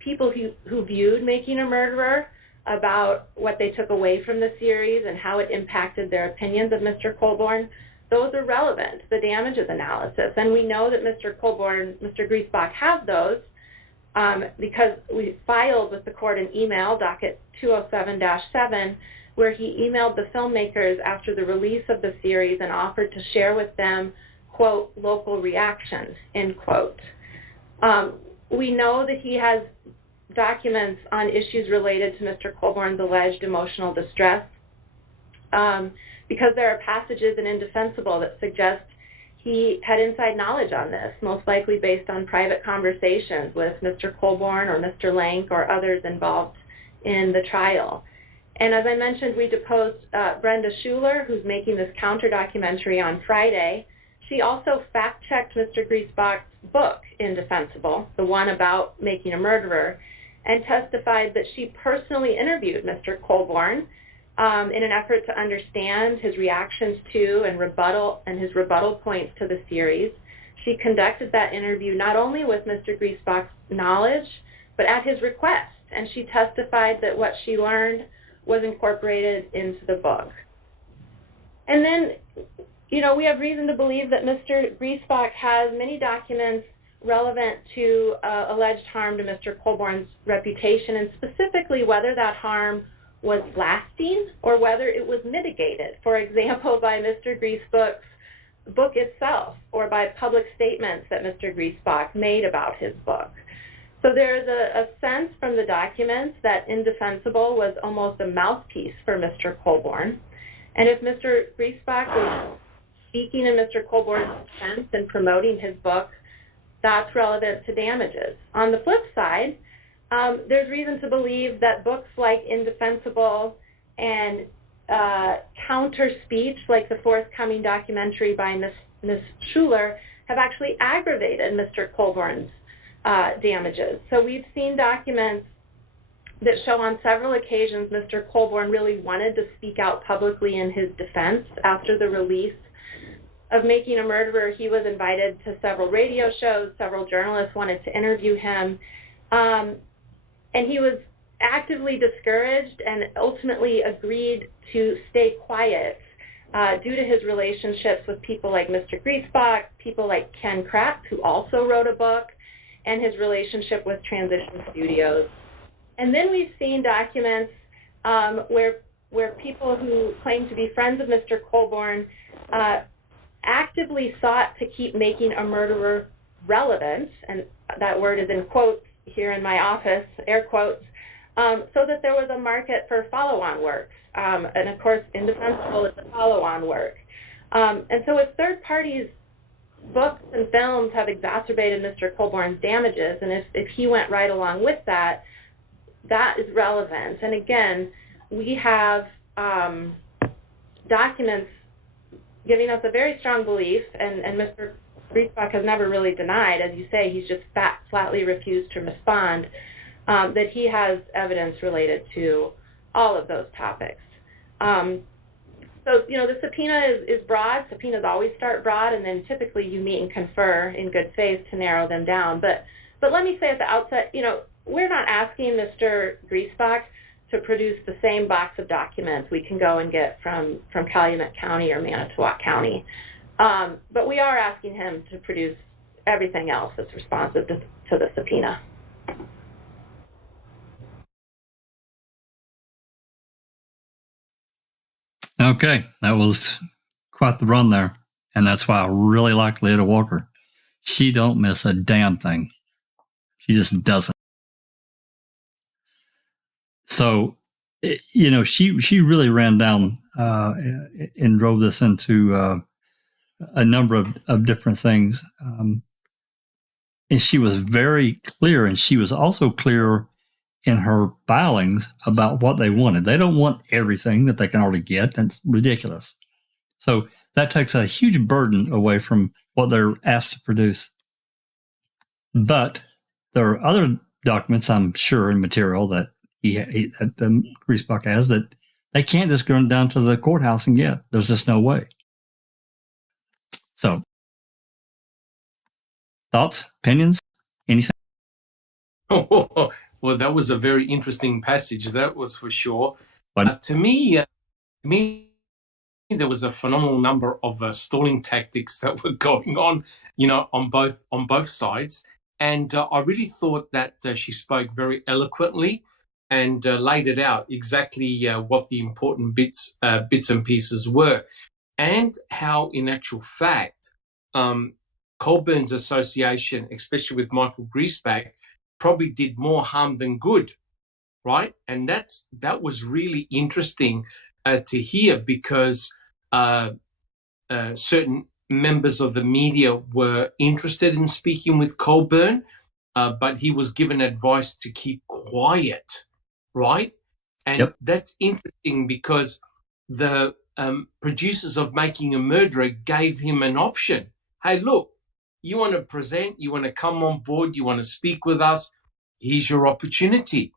people who viewed Making a Murderer about what they took away from the series and how it impacted their opinions of Mr. Colborn. those are relevant to the damages analysis. And we know that Mr. Colborn, Mr. Griesbach have those because we filed with the court an email, docket 207-7, where he emailed the filmmakers after the release of the series and offered to share with them, quote, local reaction, end quote. We know that he has documents on issues related to Mr. Colborn's alleged emotional distress because there are passages in Indefensible that suggest he had inside knowledge on this, most likely based on private conversations with Mr. Colborn or Mr. Lank or others involved in the trial. And as I mentioned, we deposed Brenda Schuler, who's making this counter-documentary on Friday. She also fact-checked Mr. Griesbach's book, Indefensible, the one about making a murderer, and testified that she personally interviewed Mr. Colborn in an effort to understand his reactions to and his rebuttal points to the series. She conducted that interview not only with Mr. Griesbach's knowledge, but at his request, and she testified that what she learned was incorporated into the book. And then, you know, we have reason to believe that Mr. Griesbach has many documents relevant to alleged harm to Mr. Colborn's reputation, and specifically whether that harm was lasting or whether it was mitigated, for example, by Mr. Griesbach's book itself or by public statements that Mr. Griesbach made about his book. So there's a sense from the documents that Indefensible was almost a mouthpiece for Mr. Colborn. And if Mr. Griesbach was speaking in Mr. Colborn's defense and promoting his book, that's relevant to damages. On the flip side, there's reason to believe that books like Indefensible and counter speech, like the forthcoming documentary by Ms. Schuler, have actually aggravated Mr. Colborn's damages. So we've seen documents that show on several occasions Mr. Colborn really wanted to speak out publicly in his defense. After the release of Making a Murderer, he was invited to several radio shows. Several journalists wanted to interview him. And he was actively discouraged and ultimately agreed to stay quiet due to his relationships with people like Mr. Griesbach, people like Ken Kratz, who also wrote a book, and his relationship with Transition Studios. And then we've seen documents where people who claim to be friends of Mr. Colborn actively sought to keep Making a Murderer relevant, and that word is in quotes here in my office, air quotes, so that there was a market for follow-on works. And of course, Indefensible is a follow-on work. And so if third parties' books and films have exacerbated Mr. Colborn's damages, and if he went right along with that, that is relevant. And again, we have documents giving us a very strong belief, and Mr. Griesbach has never really denied, as you say, he's just flatly refused to respond, that he has evidence related to all of those topics. So, you know, the subpoena is broad. Subpoenas always start broad, and then typically you meet and confer in good faith to narrow them down. But let me say at the outset, you know, we're not asking Mr. Griesbach to produce the same box of documents we can go and get from Calumet County or Manitowoc County. But we are asking him to produce everything else that's responsive to the subpoena. Okay, that was quite the run there. And that's why I really like Leda Walker. She don't miss a damn thing. She just doesn't. So, you know, she really ran down and drove this into a number of different things. And she was very clear, and she was also clear in her filings about what they wanted. They don't want everything that they can already get. That's ridiculous. So that takes a huge burden away from what they're asked to produce. But there are other documents, I'm sure, and material that Griesbach has that they can't just go down to the courthouse and get. There's just no way. So, thoughts, opinions, anything? Well, that was a very interesting passage. That was for sure. But to me, there was a phenomenal number of stalling tactics that were going on, on both sides. And I really thought that she spoke very eloquently and laid it out exactly what the important bits and pieces were, and how, in actual fact, Colborn's association, especially with Michael Griesbach, probably did more harm than good, right? And that was really interesting to hear, because certain members of the media were interested in speaking with Colborn, but he was given advice to keep quiet, right? And that's interesting, because the producers of Making a Murderer gave him an option. Hey, look, you want to present, you want to come on board, you want to speak with us, here's your opportunity.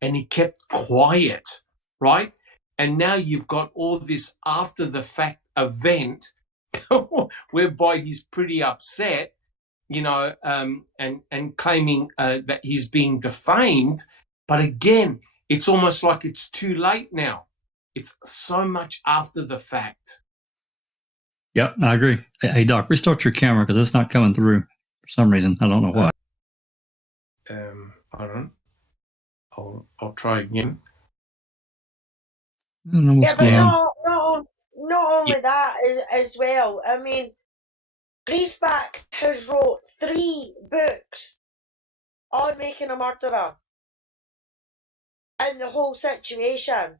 And he kept quiet, right? And now you've got all this after the fact event whereby he's pretty upset, and claiming that he's being defamed. But again, it's almost like it's too late now. It's so much after the fact. Yep, I agree. Hey, Doc, restart your camera because it's not coming through for some reason. I don't know why. Hold on. I'll try again. I don't know what's going on. Not only that as well. I mean, Griesbach has wrote 3 books on Making a Murderer and the whole situation.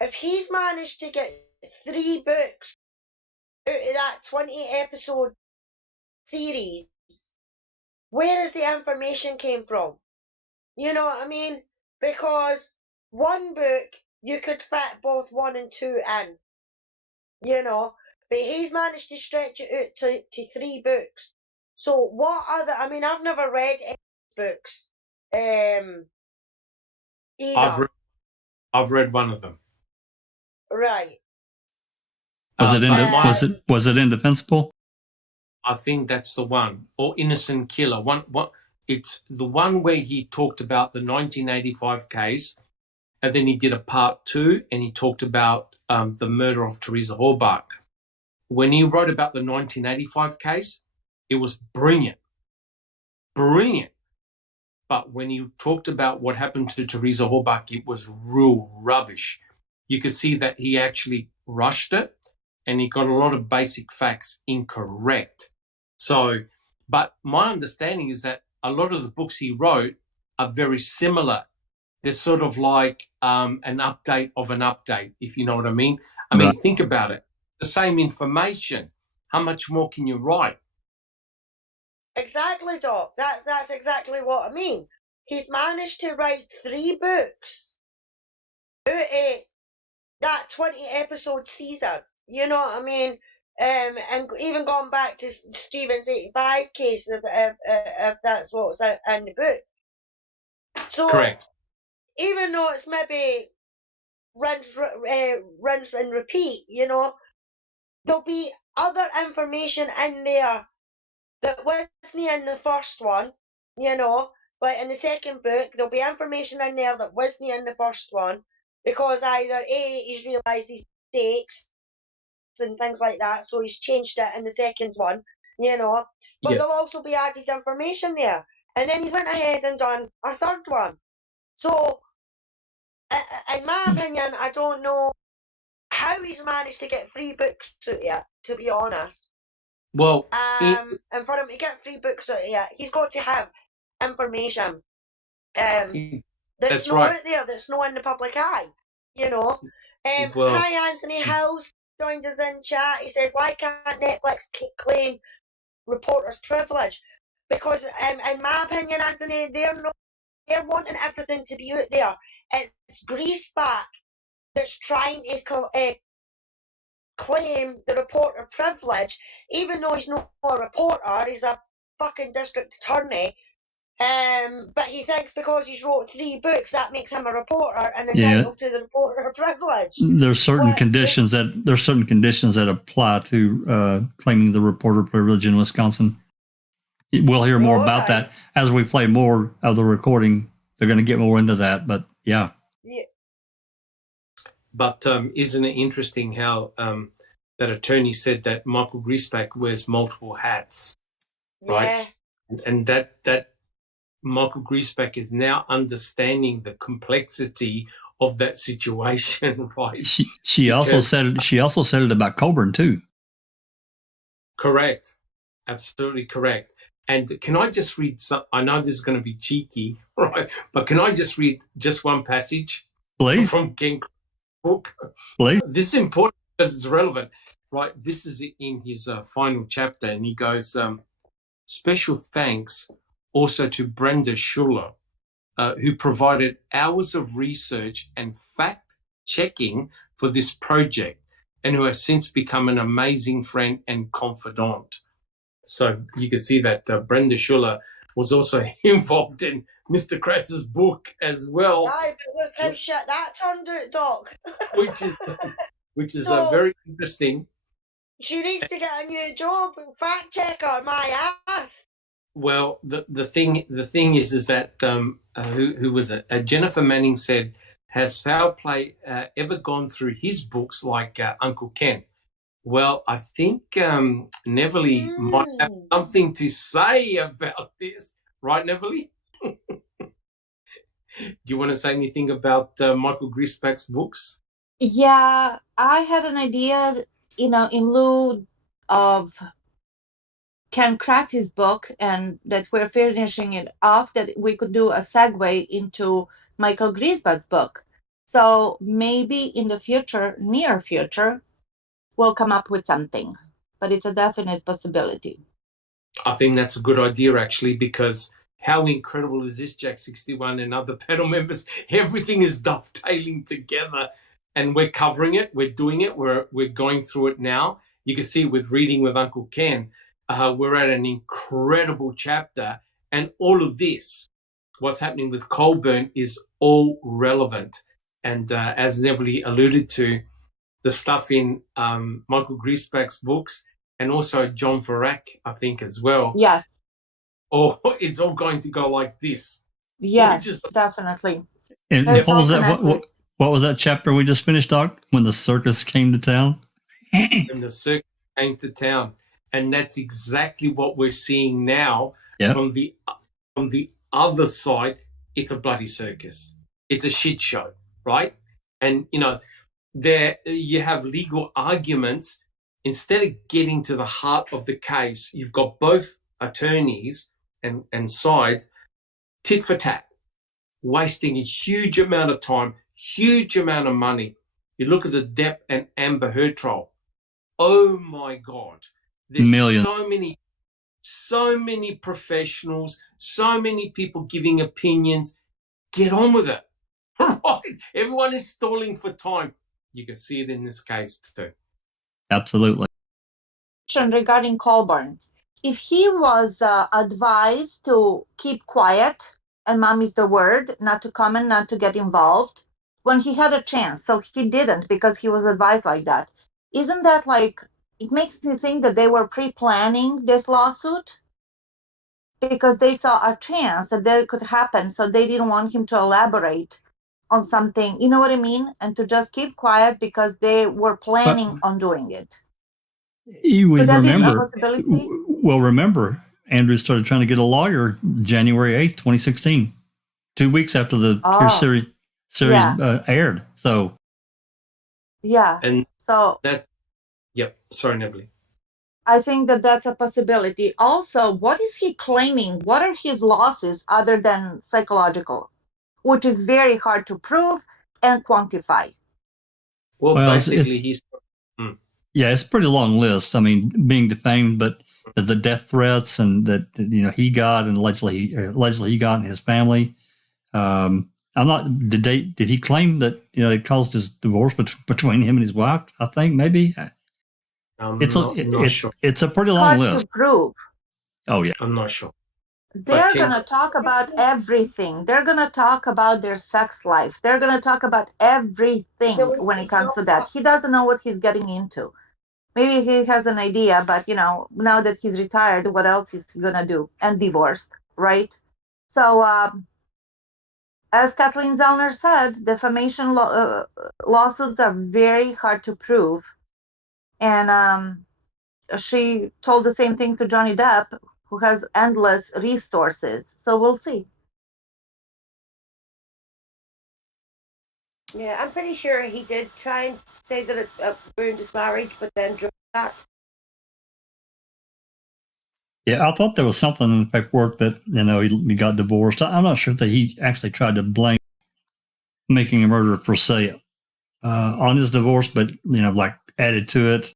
If he's managed to get 3 books out of that 20-episode series, where is the information came from? You know what I mean? Because one book, you could fit both 1 and 2 in, but he's managed to stretch it out to 3 books. So what other, I mean, I've never read any books either. I've read one of them. Right. Was it Indefensible? I think that's the one, or Innocent Killer. It's the one where he talked about the 1985 case, and then he did a part 2, and he talked about the murder of Teresa Halbach. When he wrote about the 1985 case, it was brilliant. But when he talked about what happened to Teresa Halbach, it was real rubbish. You could see that he actually rushed it, and he got a lot of basic facts incorrect. So, but my understanding is that a lot of the books he wrote are very similar. They're sort of like an update of an update, if you know what I mean. I mean, think about it. The same information. How much more can you write? Exactly, Doc. That's exactly what I mean. He's managed to write 3 books out of that 20-episode season. You know what I mean? And even going back to Stephen's 85 case, if that's what's in the book. So, correct. Even though it's maybe rinse and repeat, there'll be other information in there that wasn't in the first one, like in the second book, there'll be information in there that wasn't in the first one, because either A, he's realised his mistakes and things like that, so he's changed it in the second one, but there'll also be added information there, and then he's went ahead and done a third one. So in my opinion, I don't know how he's managed to get 3 books out here, to be honest. Well, and for him to get 3 books out here, he's got to have information that's not right. out there, that's not in the public eye, Hi, Anthony House joined us in chat. He says, why can't Netflix claim reporters' privilege? Because, in my opinion, Anthony, they're wanting everything to be out there. It's Griesbach that's trying to claim the reporter privilege, even though he's not a reporter, he's a fucking district attorney. But he thinks because he's wrote 3 books, that makes him a reporter and entitled to the reporter privilege. There's certain conditions that apply to claiming the reporter privilege in Wisconsin. We'll hear more about that as we play more of the recording. They're going to get more into that, but yeah. But isn't it interesting how that attorney said that Michael Griesbach wears multiple hats, right? Yeah. And that Michael Griesbach is now understanding the complexity of that situation, right? She also said it about Colborn too. Correct, absolutely correct. And can I just read some? I know this is going to be cheeky, right? But can I just read just one passage, please, from Ken book? Please. This is important because it's relevant, right? This is in his final chapter, and he goes, special thanks also to Brenda Schuller, who provided hours of research and fact-checking for this project, and who has since become an amazing friend and confidant. So you can see that Brenda Schuller was also involved in Mr. Kratz's book as well. Yeah, but look how shit that turned out, Doc. which is very interesting. She needs to get a new job, fact checker, my ass. Well, the thing is that who was it? Jennifer Manning said, has foul play ever gone through his books like Uncle Ken? Well, I think Neville might have something to say about this, right, Neville? Do you want to say anything about Michael Griesbach's books? Yeah, I had an idea, in lieu of Ken Kratz's book, and that we're finishing it off, that we could do a segue into Michael Griesbach's book. So maybe in the future, near future, we'll come up with something, but it's a definite possibility. I think that's a good idea, actually, because how incredible is this, Jack 61 and other panel members? Everything is dovetailing together, and we're covering it. We're doing it. We're going through it now. You can see with Reading with Uncle Ken, we're at an incredible chapter, and all of this, what's happening with Colborn, is all relevant. And as Neville alluded to, the stuff in Michael Griesbach's books, and also John Verac, I think, as well. Yes. Oh, it's all going to go like this. Yes, definitely. And what was that? What was that chapter we just finished, Doc? When the circus came to town? When the circus came to town. And that's exactly what we're seeing now. Yep. From the other side. It's a bloody circus. It's a shit show, right? And, there you have legal arguments. Instead of getting to the heart of the case, you've got both attorneys and sides tit for tat, wasting a huge amount of time, huge amount of money. You look at the Depp and Amber Heard trial. Oh my God. There's so many professionals, so many people giving opinions. Get on with it. Right? Everyone is stalling for time. You can see it in this case too. Absolutely. Regarding Colborn, if he was advised to keep quiet, and mom is the word, not to comment, not to get involved, when he had a chance, so he didn't because he was advised like that. Isn't that it makes me think that they were pre-planning this lawsuit because they saw a chance that could happen, so they didn't want him to elaborate on something, you know what I mean? And to just keep quiet because they were planning on doing it. You would remember, Andrew started trying to get a lawyer January 8th, 2016, 2 weeks after the series aired. So, yeah. And so that, yep. Sorry, Neville. I think that's a possibility. Also, what is he claiming? What are his losses other than psychological, which is very hard to prove and quantify? Well basically, Yeah, it's a pretty long list. I mean, being defamed, but the death threats and that he got and allegedly he got in his family. Did he claim that it caused his divorce between him and his wife? I think maybe. It's not sure. It's a pretty long list. To prove. Oh yeah, I'm not sure. They're going to talk about everything. They're going to talk about their sex life. They're going to talk about everything when it comes to that. He doesn't know what he's getting into. Maybe he has an idea, but, now that he's retired, what else is he going to do? And divorced, right? So as Kathleen Zellner said, defamation lawsuits are very hard to prove. And she told the same thing to Johnny Depp, who has endless resources. So we'll see. Yeah, I'm pretty sure he did try and say that it ruined his marriage, but then dropped that. Yeah, I thought there was something in the paperwork that, he got divorced. I'm not sure that he actually tried to blame making a murderer per se on his divorce, but, like added to it.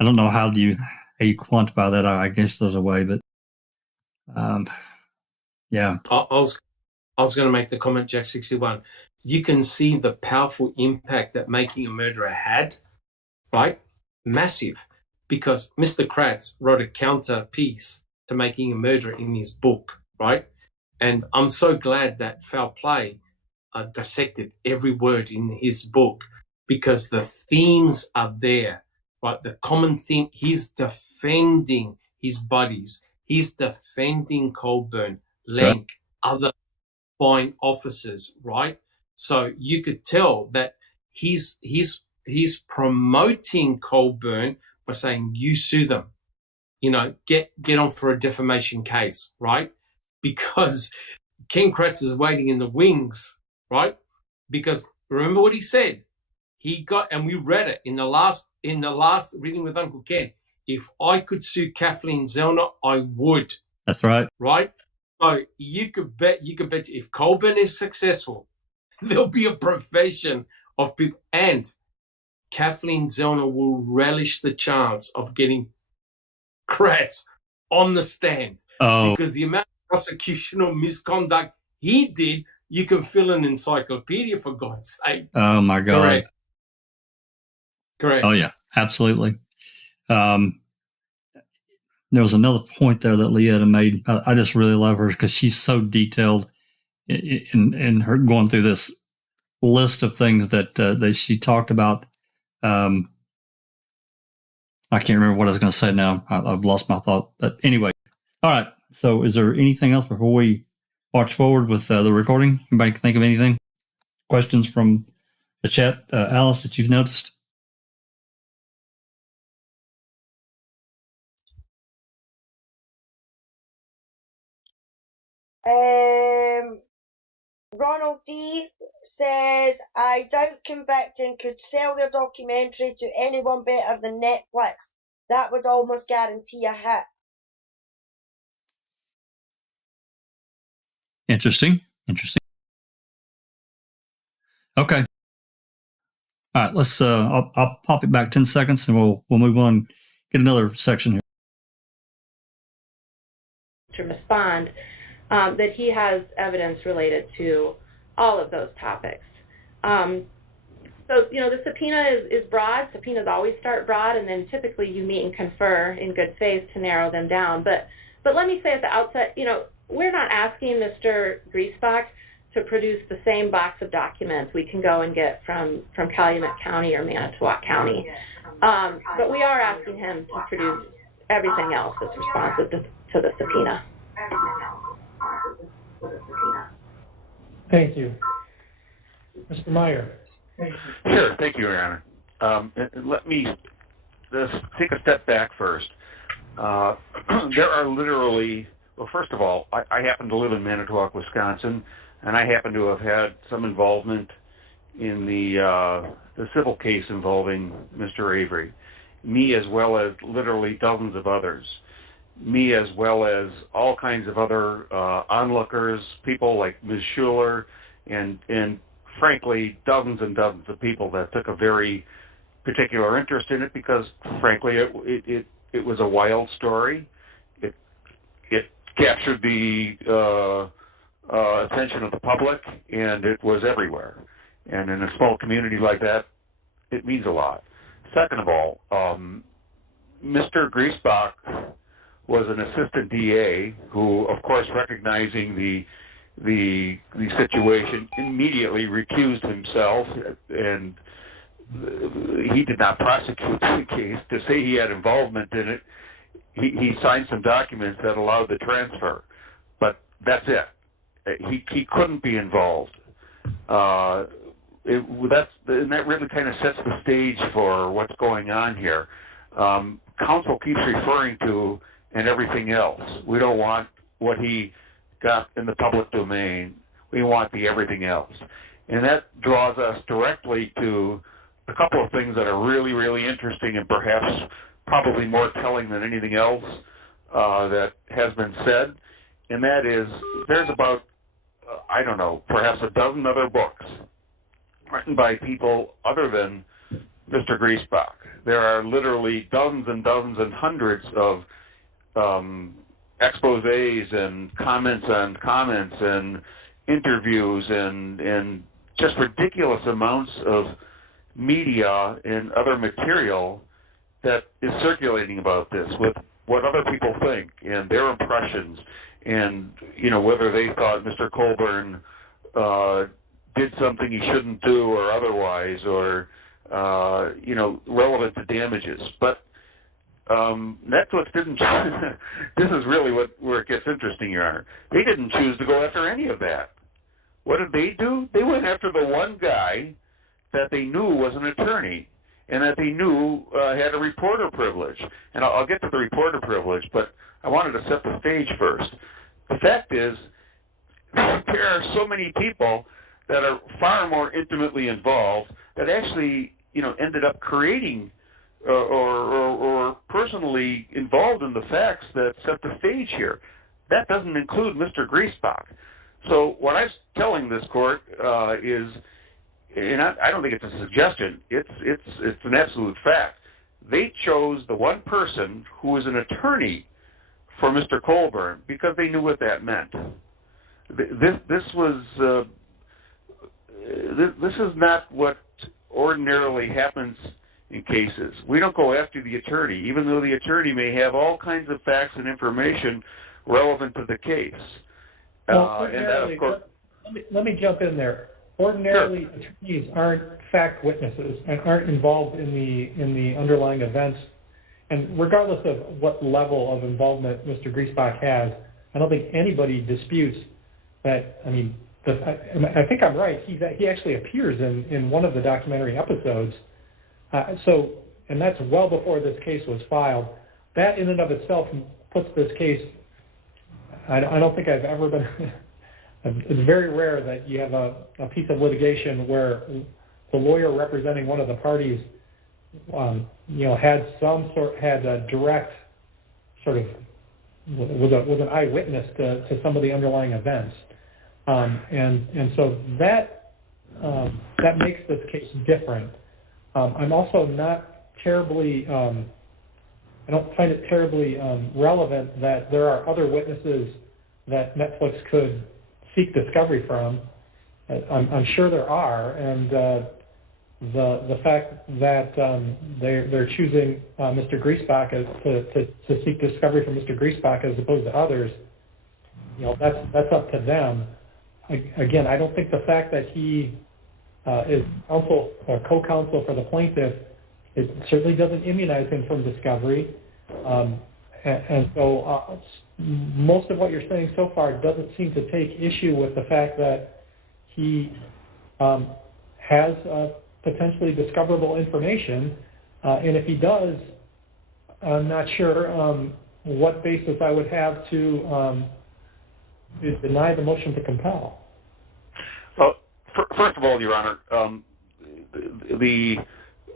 I don't know how you quantify that. I guess there's a way, but yeah. I was going to make the comment, Jack 61. You can see the powerful impact that making a murderer had, right? Massive. Because Mr. Kratz wrote a counter piece to making a murderer in his book, right? And I'm so glad that Foul Play dissected every word in his book, because the themes are there, right? The common theme, he's defending his buddies. He's defending Colborn, Lenk, other fine officers, right? So you could tell that he's promoting Colborn by saying, you sue them, get on for a defamation case, right? Because Ken Kratz is waiting in the wings, right? Because remember what he said. He got, and we read it in the last reading with Uncle Ken. If I could sue Kathleen Zellner, I would. That's right. Right? So you could bet if Colborn is successful, there'll be a profession of people, and Kathleen Zellner will relish the chance of getting Kratz on the stand. Because the amount of prosecutional misconduct he did, you can fill an encyclopedia, for God's sake. Oh, my God. Correct. Oh, yeah, absolutely. There was another point there that Leetta made. I just really love her because she's so detailed in her going through this list of things that she talked about. I can't remember what I was going to say now. I've lost my thought. But anyway, all right. So is there anything else before we march forward with the recording? Anybody can think of anything? Questions from the chat, Alice, that you've noticed? Ronald D says, I doubt Convicting could sell their documentary to anyone better than Netflix. That would almost guarantee a hit. Interesting. Okay. All right. Let's. I'll pop it back 10 seconds, and we'll move on. Get another section here. To respond, that he has evidence related to all of those topics. So, the subpoena is broad. Subpoenas always start broad, and then typically you meet and confer in good faith to narrow them down. But let me say at the outset, we're not asking Mr. Griesbach to produce the same box of documents we can go and get from Calumet County or Manitowoc County. But we are asking him to produce everything else that's responsive to the subpoena. Thank you. Mr. Meyer. Sure. Thank you, Your Honor. Let me just take a step back first. There are literally, well, first of all, I happen to live in Manitowoc, Wisconsin, and I happen to have had some involvement in the civil case involving Mr. Avery, me as well as literally dozens of others, me as well as all kinds of other onlookers, people like Ms. Schuler, and frankly, dozens and dozens of people that took a very particular interest in it because, frankly, it was a wild story. It captured the attention of the public, and it was everywhere. And in a small community like that, it means a lot. Second of all, Mr. Griesbach was an assistant DA who, of course, recognizing the situation, immediately recused himself, and he did not prosecute the case. To say he had involvement in it, he signed some documents that allowed the transfer, but that's it. he couldn't be involved. And that really kind of sets the stage for what's going on here. Counsel keeps referring to and everything else. We don't want what he got in the public domain. We want the everything else. And that draws us directly to a couple of things that are really, really interesting and perhaps probably more telling than anything else that has been said. And that is, there's about, I don't know, perhaps a dozen other books written by people other than Mr. Griesbach. There are literally dozens and dozens and hundreds of exposés and comments on comments and interviews and just ridiculous amounts of media and other material that is circulating about this with what other people think and their impressions and, you know, whether they thought Mr. Colborn did something he shouldn't do or otherwise or, you know, relevant to damages. But Netflix didn't this is really where it gets interesting, Your Honor. They didn't choose to go after any of that. What did they do? They went after the one guy that they knew was an attorney and that they knew had a reporter privilege. And I'll get to the reporter privilege, but I wanted to set the stage first. The fact is, there are so many people that are far more intimately involved that actually, you know, ended up creating or personally involved in the facts that set the stage here. That doesn't include Mr. Griesbach. So what I'm telling this court is, and I don't think it's a suggestion, it's an absolute fact. They chose the one person who was an attorney for Mr. Colborn because they knew what that meant. This is not what ordinarily happens in cases. We don't go after the attorney, even though the attorney may have all kinds of facts and information relevant to the case. Well, and that, of course, let me jump in there. Ordinarily, sure. Attorneys aren't fact witnesses and aren't involved in the underlying events. And regardless of what level of involvement Mr. Griesbach has, I don't think anybody disputes that. I mean, I think I'm right. He actually appears in one of the documentary episodes. And that's well before this case was filed. That in and of itself puts this case. I don't think I've ever been. It's very rare that you have a piece of litigation where the lawyer representing one of the parties, had a direct sort of was an eyewitness to some of the underlying events, and so that makes this case different. I'm also not terribly. I don't find it terribly relevant that there are other witnesses that Netflix could seek discovery from. I'm sure there are, and the fact that they're choosing Mr. Griesbach to seek discovery from Mr. Griesbach as opposed to others, that's up to them. Again, I don't think the fact that he is also a co-counsel for the plaintiff, it certainly doesn't immunize him from discovery. And so most of what you're saying so far doesn't seem to take issue with the fact that he has potentially discoverable information. And if he does, I'm not sure what basis I would have to deny the motion to compel. Well, first of all, Your Honor, the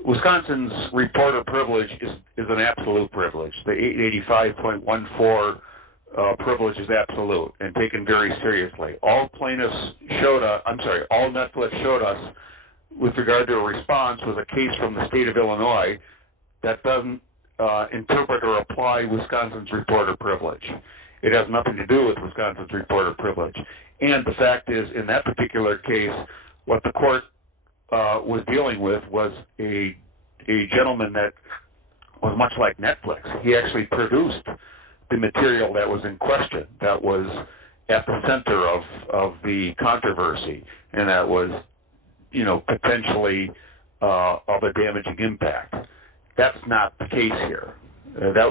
Wisconsin's reporter privilege is an absolute privilege. The 885.14 privilege is absolute and taken very seriously. All Netflix showed us with regard to a response was a case from the state of Illinois that doesn't interpret or apply Wisconsin's reporter privilege. It has nothing to do with Wisconsin's reporter privilege. And the fact is, in that particular case, what the court was dealing with was a gentleman that was much like Netflix. He actually produced the material that was in question, that was at the center of the controversy, and that was, potentially of a damaging impact. That's not the case here. That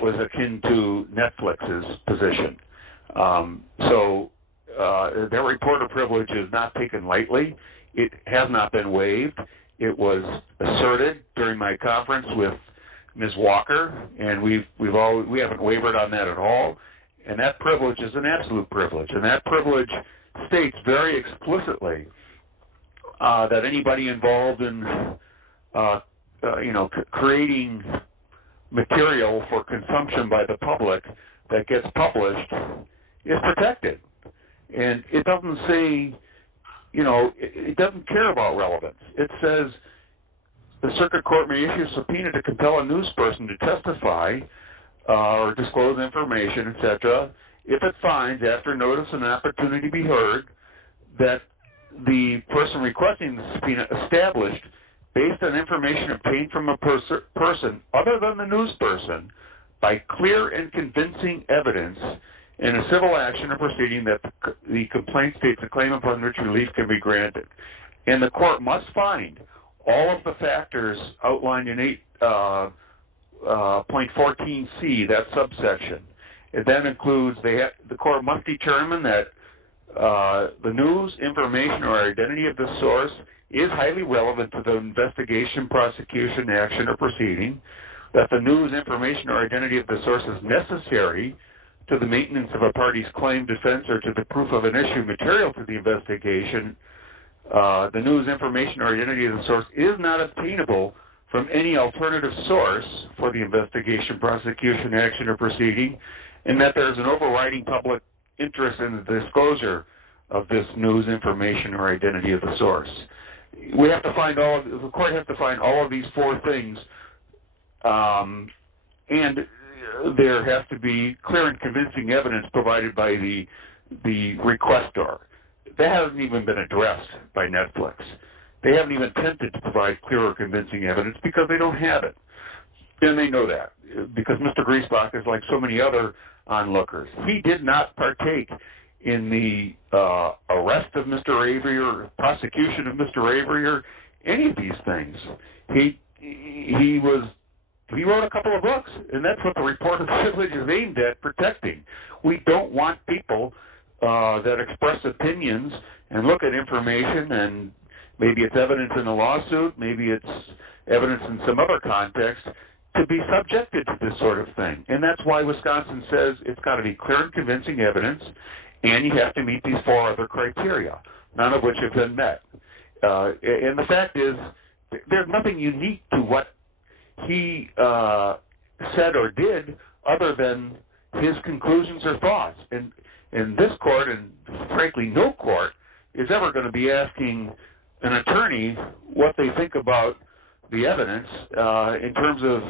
was akin to Netflix's position. So their reporter privilege is not taken lightly. It has not been waived. It was asserted during my conference with Ms. Walker, and we haven't wavered on that at all. And that privilege is an absolute privilege, and that privilege states very explicitly that anybody involved in creating material for consumption by the public that gets published is protected. And it doesn't say, it doesn't care about relevance. It says the circuit court may issue a subpoena to compel a newsperson to testify or disclose information, etc., if it finds, after notice and opportunity to be heard, that the person requesting the subpoena established, based on information obtained from a person other than the newsperson, by clear and convincing evidence in a civil action or proceeding that the complaint states a claim upon which relief can be granted. And the court must find all of the factors outlined in 8.14c, that subsection. It then includes, the court must determine that the news, information, or identity of the source is highly relevant to the investigation, prosecution, action, or proceeding, that the news, information, or identity of the source is necessary to the maintenance of a party's claim, defense, or to the proof of an issue material to the investigation. The news, information, or identity of the source is not obtainable from any alternative source for the investigation, prosecution, action, or proceeding, and that there is an overriding public interest in the disclosure of this news, information, or identity of the source. We have to find the court has to find all of these four things, and there has to be clear and convincing evidence provided by the requestor. That hasn't even been addressed by Netflix. They haven't even attempted to provide clear or convincing evidence because they don't have it. And they know that, because Mr. Griesbach is like so many other onlookers. He did not partake in the arrest of Mr. Avery or prosecution of Mr. Avery or any of these things. He wrote a couple of books, and that's what the reporter privilege is aimed at protecting. We don't want people that express opinions and look at information, and maybe it's evidence in a lawsuit, maybe it's evidence in some other context, to be subjected to this sort of thing. And that's why Wisconsin says it's got to be clear and convincing evidence, and you have to meet these four other criteria, none of which have been met. And the fact is, there's nothing unique to what he said or did other than his conclusions or thoughts. And this court, and frankly no court, is ever going to be asking an attorney what they think about the evidence in terms of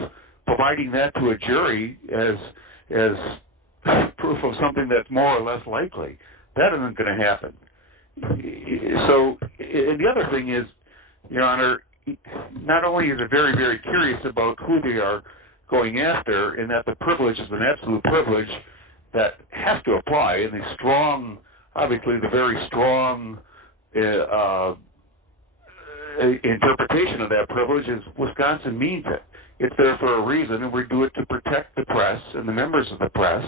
providing that to a jury as proof of something that's more or less likely. That isn't going to happen. So, and the other thing is, Your Honor, not only is it very, very curious about who they are going after, and that the privilege is an absolute privilege that has to apply, and the strong, obviously the very strong interpretation of that privilege is Wisconsin means it. It's there for a reason, and we do it to protect the press and the members of the press.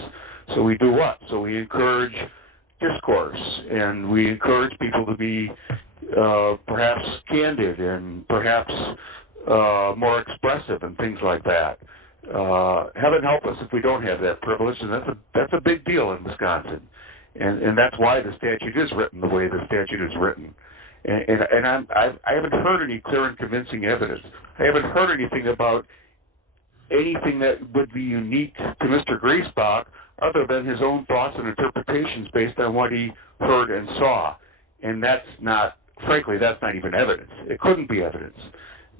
So we do what? So we encourage discourse, and we encourage people to be perhaps candid and perhaps more expressive and things like that. Heaven help us if we don't have that privilege, and that's a big deal in Wisconsin. And that's why the statute is written the way the statute is written. And I haven't heard any clear and convincing evidence. I haven't heard anything about anything that would be unique to Mr. Griesbach other than his own thoughts and interpretations based on what he heard and saw. And that's not, frankly, that's not even evidence. It couldn't be evidence.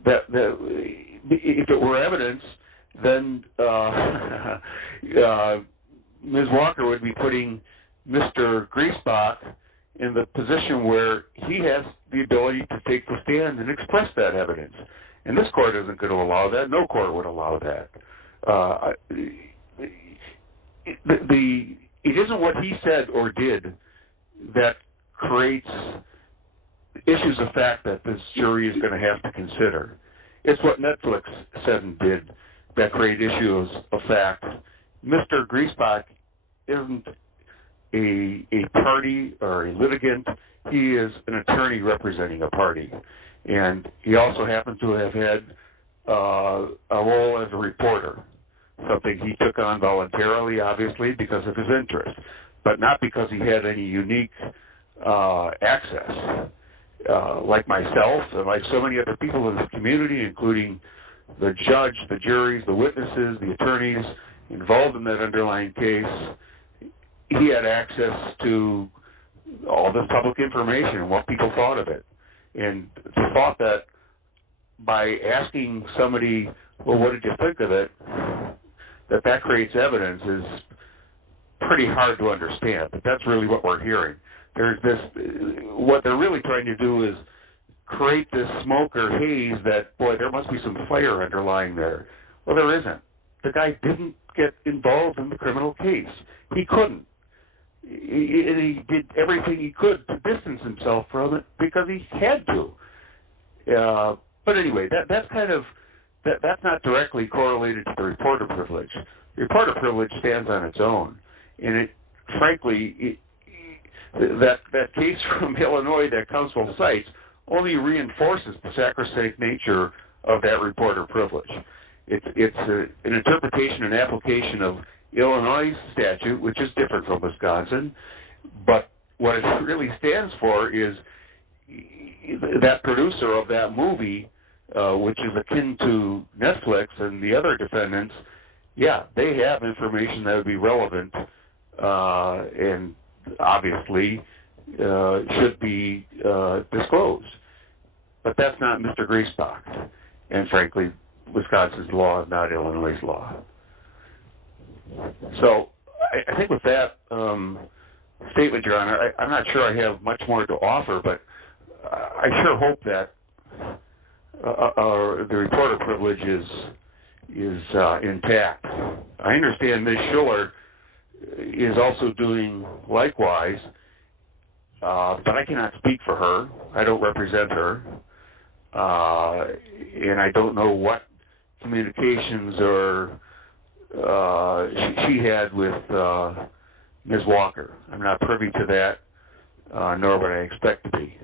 If it were evidence, then Ms. Walker would be putting Mr. Griesbach in the position where he has the ability to take the stand and express that evidence. And this court isn't going to allow that. No court would allow that. It isn't what he said or did that creates issues of fact that this jury is going to have to consider. It's what Netflix said and did that create issues of fact. Mr. Griesbach isn't a party or a litigant. He is an attorney representing a party. And he also happens to have had a role as a reporter, something he took on voluntarily, obviously, because of his interest, but not because he had any unique access. Like myself and like so many other people in this community, including the judge, the juries, the witnesses, the attorneys involved in that underlying case, he had access to all this public information and what people thought of it. And the thought that by asking somebody, well, what did you think of it, that creates evidence is pretty hard to understand. But that's really what we're hearing. There's this, what they're really trying to do is create this smoke or haze that, boy, there must be some fire underlying there. Well, there isn't. The guy didn't get involved in the criminal case. He couldn't. He did everything he could to distance himself from it because he had to. But anyway, that's kind of, that's not directly correlated to the reporter privilege. The reporter privilege stands on its own. And it, frankly, that case from Illinois that counsel cites only reinforces the sacrosanct nature of that reporter privilege. It's an interpretation and application of Illinois statute, which is different from Wisconsin, but what it really stands for is that producer of that movie, which is akin to Netflix and the other defendants, yeah, they have information that would be relevant and obviously should be disclosed. But that's not Mr. Griesbach. And frankly, Wisconsin's law is not Illinois' law. So I think with that statement, Your Honor, I'm not sure I have much more to offer, but I sure hope that the reporter privilege is intact. I understand Ms. Schuller is also doing likewise, but I cannot speak for her. I don't represent her, and I don't know what communications or she had with Ms. Walker. I'm not privy to that, nor would I expect to be.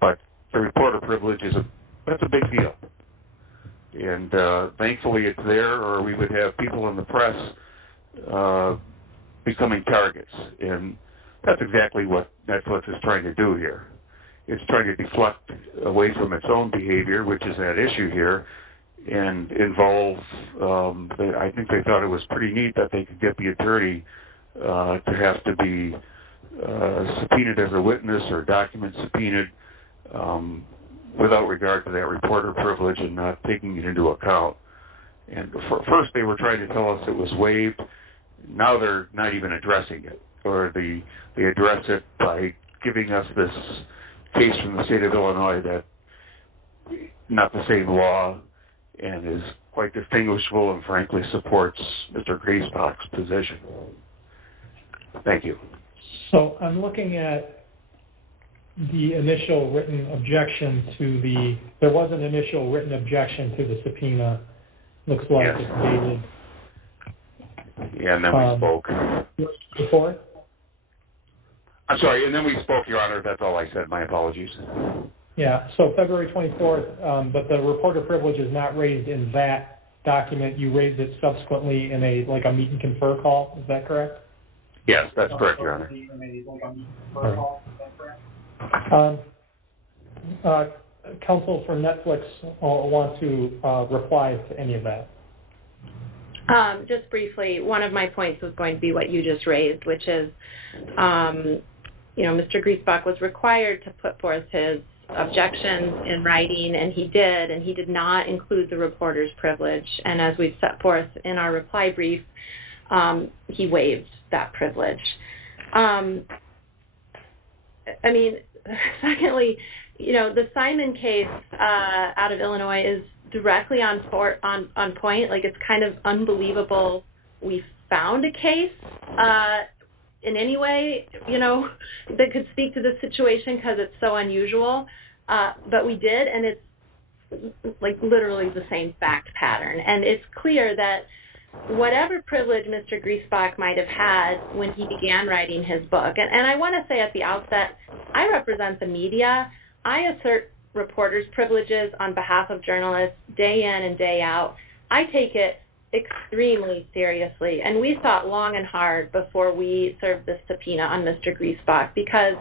But the reporter privilege that's a big deal. And thankfully it's there, or we would have people in the press becoming targets. And that's exactly what Netflix is trying to do here. It's trying to deflect away from its own behavior, which is at issue here, and involve, I think they thought it was pretty neat that they could get the attorney to have to be subpoenaed as a witness or documents subpoenaed without regard to that reporter privilege and not taking it into account. And first they were trying to tell us it was waived. Now they're not even addressing it, or they address it by giving us this case from the state of Illinois that not the same law and is quite distinguishable and frankly supports Mr. Griesbach's position. Thank you. So I'm looking at the initial written objection to there was an initial written objection to the subpoena. Looks like yes. It's dated. Yeah, and then we spoke. Before? I'm sorry, and then we spoke, Your Honor. That's all I said. My apologies. Yeah, so February 24th, but the reporter privilege is not raised in that document. You raised it subsequently in a meet and confer call. Is that correct? Yes, that's correct, Your Honor. Counsel for Netflix want to reply to any of that. Just briefly, one of my points was going to be what you just raised, which is, Mr. Griesbach was required to put forth his objections in writing, and he did not include the reporter's privilege. And as we've set forth in our reply brief, he waived that privilege. Secondly, the Simon case out of Illinois is directly on point. Like, it's kind of unbelievable we found a case in any way, that could speak to this situation because it's so unusual. But we did, and it's like literally the same fact pattern. And it's clear that whatever privilege Mr. Griesbach might have had when he began writing his book, and I want to say at the outset, I represent the media. I assert reporters' privileges on behalf of journalists day in and day out. I take it extremely seriously, and we thought long and hard before we served this subpoena on Mr. Griesbach because,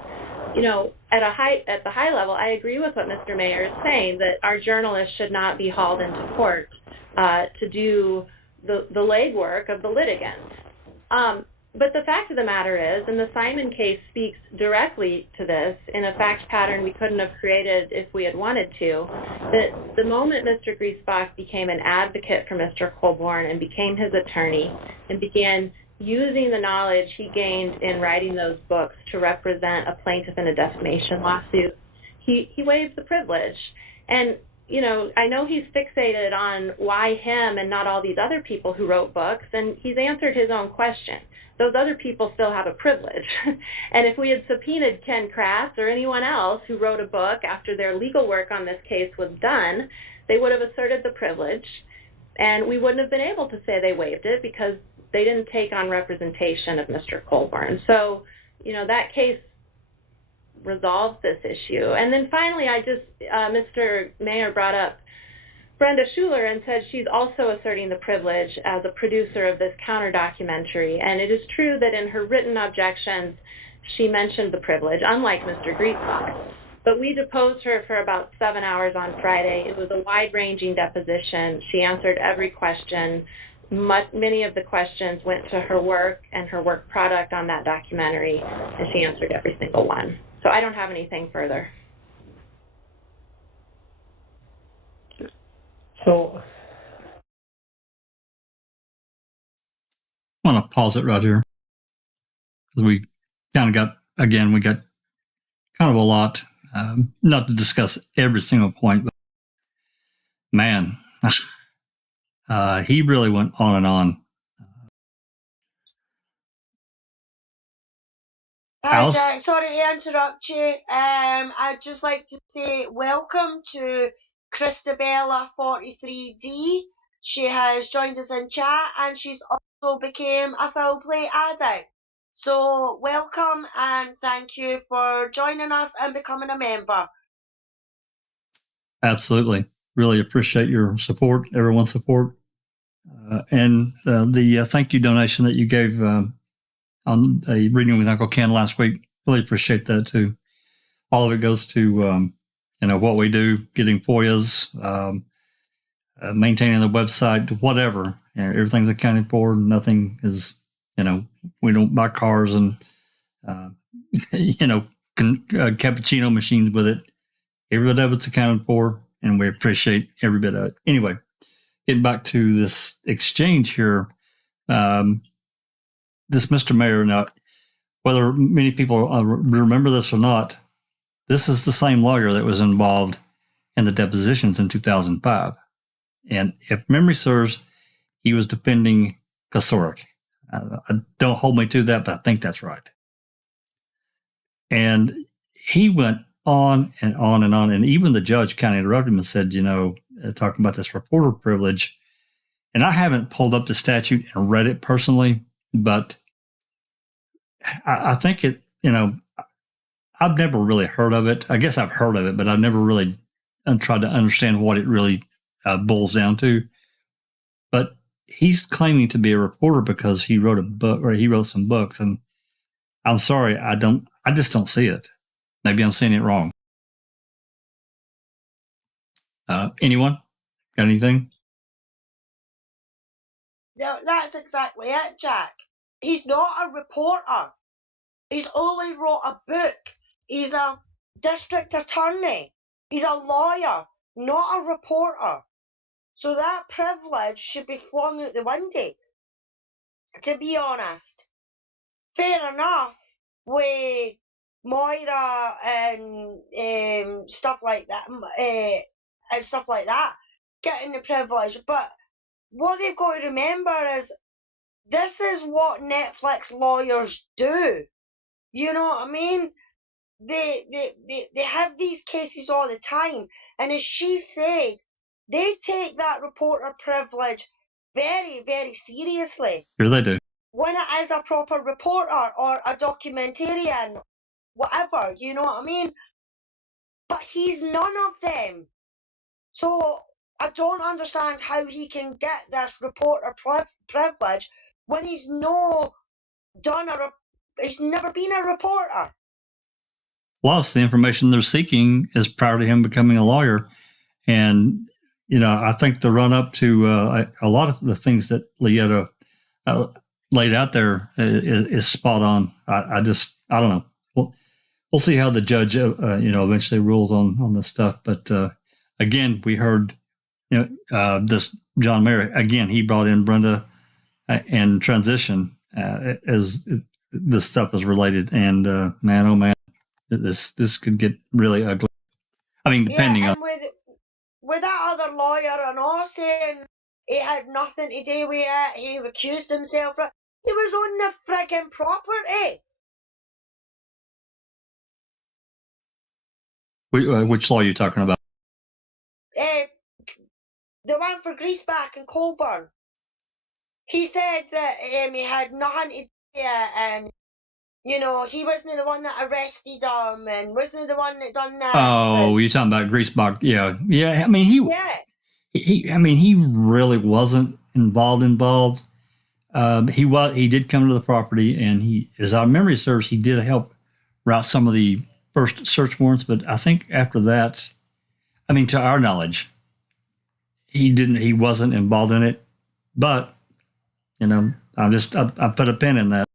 you know, at the high level, I agree with what Mr. Mayer is saying, that our journalists should not be hauled into court to do the legwork of the litigant. But the fact of the matter is, and the Simon case speaks directly to this in a fact pattern we couldn't have created if we had wanted to, that the moment Mr. Griesbach became an advocate for Mr. Colborn and became his attorney and began using the knowledge he gained in writing those books to represent a plaintiff in a defamation lawsuit, he waived the privilege. And, you know, I know he's fixated on why him and not all these other people who wrote books, and he's answered his own question. Those other people still have a privilege. And if we had subpoenaed Ken Kratz or anyone else who wrote a book after their legal work on this case was done, they would have asserted the privilege, and we wouldn't have been able to say they waived it because they didn't take on representation of Mr. Colborn. So, you know, that case resolves this issue. And then finally, Mr. Mayer brought up Brenda Schuler and said she's also asserting the privilege as a producer of this counter-documentary. And it is true that in her written objections, she mentioned the privilege, unlike Mr. Griesbach. But we deposed her for about 7 hours on Friday. It was a wide-ranging deposition. She answered every question. Many of the questions went to her work and her work product on that documentary, and she answered every single one. So I don't have anything further. So I want to pause it right here. We kind of got kind of a lot, not to discuss every single point, but man, he really went on and on. Hi, Jack. Sorry to interrupt you. I'd just like to say welcome to Christabella 43D. She has joined us in chat and she's also became a foul play addict. So welcome and thank you for joining us and becoming a member. Absolutely. Really appreciate your support, everyone's support. And the thank you donation that you gave on a reading with Uncle Ken last week. Really appreciate that too. All of it goes to, what we do, getting FOIAs, maintaining the website, whatever. Everything's accounted for. Nothing is, we don't buy cars and, cappuccino machines with it. Every bit of it's accounted for, and we appreciate every bit of it. Anyway, getting back to this exchange here, this Mr. Mayer, now, whether many people remember this or not, this is the same lawyer that was involved in the depositions in 2005. And if memory serves, he was defending Kosarik. Don't hold me to that, but I think that's right. And he went on and on and on. And even the judge kind of interrupted him and said, talking about this reporter privilege. And I haven't pulled up the statute and read it personally, but I think it, I've never really heard of it. I guess I've heard of it, but I've never really tried to understand what it really boils down to. But he's claiming to be a reporter because he wrote a book, or he wrote some books. And I'm sorry, I just don't see it. Maybe I'm saying it wrong. Anyone got anything? No, that's exactly it, Jack. He's not a reporter. He's only wrote a book. He's a district attorney. He's a lawyer, not a reporter. So that privilege should be flung out the window, to be honest. Fair enough with Moira and stuff like that, getting the privilege. But what they've got to remember is this is what Netflix lawyers do. You know what I mean? They have these cases all the time, and as she said, they take that reporter privilege very, very seriously. Sure they do. When it is a proper reporter or a documentarian, whatever, you know what I mean? But he's none of them. So I don't understand how he can get this reporter privilege when he's he's never been a reporter. Plus, the information they're seeking is prior to him becoming a lawyer. And, I think the run up to a lot of the things that Leota laid out there is spot on. I don't know. We'll see how the judge, eventually rules on this stuff. But again, we heard, this John Mayer, again, he brought in Brenda and transition as this stuff is related. And man, oh man, this could get really ugly. I mean, depending on. With that other lawyer and all saying he had nothing to do with it, he recused himself. He was on the friggin' property. Which law are you talking about? The one for Griesbach and Colborn. He said that he had nothing to do with it, and he wasn't the one that arrested him, and wasn't the one that done that. Oh, you're talking about Griesbach? Yeah. I mean, he really wasn't involved. He did come to the property, and he, as our memory serves, he did help write some of the first search warrants. But I think after that, I mean, to our knowledge, he wasn't involved in it. But I put a pin in that.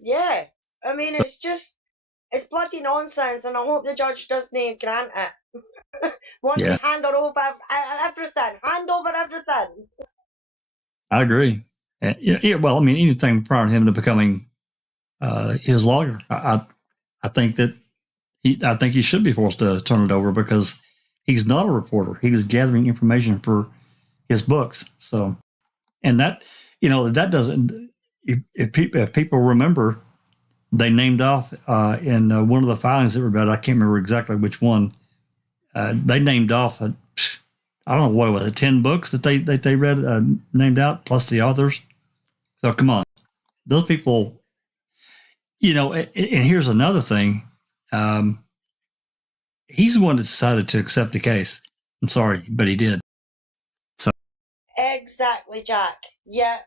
Yeah, I mean, it's bloody nonsense, and I hope the judge doesn't grant it. Want to hand over everything. Hand over everything. I agree. Yeah, well, I mean, anything prior to him to becoming his lawyer, I think that I think he should be forced to turn it over because he's not a reporter. He was gathering information for his books. So, and that that doesn't. If people remember, they named off in one of the filings that were about, I can't remember exactly which one. They named off, I don't know, what was it, 10 books that they read, named out, plus the authors. So come on. Those people, and here's another thing. He's the one that decided to accept the case. I'm sorry, but he did. So exactly, Jack. Yeah.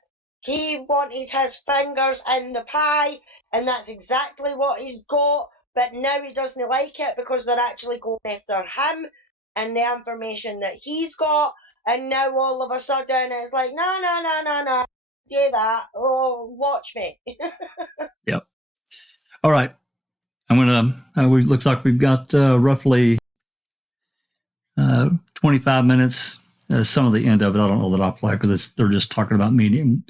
He wanted his fingers in the pie, and that's exactly what he's got. But now he doesn't like it because they're actually going after him and the information that he's got. And now all of a sudden it's like, no, do that. Oh, watch me. Yep. All right. I'm gonna. Looks like we've got roughly 25 minutes. Some of the end of it, I don't know that I'll play because they're just talking about arranging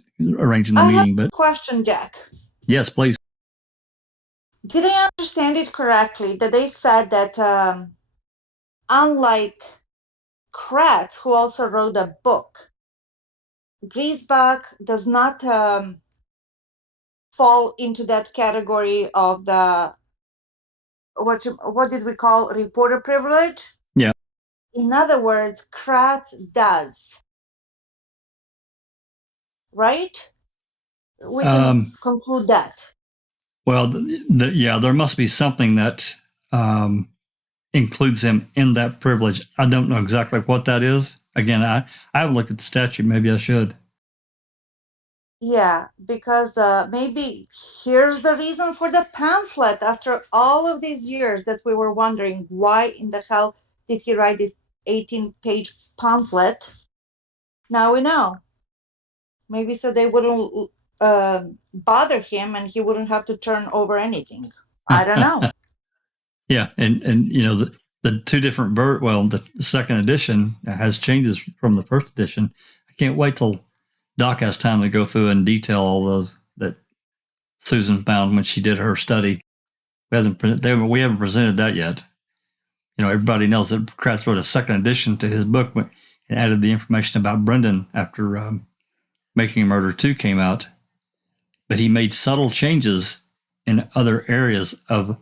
the meeting. But question, Jack. Yes, please. Did I understand it correctly that they said that unlike Kratz, who also wrote a book, Griesbach does not fall into that category of the what did we call reporter privilege? Yeah. In other words, Kratz does. Right? We can conclude that. Well, there must be something that includes him in that privilege. I don't know exactly what that is. Again, I haven't looked at the statute. Maybe I should. Yeah, because maybe here's the reason for the pamphlet. After all of these years that we were wondering why in the hell did he write this 18-page pamphlet, now we know. Maybe so they wouldn't bother him and he wouldn't have to turn over anything. I don't know. Yeah, and the two different the second edition has changes from the first edition. I can't wait till Doc has time to go through and detail all those that Susan found when she did her study. We haven't presented that yet. Everybody knows that Kratz wrote a second edition to his book and added the information about Brendan after Making a Murder 2 came out. But he made subtle changes in other areas of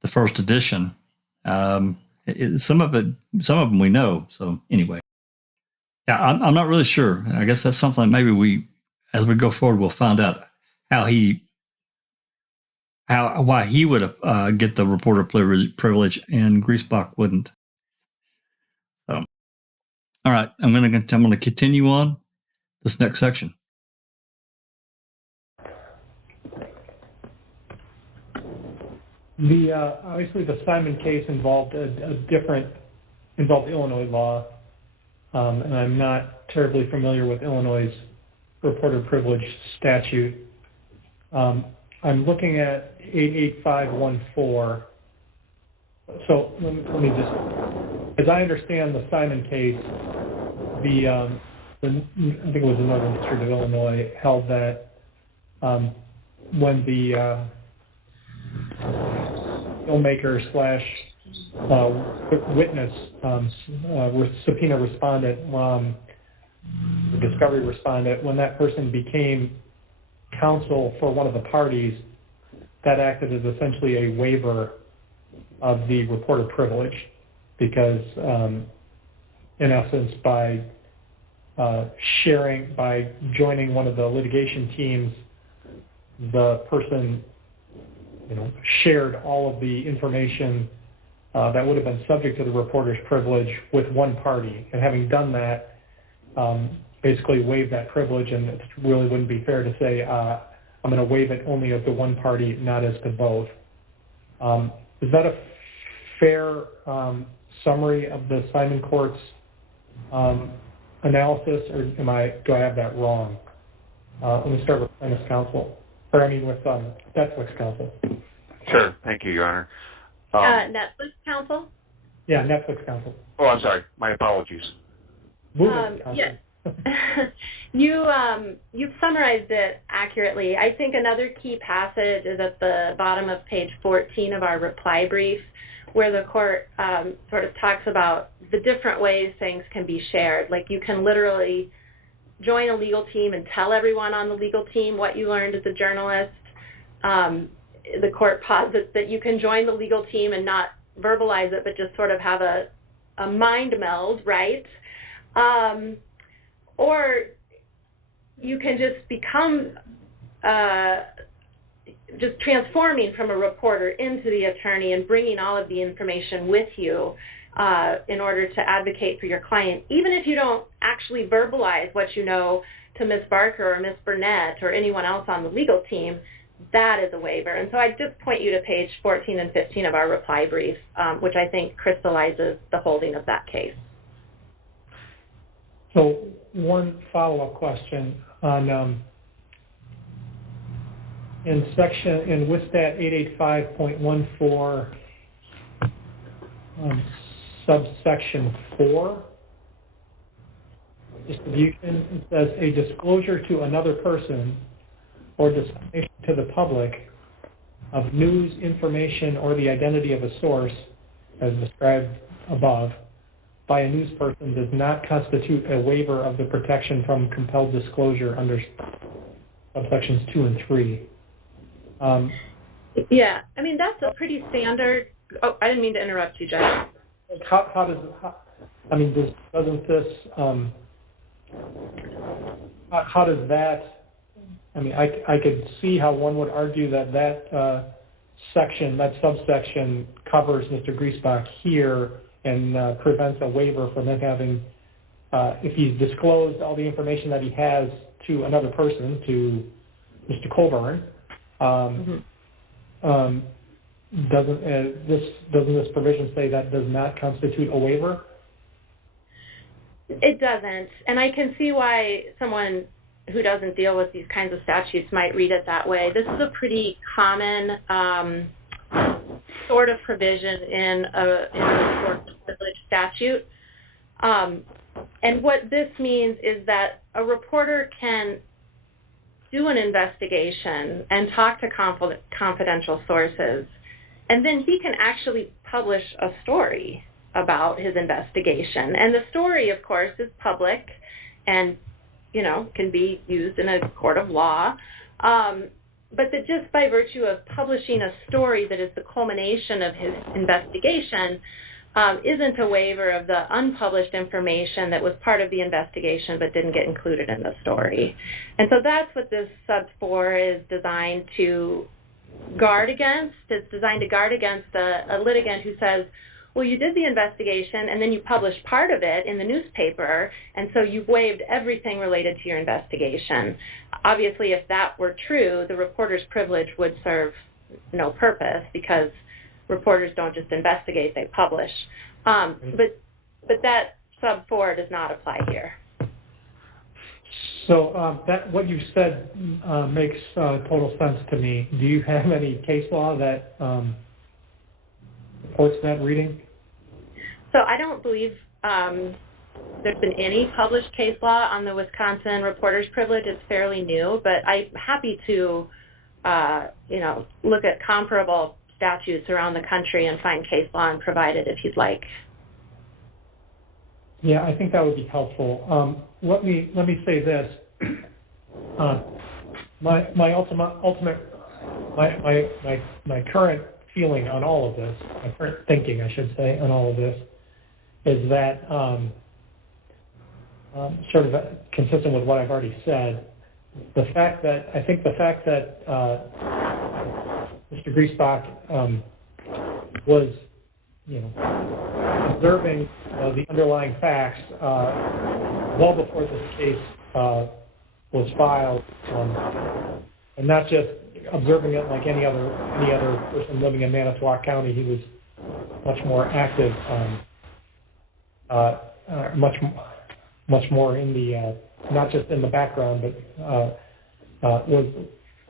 the first edition. And Some of them we know. So anyway, yeah, I'm not really sure. I guess that's something that maybe as we go forward, we'll find out why he would get the reporter privilege and Griesbach wouldn't. So, all right, I'm going to continue on this next section. Obviously the Simon case involved involved Illinois law, and I'm not terribly familiar with Illinois' reporter privilege statute. I'm looking at 88514. So let me just, as I understand the Simon case, I think it was the Northern District of Illinois held that when the filmmaker / witness subpoena respondent, the discovery respondent, when that person became counsel for one of the parties, that acted as essentially a waiver of the reporter privilege, because in essence, by joining one of the litigation teams, the person shared all of the information that would have been subject to the reporter's privilege with one party, and having done that, basically waived that privilege, and it really wouldn't be fair to say I'm going to waive it only as to one party, not as to both. Is that a fair summary of the Simon Court's analysis, or do I have that wrong? Let me start with plaintiff's counsel, with Netflix counsel. Sure, thank you, Your Honor. Netflix counsel? Yeah, Netflix counsel. Oh, I'm sorry. My apologies. Yes. You've summarized it accurately. I think another key passage is at the bottom of page 14 of our reply brief, where the court sort of talks about the different ways things can be shared. Like, you can literally join a legal team and tell everyone on the legal team what you learned as a journalist. The court posits that you can join the legal team and not verbalize it, but just sort of have a mind meld, right? Or you can just become just transforming from a reporter into the attorney and bringing all of the information with you in order to advocate for your client, even if you don't actually verbalize what you know to Ms. Barker or Ms. Burnett or anyone else on the legal team. That is a waiver. And so I just point you to page 14 and 15 of our reply brief, which I think crystallizes the holding of that case. So one follow-up question on in WSStat 885.14 subsection 4, distribution, it says a disclosure to another person or dissemination to the public of news, information, or the identity of a source, as described above, by a news person does not constitute a waiver of the protection from compelled disclosure under subsections 2 and 3. Yeah, I mean, that's a pretty standard. Oh, I didn't mean to interrupt you, Jeff. How does that, I could see how one would argue that subsection covers Mr. Griesbach here and prevents a waiver from him having, if he's disclosed all the information that he has to another person, to Mr. Colborn, doesn't this provision say that does not constitute a waiver? It doesn't, and I can see why someone who doesn't deal with these kinds of statutes might read it that way. This is a pretty common sort of provision in a court privilege statute. And what this means is that a reporter can do an investigation and talk to confidential sources, and then he can actually publish a story about his investigation. And the story, of course, is public and, can be used in a court of law. But that just by virtue of publishing a story that is the culmination of his investigation, isn't a waiver of the unpublished information that was part of the investigation but didn't get included in the story. And so that's what this sub 4 is designed to guard against. It's designed to guard against a litigant who says, well, you did the investigation and then you published part of it in the newspaper, and so you've waived everything related to your investigation. Obviously, if that were true, the reporter's privilege would serve no purpose because reporters don't just investigate, they publish. But that sub 4 does not apply here. So that what you said makes total sense to me. Do you have any case law that supports that reading? So I don't believe there's been any published case law on the Wisconsin reporter's privilege. It's fairly new, but I'm happy to look at comparable statutes around the country and find case law and provide it if you'd like. Yeah, I think that would be helpful. Let me say this. My current feeling on all of this, my current thinking, I should say, on all of this, is that sort of consistent with what I've already said. I think the fact that Mr. Griesbach was, observing the underlying facts well before this case was filed, and not just observing it like any other person living in Manitowoc County. He was much more active, much more in the not just in the background, but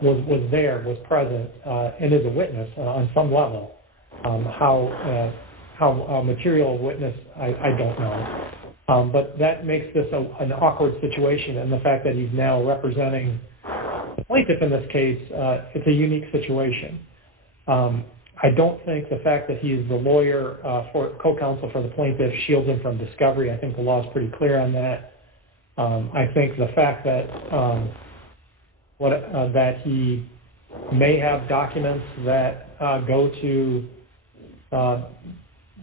was there, was present, and is a witness on some level. How material a witness, I don't know. But that makes this an awkward situation, and the fact that he's now representing the plaintiff in this case, it's a unique situation. I don't think the fact that he is the lawyer for co-counsel for the plaintiff shields him from discovery. I think the law is pretty clear on that. I think the fact that that he may have documents that go to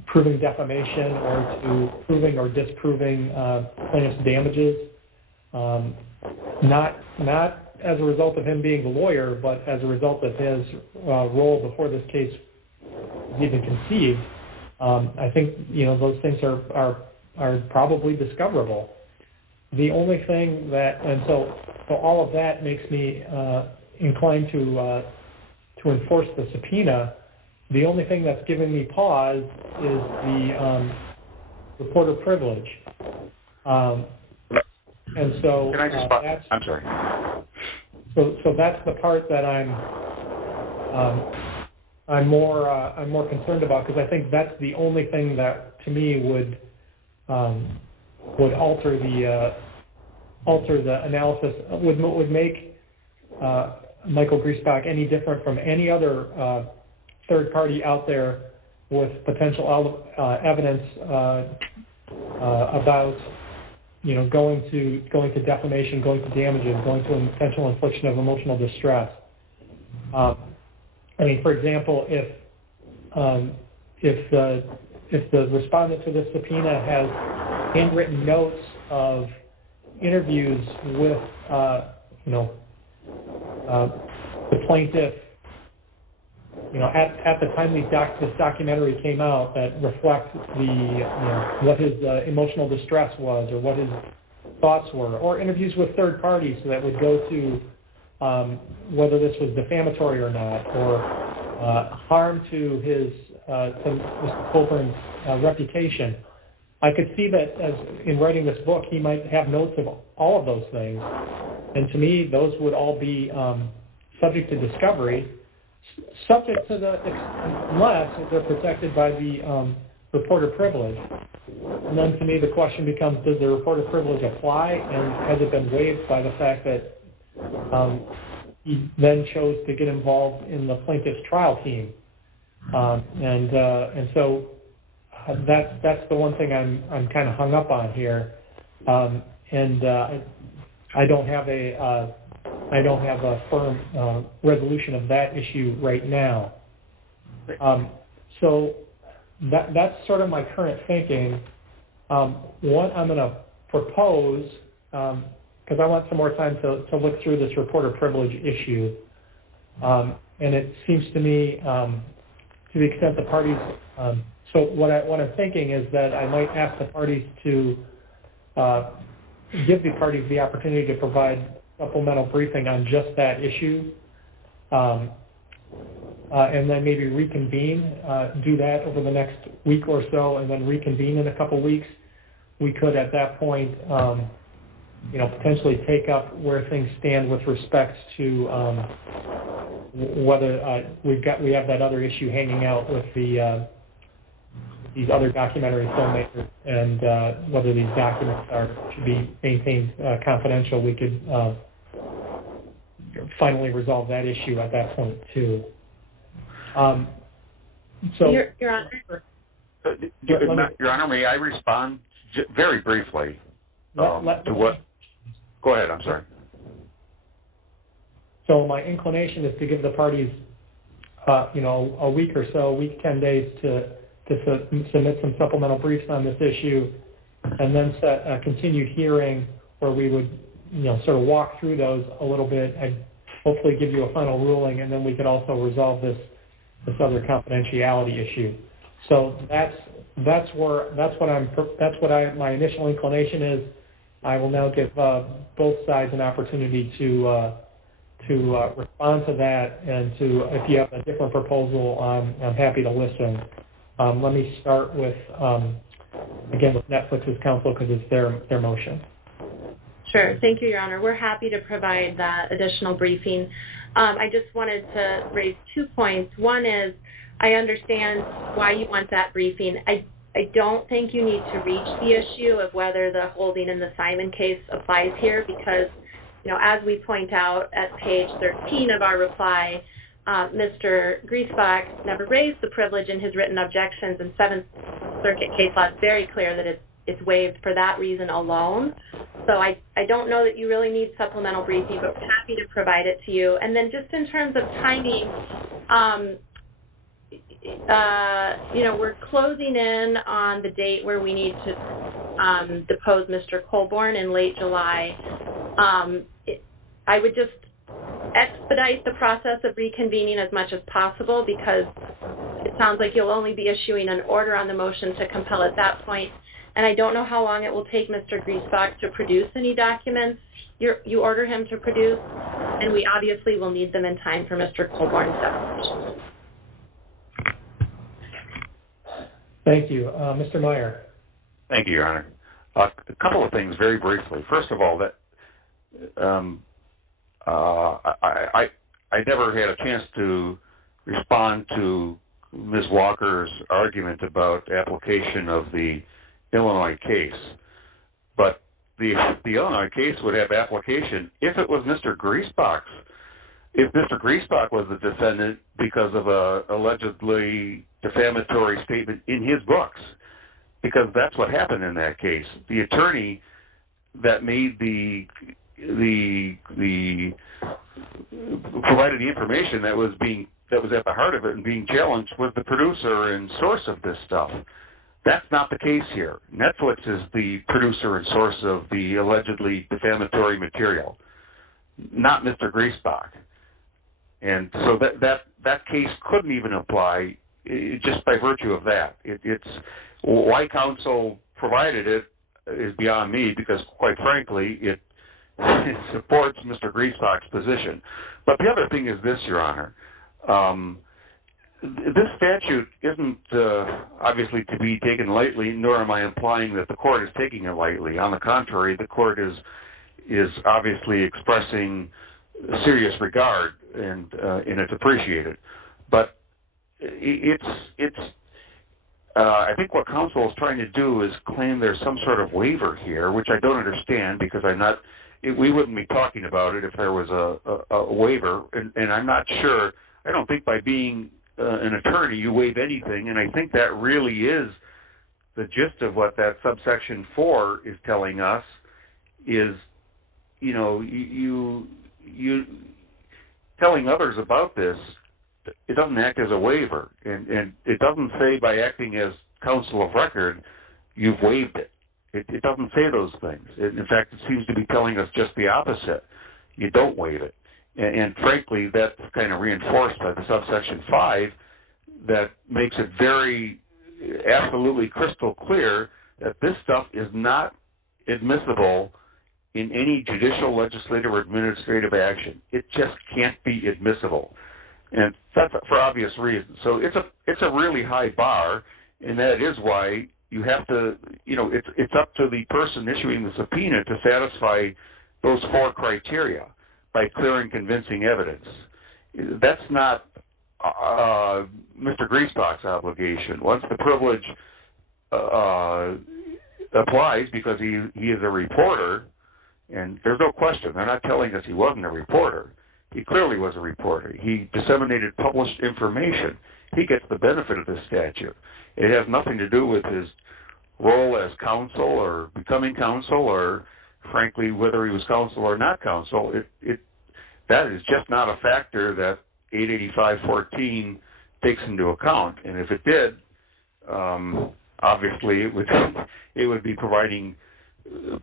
proving defamation or to proving or disproving plaintiff's damages, not as a result of him being the lawyer, but as a result of his role before this case was even conceived. I think those things are probably discoverable. The only thing that, and so all of that makes me inclined to enforce the subpoena. The only thing that's giving me pause is the reporter privilege, and so can I just I'm sorry. So that's the part that I'm more concerned about, because I think that's the only thing that to me would alter the analysis, would make Michael Griesbach any different from any other third party out there with potential evidence about going to defamation, going to damages, going to intentional infliction of emotional distress. For example, if the respondent to this subpoena has handwritten notes of interviews with the plaintiff, at the time this documentary came out, that reflect what his emotional distress was, or what his thoughts were, or interviews with third parties that would go to whether this was defamatory or not, or harm to Mr. Colborn's reputation. I could see that as in writing this book, he might have notes of all of those things, and to me, those would all be subject to discovery, subject to unless they're protected by the reporter privilege. And then to me, the question becomes, does the reporter privilege apply, and has it been waived by the fact that he then chose to get involved in the plaintiff's trial team? And so that's the one thing I'm kind of hung up on here, and I don't have a firm resolution of that issue right now. So that's sort of my current thinking. What I'm going to propose, because I want some more time to look through this reporter privilege issue, and it seems to me, to the extent the parties, so what I'm thinking is that I might ask the parties to give the parties the opportunity to provide supplemental briefing on just that issue, and then maybe reconvene, do that over the next week or so, and then reconvene in a couple weeks. We could, at that point, potentially take up where things stand with respect to whether we have that other issue hanging out with these other documentary filmmakers, and whether these documents should be maintained confidential. We could finally resolve that issue at that point too. So, Your Honor. Your Honor, may I respond very briefly to what? Go ahead. I'm sorry. So my inclination is to give the parties, a week or so, 10 days to submit some supplemental briefs on this issue, and then set a continued hearing where we would, sort of walk through those a little bit and hopefully give you a final ruling, and then we could also resolve this other confidentiality issue. So that's my initial inclination is. I will now give both sides an opportunity to respond to that, and if you have a different proposal, I'm happy to listen. Let me start with again with Netflix's counsel, because it's their motion. Sure. Thank you, Your Honor. We're happy to provide that additional briefing. I just wanted to raise 2 points. One is I understand why you want that briefing. I don't think you need to reach the issue of whether the holding in the Simon case applies here, because, as we point out at page 13 of our reply, Mr. Griesbach never raised the privilege in his written objections, and Seventh Circuit case law is very clear that it's waived for that reason alone. So I don't know that you really need supplemental briefing, but we're happy to provide it to you. And then just in terms of timing, we're closing in on the date where we need to depose Mr. Colborn in late July. I would just expedite the process of reconvening as much as possible, because it sounds like you'll only be issuing an order on the motion to compel at that point. And I don't know how long it will take Mr. Griesbach to produce any documents you order him to produce, and we obviously will need them in time for Mr. Colborn's deposition. Thank you. Mr. Meyer. Thank you, Your Honor. A couple of things very briefly. First of all, that I never had a chance to respond to Ms. Walker's argument about application of the Illinois case. But the Illinois case would have application if it was Mr. Griesbach's. If Mr. Griesbach was the defendant because of a allegedly defamatory statement in his books, because that's what happened in that case. The attorney that made provided the information that was at the heart of it and being challenged was the producer and source of this stuff. That's not the case here. Netflix is the producer and source of the allegedly defamatory material, not Mr. Griesbach. And so that case couldn't even apply just by virtue of that. It's why counsel provided it is beyond me, because quite frankly it supports Mr. Griesbach's position. But the other thing is this, Your Honor. This statute isn't obviously to be taken lightly, nor am I implying that the court is taking it lightly. On the contrary, the court is obviously expressing serious regard, and it's appreciated. But I think what counsel is trying to do is claim there's some sort of waiver here, which I don't understand, because we wouldn't be talking about it if there was a waiver, and I'm not sure. I don't think by being an attorney you waive anything, and I think that really is the gist of what that subsection 4 is telling us. Is you telling others about this act as a waiver, and it doesn't say by acting as counsel of record you've waived it. It doesn't say those things. In fact, it seems to be telling us just the opposite. You don't waive it. And frankly, that's kind of reinforced by the subsection 5 that makes it very absolutely crystal clear that this stuff is not admissible in any judicial, legislative, or administrative action. It just can't be admissible. And that's for obvious reasons. So it's a really high bar, and that is why you have to, it's up to the person issuing the subpoena to satisfy those 4 criteria by clear and convincing evidence. That's not Mr. Griesbach's obligation. Once the privilege applies, because he is a reporter, and there's no question, they're not telling us he wasn't a reporter. He clearly was a reporter. He disseminated published information. He gets the benefit of this statute. It has nothing to do with his role as counsel or becoming counsel or, frankly, whether he was counsel or not counsel. That is just not a factor that 885.14 takes into account. And if it did, obviously it would be providing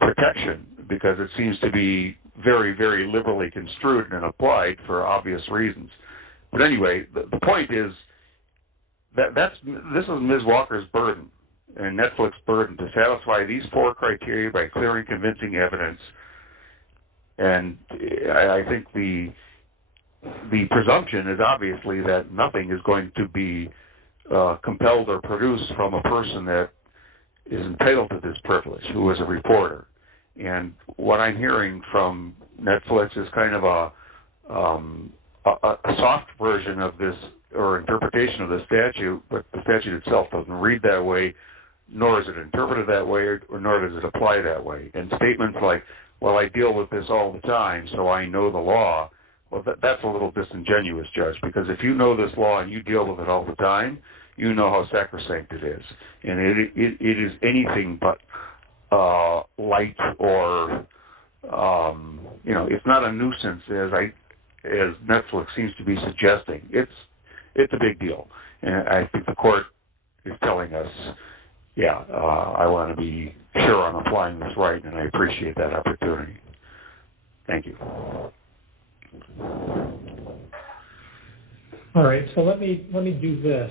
protection, because it seems to be very, very liberally construed and applied for obvious reasons. But anyway, the point is that this is Ms. Walker's burden and Netflix's burden to satisfy these 4 criteria by clear and convincing evidence. And I think the presumption is obviously that nothing is going to be compelled or produced from a person that is entitled to this privilege, who is a reporter. And what I'm hearing from Netflix is kind of a soft version of this, or interpretation of the statute, but the statute itself doesn't read that way, nor is it interpreted that way, or nor does it apply that way. And statements like, well, I deal with this all the time, so I know the law, well, that's a little disingenuous, Judge, because if you know this law and you deal with it all the time, you know how sacrosanct it is. And it is anything but light, or, it's not a nuisance as Netflix seems to be suggesting. It's a big deal. And I think the court is telling us, I want to be sure I'm applying this right, and I appreciate that opportunity. Thank you. All right, so let me do this.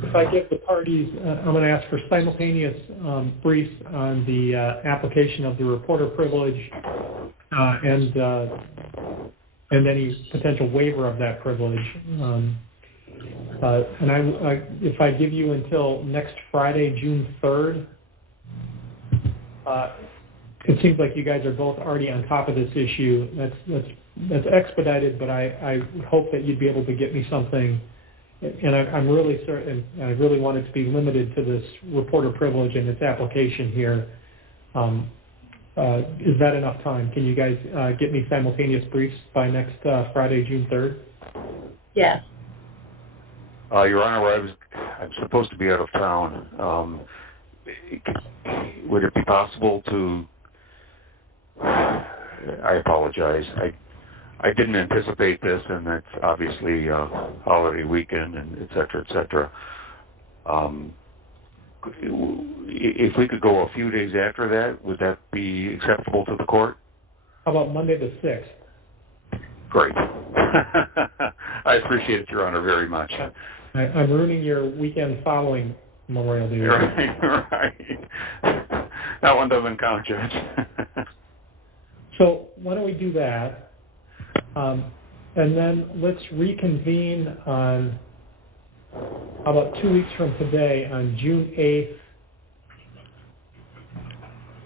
If I give the parties, I'm going to ask for simultaneous briefs on the application of the reporter privilege and any potential waiver of that privilege. If I give you until next Friday, June 3rd, it seems like you guys are both already on top of this issue. That's expedited, but I hope that you'd be able to get me something. And I'm really certain, and I really want it to be limited to this reporter privilege and its application here. Is that enough time? Can you guys get me simultaneous briefs by next Friday, June 3rd? Yes. Your Honor, I'm supposed to be out of town. Would it be possible to? I apologize. I didn't anticipate this, and that's obviously holiday weekend, and et cetera, et cetera. If we could go a few days after that, would that be acceptable to the court? How about Monday the 6th? Great. I appreciate it, Your Honor, very much. I'm ruining your weekend following Memorial Day. Right. That one doesn't count, Judge. So why don't we do that? And then let's reconvene on, how about 2 weeks from today, on June 8th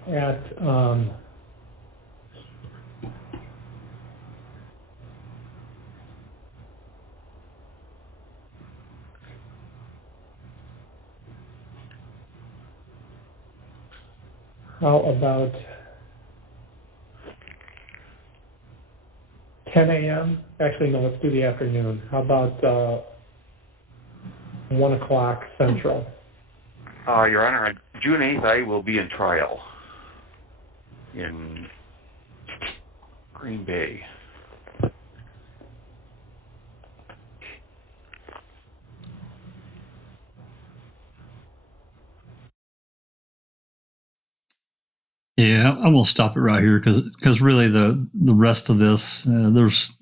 at how about 10 a.m.? Actually, no, let's do the afternoon. How about 1 o'clock Central? Your Honor, on June 8th, I will be in trial in Green Bay. Yeah, I'm gonna stop it right here because really the rest of this there's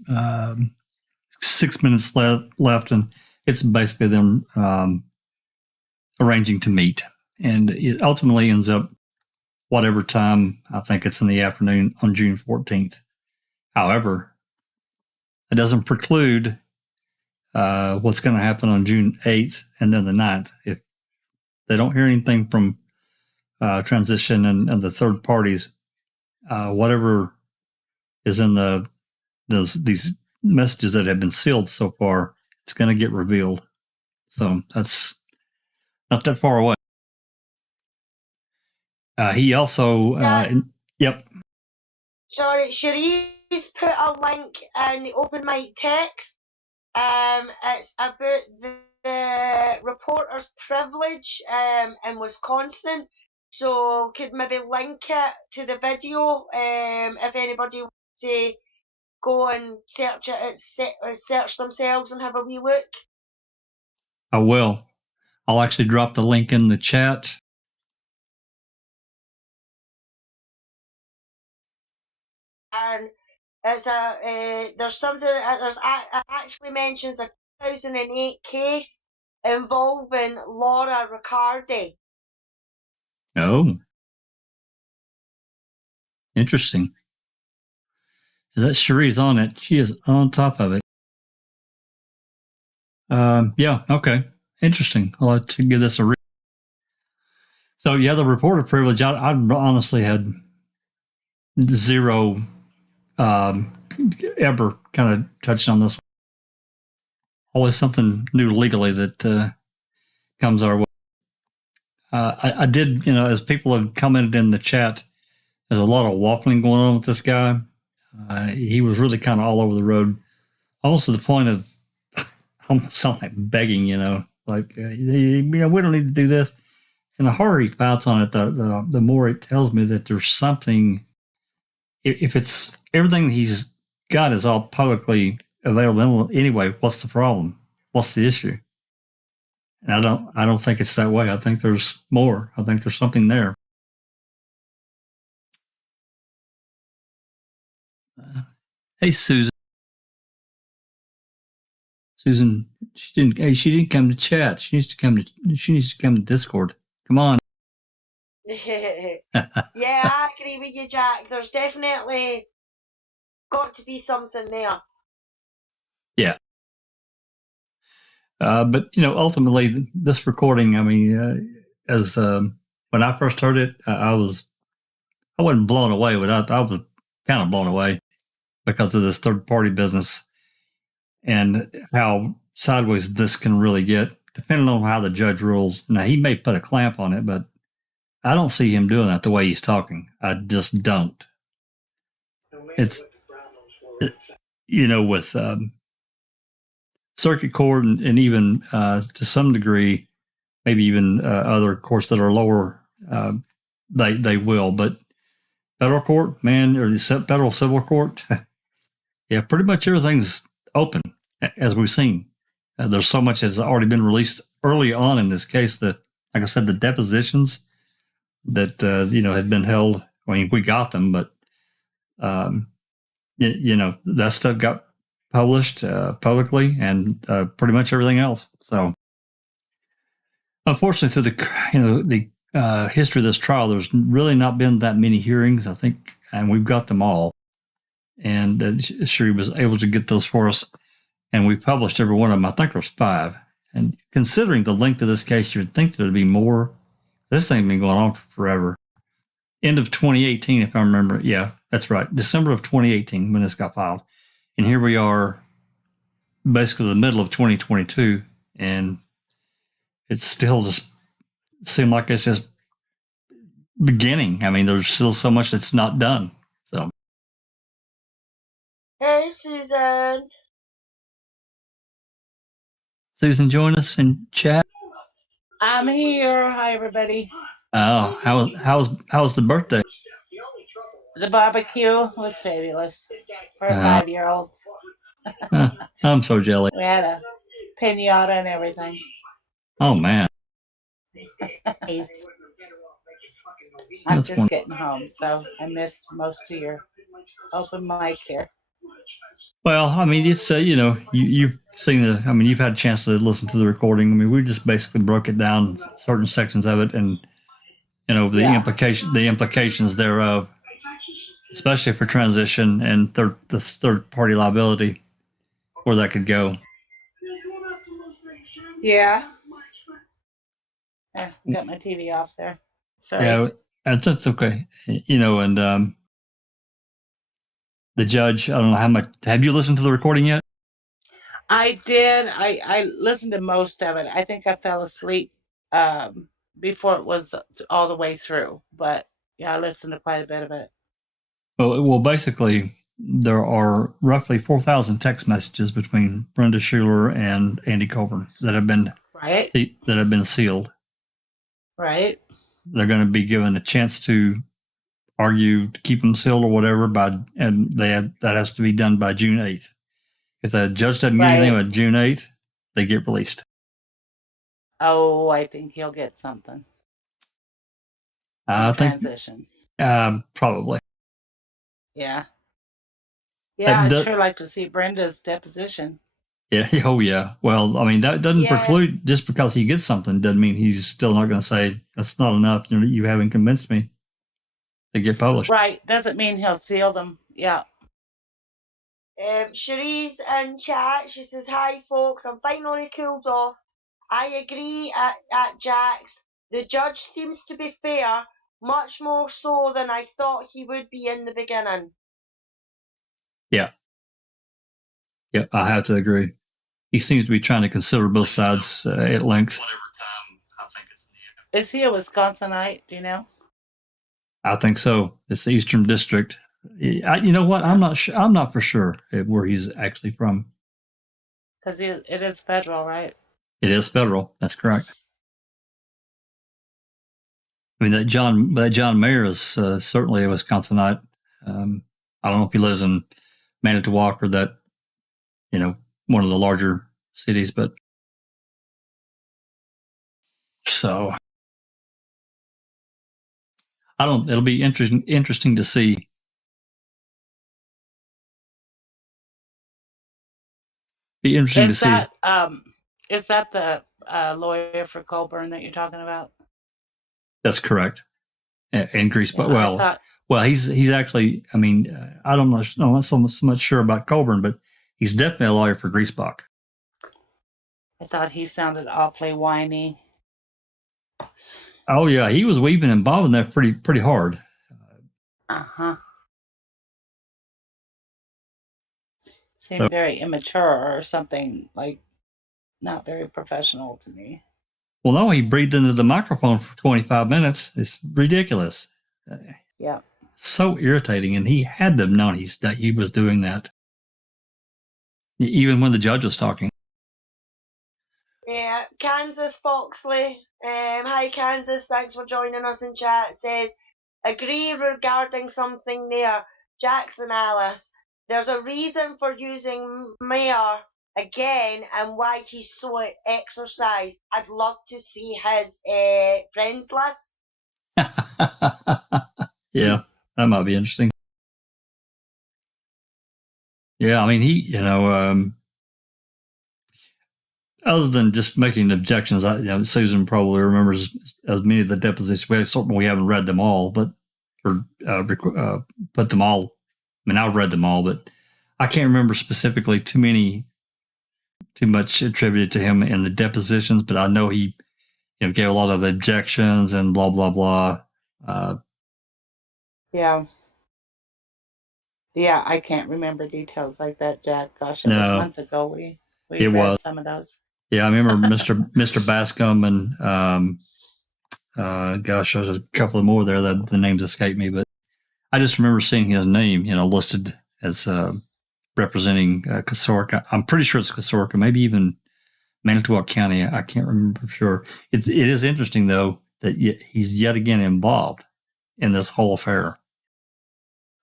6 minutes left, and it's basically them arranging to meet, and it ultimately ends up whatever time. I think it's in the afternoon on June 14th. However, it doesn't preclude what's going to happen on June 8th and then the 9th. If they don't hear anything from transition and the third parties, whatever is in these messages that have been sealed so far, it's going to get revealed. So that's not that far away. He also, yep. Sorry, Sharee's put a link in the open mic text. It's about the reporter's privilege in Wisconsin. So could maybe link it to the video if anybody wants to go and search it, search themselves and have a wee look. I will. I'll actually drop the link in the chat. And it's there's something, it actually mentions a 2008 case involving Laura Riccardi. Oh, interesting. That Sharee's on it. She is on top of it. Yeah, okay. Interesting. I'll have to give this a read. So, yeah, the reporter privilege, I honestly had zero ever kind of touched on this. Always something new legally that comes our way. I did, as people have commented in the chat, there's a lot of waffling going on with this guy. He was really kind of all over the road, almost to the point of almost sound like begging, like, we don't need to do this. And the harder he fights on it, the more it tells me that there's something. If it's everything he's got is all publicly available anyway, what's the problem? What's the issue? And I don't think it's that way. I think there's more. I think there's something there. Hey, Susan. Susan, she didn't come to chat. She needs to come to Discord. Come on. Yeah, I agree with you, Jack. There's definitely got to be something there. Yeah. But ultimately, this recording, I mean, as when I first heard it, I wasn't blown away, but I was kind of blown away because of this third party business and how sideways this can really get, depending on how the judge rules. Now, he may put a clamp on it, but I don't see him doing that the way he's talking. I just don't. It's, with circuit court and even to some degree, maybe even other courts that are lower, they will. But federal court, man, or the federal civil court, yeah, pretty much everything's open, as we've seen. There's so much that's already been released early on in this case that, like I said, the depositions that, had been held. I mean, we got them, but, that stuff got published publicly and pretty much everything else. So, unfortunately, through the history of this trial, there's really not been that many hearings, I think, and we've got them all. And Charee was able to get those for us, and we published every one of them. I think there was 5. And considering the length of this case, you would think there'd be more. This thing's been going on for forever. End of 2018, if I remember. Yeah, that's right. December of 2018 when this got filed. And here we are, basically the middle of 2022, and it's still just seemed like it's just beginning. I mean, there's still so much that's not done. So. Hey, Susan. Susan, join us in chat. I'm here. Hi, everybody. Oh, how was the birthday? The barbecue was fabulous for a 5-year-old. I'm so jelly. We had a pinata and everything. Oh, man. I'm That's just one. getting home, so I missed most of your open mic here. Well, I mean, it's you've seen the. I mean, you've had a chance to listen to the recording. I mean, we just basically broke it down, certain sections of it, and the implications thereof, especially for transition and third party liability, where that could go. Yeah. Got my TV off there. Sorry. Yeah, that's okay. And the judge. I don't know how much. Have you listened to the recording yet? I did. I listened to most of it. I think I fell asleep before it was all the way through. But yeah, I listened to quite a bit of it. Well, basically, there are roughly 4,000 text messages between Brenda Schuler and Andy Colborn that have been sealed. Right. They're going to be given a chance to argue to keep them sealed or whatever that has to be done by June 8th. If the judge doesn't get anything by June 8th, they get released. Oh, I think he'll get something. I think transition. Probably. Yeah. Yeah, I'd sure like to see Brenda's deposition. Yeah. Oh, yeah. Well, I mean, that doesn't preclude, just because he gets something doesn't mean he's still not going to say, that's not enough. You haven't convinced me to get published. Right. Doesn't mean he'll seal them. Yeah. Cheree's in chat. She says, "Hi, folks. I'm finally cooled off. I agree at Jack's. The judge seems to be fair, much more so than I thought he would be in the beginning." Yeah. Yeah, I have to agree. He seems to be trying to consider both sides at length. Is he a Wisconsinite? Do you know? I think so. It's the Eastern District. You know what? I'm not sure. I'm not for sure where he's actually from. Because it is federal, right? It is federal. That's correct. I mean, that John Mayer is certainly a Wisconsinite. I don't know if he lives in Manitowoc or that, one of the larger cities, but so it'll be interesting to see. Be interesting to see. Is that the lawyer for Colborn that you're talking about? That's correct. And Griesbach. Well, he's actually. I mean, I'm not so much sure about Colborn, but he's definitely a lawyer for Griesbach. I thought he sounded awfully whiny. Oh yeah, he was weaving and bobbing that pretty hard. Seemed very immature or something, like not very professional to me. Well, no, he breathed into the microphone for 25 minutes. It's ridiculous. Yeah. So irritating, and he had to have known that he was doing that, even when the judge was talking. Yeah, Kansas Foxley. Hi, Kansas. Thanks for joining us in chat. Says, "Agree regarding something there, Jackson Alice. There's a reason for using Mayor again and why he's so exercised. I'd love to see his friends list." Yeah, that might be interesting. Yeah, I mean, he, other than just making objections, Susan probably remembers as many of the depositions. We haven't read them all, but put them all. I mean, I've read them all, but I can't remember specifically too much attributed to him in the depositions. But I know he gave a lot of objections and blah blah blah. Yeah. Yeah, I can't remember details like that, Jack. Gosh, it was months ago. We read some of those. Yeah, I remember Mr. Bascom and gosh, there's a couple more there that the names escape me, but I just remember seeing his name, listed as representing Casorca. I'm pretty sure it's Casorca, maybe even Manitowoc County. I can't remember for sure. It is interesting though that he's yet again involved in this whole affair.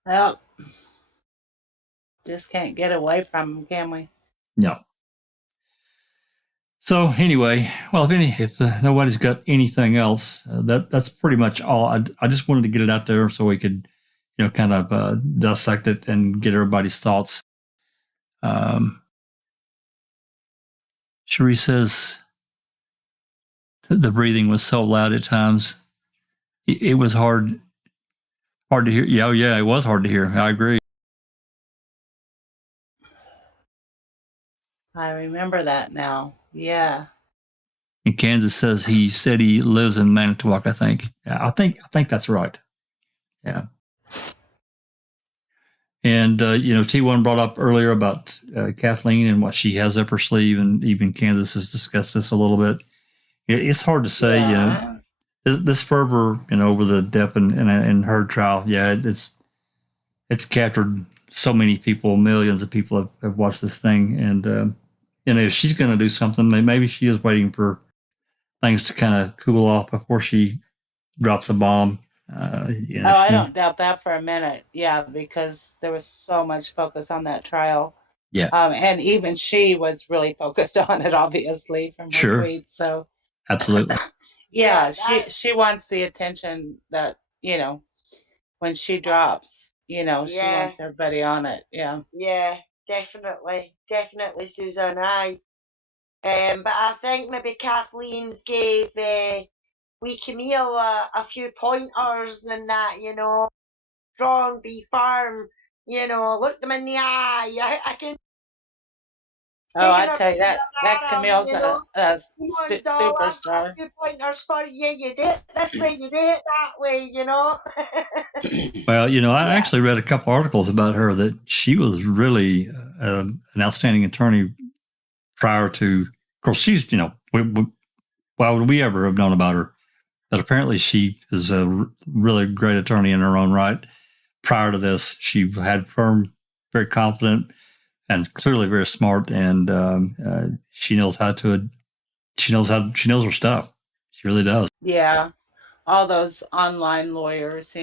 Well, just can't get away from him, can we? No. So anyway, well, if nobody's got anything else, that's pretty much all. I just wanted to get it out there so we could, kind of dissect it and get everybody's thoughts. Charee says the breathing was so loud at times. It was hard to hear. Yeah, it was hard to hear. I agree. I remember that now. Yeah. And Kansas says he said he lives in Manitowoc, I think. Yeah, I think that's right. Yeah. And, T1 brought up earlier about Kathleen and what she has up her sleeve, and even Kansas has discussed this a little bit. It's hard to say, this fervor, over the deaf and heard trial. Yeah, it's captured so many people, millions of people have watched this thing. And, if she's going to do something, maybe she is waiting for things to kind of cool off before she drops a bomb. I don't doubt that for a minute. Yeah, because there was so much focus on that trial. Yeah. And even she was really focused on it, obviously, from her tweet. So absolutely. Yeah, she wants the attention that, when she drops, she wants everybody on it. Yeah. Yeah, definitely, Susan. But I think maybe Kathleen's gave wee Camille a few pointers and that, strong, be firm, look them in the eye. I can. Oh, I tell you that Camille's a superstar. A few pointers for you. You do it this way, you do it that way, Well, I actually read a couple articles about her that she was really an outstanding attorney prior to. Of course, she's why would we ever have known about her? But apparently, she is a really great attorney in her own right. Prior to this, she had firm, very confident, and clearly very smart, and she knows her stuff. She really does. Yeah, all those online lawyers,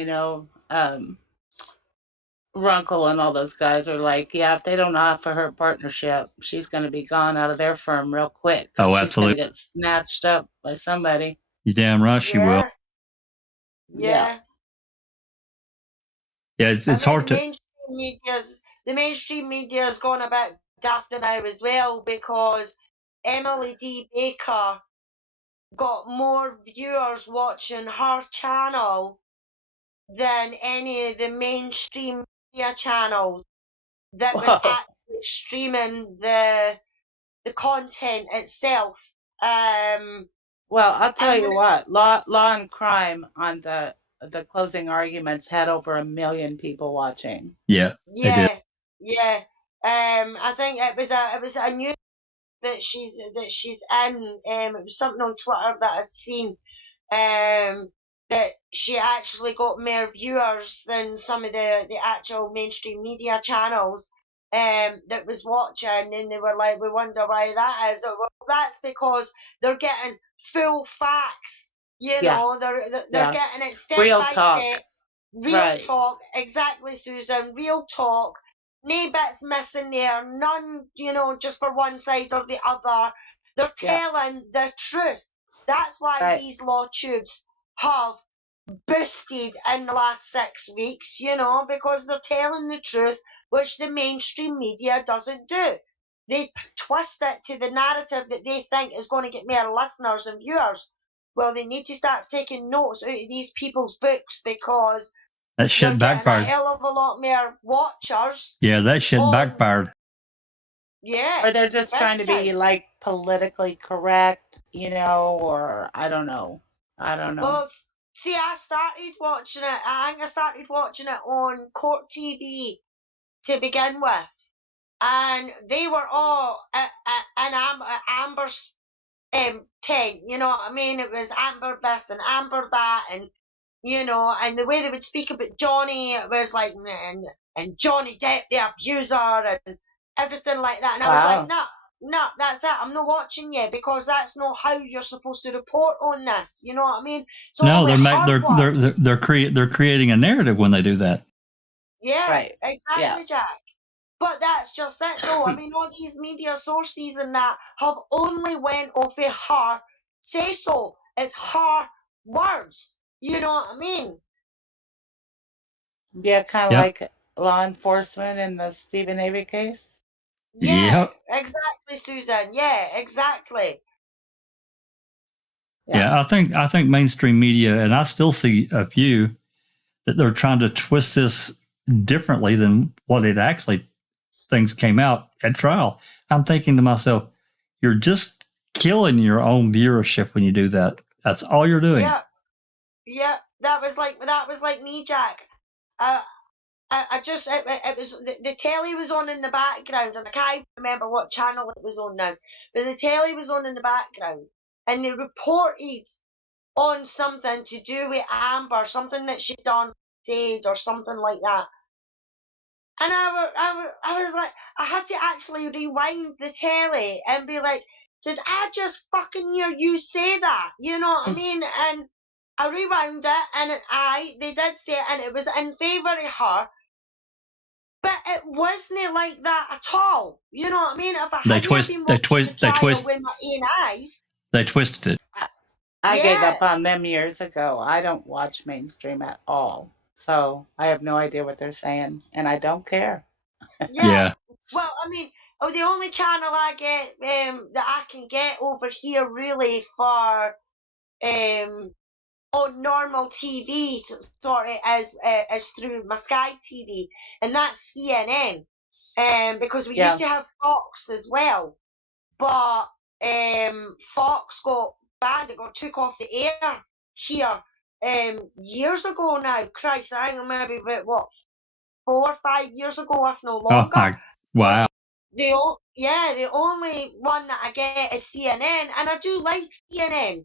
Runkle and all those guys are like, if they don't offer her partnership, she's going to be gone out of their firm real quick. Oh, absolutely. She's going to get snatched up by somebody. You're damn right she will. Yeah. Yeah, it's hard to. The mainstream media has gone a bit daft now as well, because Emily D. Baker got more viewers watching her channel than any of the mainstream media channels that was actually streaming the content itself. Well, I'll tell you what, Law and Crime on the closing arguments had over 1 million people watching. Yeah. Yeah. I think it was a news that she's in. It was something on Twitter that I'd seen. That she actually got more viewers than some of the actual mainstream media channels that was watching, and they were like, we wonder why that is. Well, that's because they're getting full facts. They're getting it step by step. Real talk, exactly, Susan. Real talk. No bits missing there. None, just for one side or the other. They're telling the truth. That's why these law tubes have boosted in the last 6 weeks, because they're telling the truth, which the mainstream media doesn't do. They twist it to the narrative that they think is going to get more listeners and viewers. Well, they need to start taking notes out of these people's books, because that shit backfired. A hell of a lot more watchers. Yeah, that shit backfired. Yeah. Or they're just trying to be like politically correct, or I don't know. Well, see, I started watching it. I think I started watching it on Court TV to begin with, and they were all in Amber's tent. You know what I mean? It was Amber this and Amber that, and and the way they would speak about Johnny, it was like, and Johnny Depp, the abuser, and everything like that. And I was like, no, that's it. I'm not watching you, because that's not how you're supposed to report on this. You know what I mean? So no, they're creating a narrative when they do that. Yeah, right. Exactly, Jack. But that's just it, though. I mean, all these media sources and that have only went off of her say so. It's her words. You know what I mean? Yeah, kind of Yep. like law enforcement in the Stephen Avery case. Yeah, Yep. exactly, Susan. Yeah, exactly. Yeah, I think mainstream media, and I still see a few that they're trying to twist this differently than what it actually things came out at trial. I'm thinking to myself, you're just killing your own viewership when you do that. That's all you're doing. Yeah. That was like me, Jack. I just it was the telly was on in the background, and I can't remember what channel it was on now, but the telly was on in the background, and they reported on something to do with Amber, something that she'd done, said, or something like that. And I was like, I had to actually rewind the telly and be like, did I just fucking hear you say that? You know what I mean? And I rewound it, and they did say it, and it was in favour of her. But it wasn't like that at all. You know what I mean? If I hadn't been watching the trial with my own eyes. They twisted it. I gave up on them years ago. I don't watch mainstream at all. So I have no idea what they're saying, and I don't care. Yeah. Well, I mean, the only channel I get that I can get over here really for on normal TV sort of is through my Sky TV, and that's CNN. Because we used to have Fox as well, but Fox got banned. It got took off the air here years ago now. Christ, I think maybe about 4 or 5 years ago, if no longer. Oh my, wow. The only one that I get is CNN, and I do like CNN.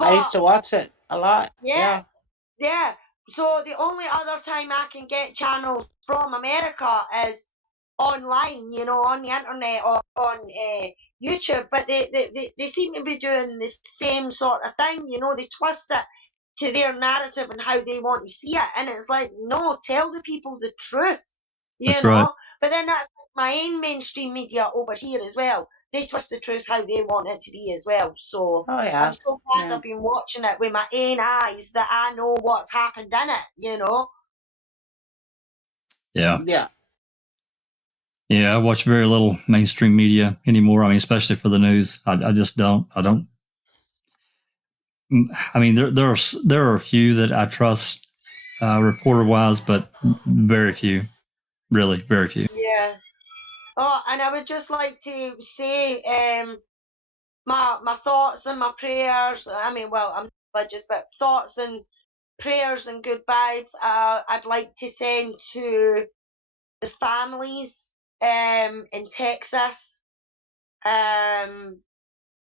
I used to watch it a lot. Yeah. So the only other time I can get channels from America is online, on the internet or on YouTube. But they seem to be doing the same sort of thing, they twist it to their narrative and how they want to see it. And it's like, no, tell the people the truth, That's right. But then that's my own mainstream media over here as well. They twist the truth how they want it to be as well. So I'm so glad I've been watching it with my own eyes that I know what's happened in it, Yeah. Yeah, I watch very little mainstream media anymore. I mean, especially for the news. I just don't. I mean, there are a few that I trust reporter-wise, but very few. Really, very few. Yeah. Oh, and I would just like to say my thoughts and my prayers. I mean, well, I'm not religious, but thoughts and prayers and good vibes I'd like to send to the families in Texas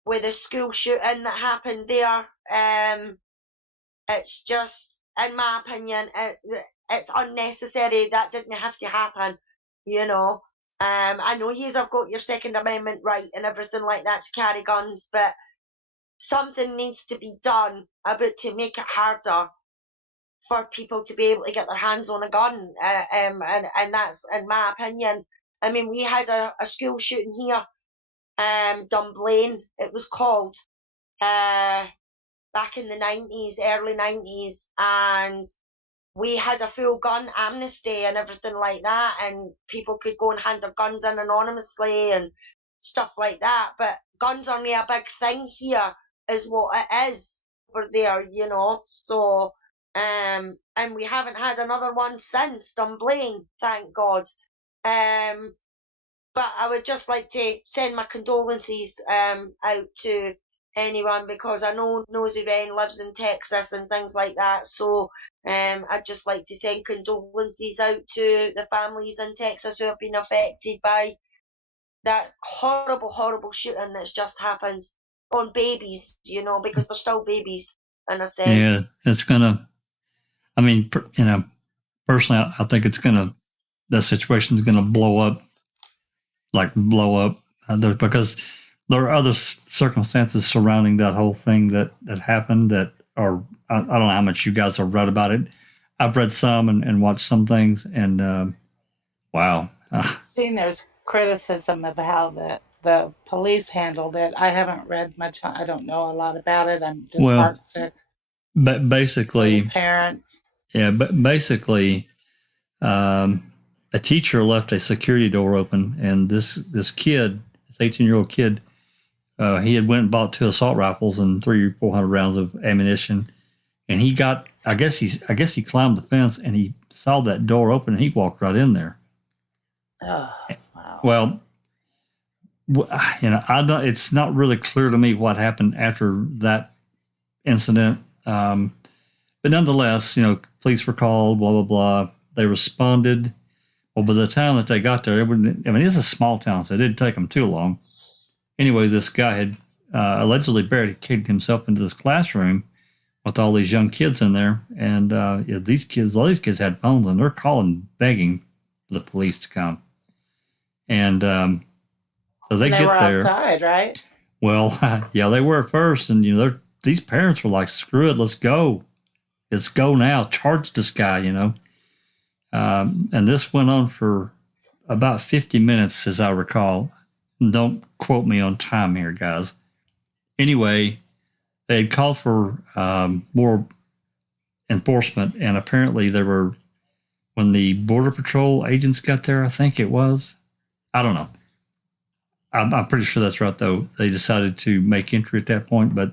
with the school shooting that happened there. It's just, in my opinion, it's unnecessary. That didn't have to happen, I know yous have got your Second Amendment right and everything like that to carry guns, but something needs to be done about to make it harder for people to be able to get their hands on a gun. And that's, in my opinion. I mean, we had a school shooting here, Dunblane, it was called, back in the 90s, early 90s, and we had a full gun amnesty and everything like that, and people could go and hand their guns in anonymously and stuff like that. But guns aren't a big thing here, is what it is over there, So, and we haven't had another one since Dunblane, thank God. But I would just like to send my condolences out to anyone, because I know Nosy Wren lives in Texas and things like that. So I'd just like to send condolences out to the families in Texas who have been affected by that horrible, horrible shooting that's just happened on babies, because they're still babies in a sense. Yeah, it's gonna. I mean, personally, I think the situation's gonna blow up. Because there are other circumstances surrounding that whole thing that happened that are, I don't know how much you guys have read about it. I've read some and watched some things, and wow. seen there's criticism of how the police handled it. I haven't read much. I don't know a lot about it. I'm just Well, heartsick but for the basically, parents. yeah, but basically, a teacher left a security door open, and this kid, this 18-year-old kid, he had went and bought 2 assault rifles and 300 or 400 rounds of ammunition, and he got, I guess he climbed the fence and he saw that door open and he walked right in there. Oh, wow. Well, I don't. It's not really clear to me what happened after that incident, but nonetheless, police were called. Blah blah blah. They responded. Well, by the time that they got there, it's a small town, so it didn't take them too long. Anyway, this guy had allegedly barricaded himself into this classroom with all these young kids in there, and all these kids had phones, and they're calling, begging the police to come. And so they get were there. Outside, right? Well, yeah, they were at first, and these parents were like, "Screw it, let's go now, charge this guy," And this went on for about 50 minutes, as I recall. Don't quote me on time here, guys. Anyway, they had called for more enforcement, and apparently when the Border Patrol agents got there, I think it was. I don't know. I'm pretty sure that's right, though. They decided to make entry at that point, but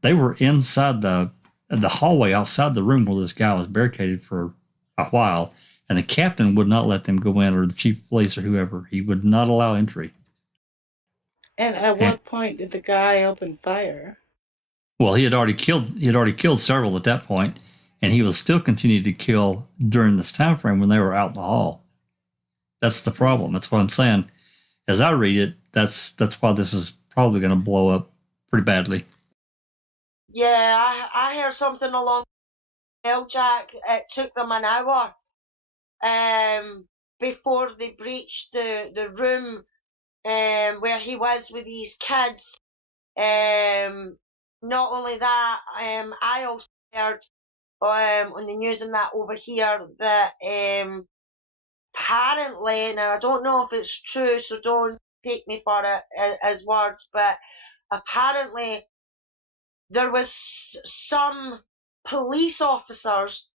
they were inside the hallway outside the room where this guy was barricaded for a while, and the captain would not let them go in, or the chief of police or whoever. He would not allow entry. And at what point did the guy open fire? Well, he had already killed several at that point, and he was still continuing to kill during this time frame when they were out in the hall. That's the problem. That's what I'm saying. As I read it, that's why this is probably going to blow up pretty badly. Yeah, I heard something along Jack. It took them an hour before they breached the room where he was with these kids. Not only that, I also heard on the news and that over here that apparently, now I don't know if it's true, so don't take me for it as words, but apparently there was some police officers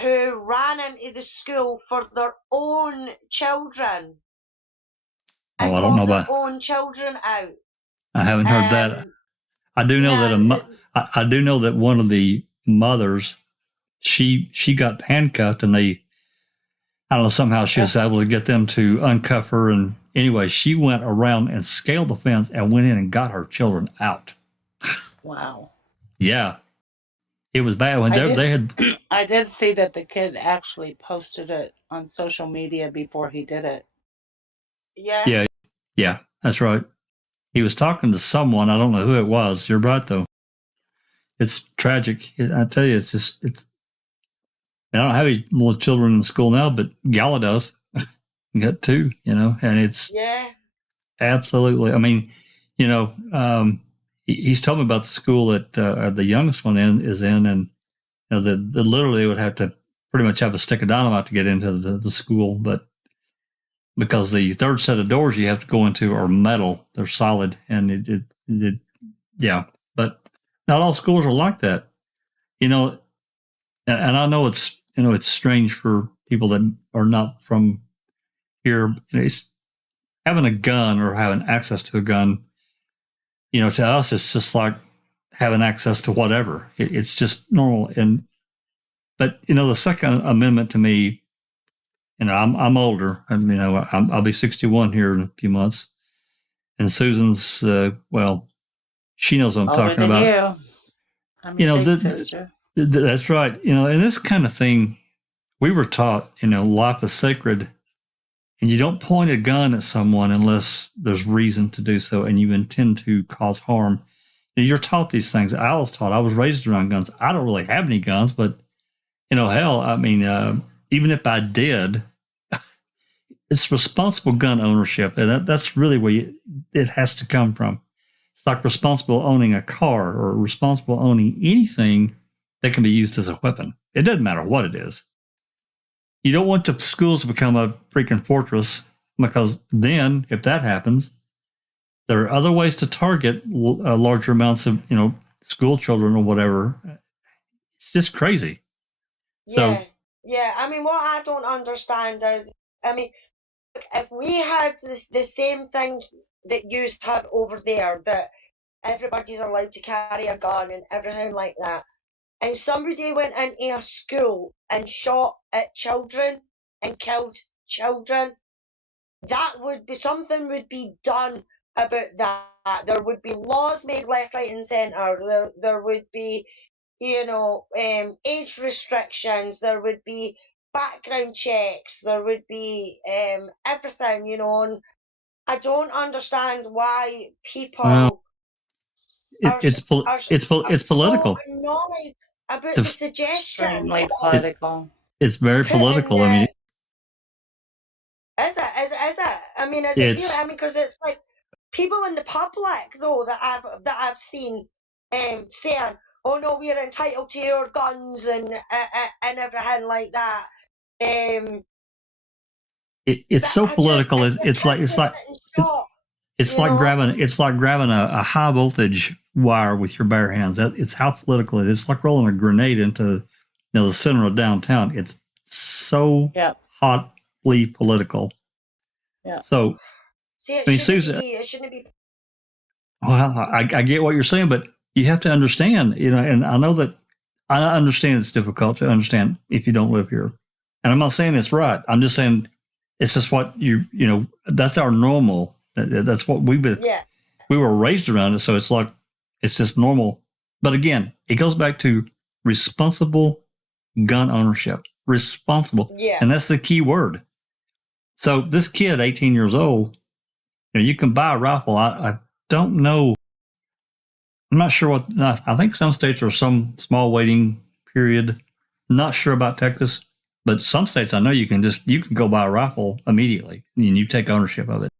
who ran into the school for their own children. Oh, I don't know about their own children out. I haven't heard that. I do know I do know that one of the mothers, she got handcuffed, and I don't know, somehow she was able to get them to uncuff her. And anyway, she went around and scaled the fence and went in and got her children out. Wow. Yeah. It was bad when they had. I did see that the kid actually posted it on social media before he did it. Yeah. Yeah, that's right. He was talking to someone. I don't know who it was. You're right, though. It's tragic. I tell you, I don't have any little children in school now, but Gala does. Got 2, and it's absolutely. I mean, he's told me about the school that the youngest one is in, and literally they would have to pretty much have a stick of dynamite to get into the school, but because the third set of doors you have to go into are metal, they're solid, and but not all schools are like that, and I know it's strange for people that are not from here. It's having a gun or having access to a gun. To us, it's just like having access to whatever. It's just normal. But the Second Amendment to me, I'm older. I'll be 61 here in a few months, and Susan's she knows what I'm talking about. You. I'm your big sister. That's right. And this kind of thing, we were taught, life is sacred, and you don't point a gun at someone unless there's reason to do so and you intend to cause harm. You're taught these things. I was raised around guns. I don't really have any guns, but hell, even if I did, it's responsible gun ownership, and that's really where it has to come from. It's like responsible owning a car or responsible owning anything that can be used as a weapon. It doesn't matter what it is. You don't want the schools to become a freaking fortress because then if that happens, there are other ways to target larger amounts of, school children or whatever. It's just crazy. So, yeah. I mean, what I don't understand is, I mean, if we had the same thing that you have over there, that everybody's allowed to carry a gun and everything like that, and somebody went into a school and shot at children and killed children, that would be something would be done about that. There would be laws made left, right, and centre. There would be, age restrictions. There would be background checks. There would be everything, and I don't understand why people it's political. so annoyed about the suggestion. Extremely political. It's very political. I mean, is it? I mean, is it really? I mean, because it's like people in the public though that I've seen saying, "Oh no, we're entitled to our guns and everything like that." It's so political. It's like grabbing a high voltage wire with your bare hands. It's how political it is. It's like rolling a grenade into the center of downtown. It's so hotly political. Yeah. So, see, Susan, it shouldn't be. Well, I get what you're saying, but you have to understand, and I know that I understand it's difficult to understand if you don't live here. And I'm not saying it's right. I'm just saying it's just what that's our normal. That's what we were raised around it. So it's like, it's just normal. But again, it goes back to responsible gun ownership, responsible. Yeah. And that's the key word. So this kid, 18 years old, you can buy a rifle. I don't know. I'm not sure I think some states are some small waiting period. Not sure about Texas, but some states I know you can go buy a rifle immediately and you take ownership of it.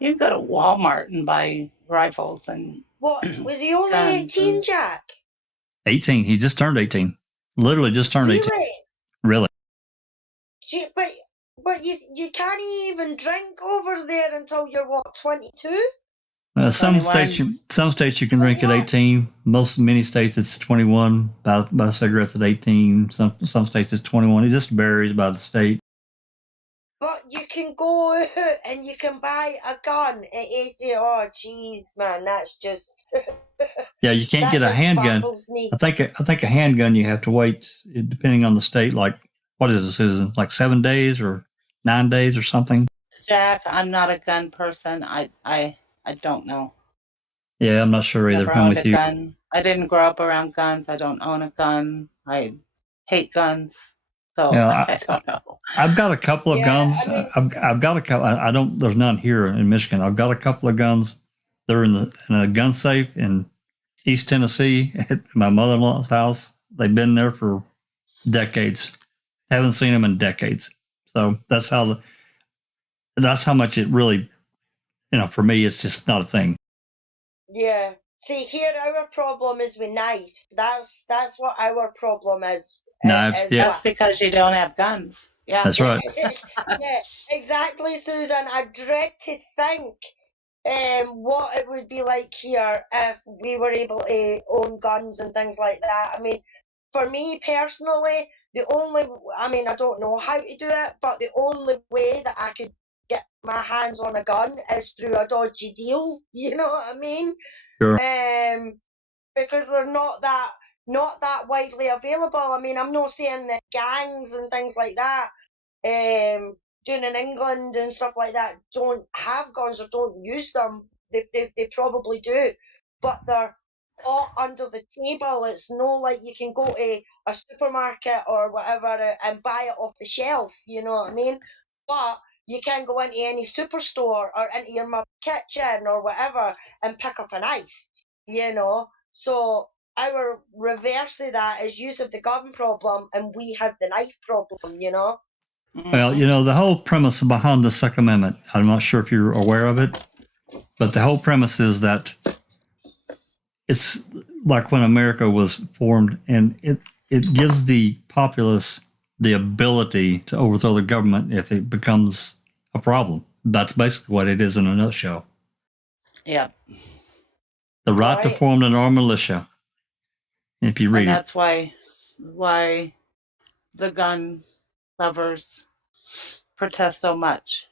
You can go to Walmart and buy rifles and. What was he only 18, Jack? 18. He just turned 18. Literally just turned 18. Really? Gee, but you can't even drink over there until you're what, 22? Some states you can drink at 18. Many states it's 21. Buy cigarettes at 18. Some states it's 21. It just varies by the state. But you can go out and you can buy a gun at 18. Oh, jeez, man, that's just. Yeah, you can't get a handgun. I think a handgun you have to wait, depending on the state. Like, what is it, Susan? Like 7 days or 9 days or something? Jack, I'm not a gun person. I don't know. Yeah, I'm not sure either. I'm with you. Gun. I didn't grow up around guns. I don't own a gun. I hate guns. So I don't know. I've got a couple of guns. I've got a couple. I don't. There's none here in Michigan. I've got a couple of guns. They're in a gun safe in East Tennessee at my mother-in-law's house. They've been there for decades. Haven't seen them in decades. So that's how much it really. For me, it's just not a thing. Yeah. See, here our problem is with knives. That's what our problem is. Knives, yeah. That's because you don't have guns. Yeah. That's right. Yeah, exactly, Susan. I dread to think what it would be like here if we were able to own guns and things like that. I mean, for me personally, I don't know how to do it, but the only way that I could get my hands on a gun is through a dodgy deal. You know what I mean? Sure. Because they're not that widely available. I mean, I'm not saying that gangs and things like that, doing in England and stuff like that, don't have guns or don't use them. They probably do, but they're all under the table. It's no like you can go to a supermarket or whatever and buy it off the shelf. You know what I mean? But you can go into any superstore or into your mum's kitchen or whatever and pick up a knife. So our reverse of that is use of the gun problem, and we have the knife problem. Well, the whole premise behind the Second Amendment, I'm not sure if you're aware of it, but the whole premise is that it's like when America was formed, and it gives the populace the ability to overthrow the government if it becomes a problem. That's basically what it is in a nutshell. Yeah. The right to form an armed militia. If you read And it. that's why the gun lovers protest so much.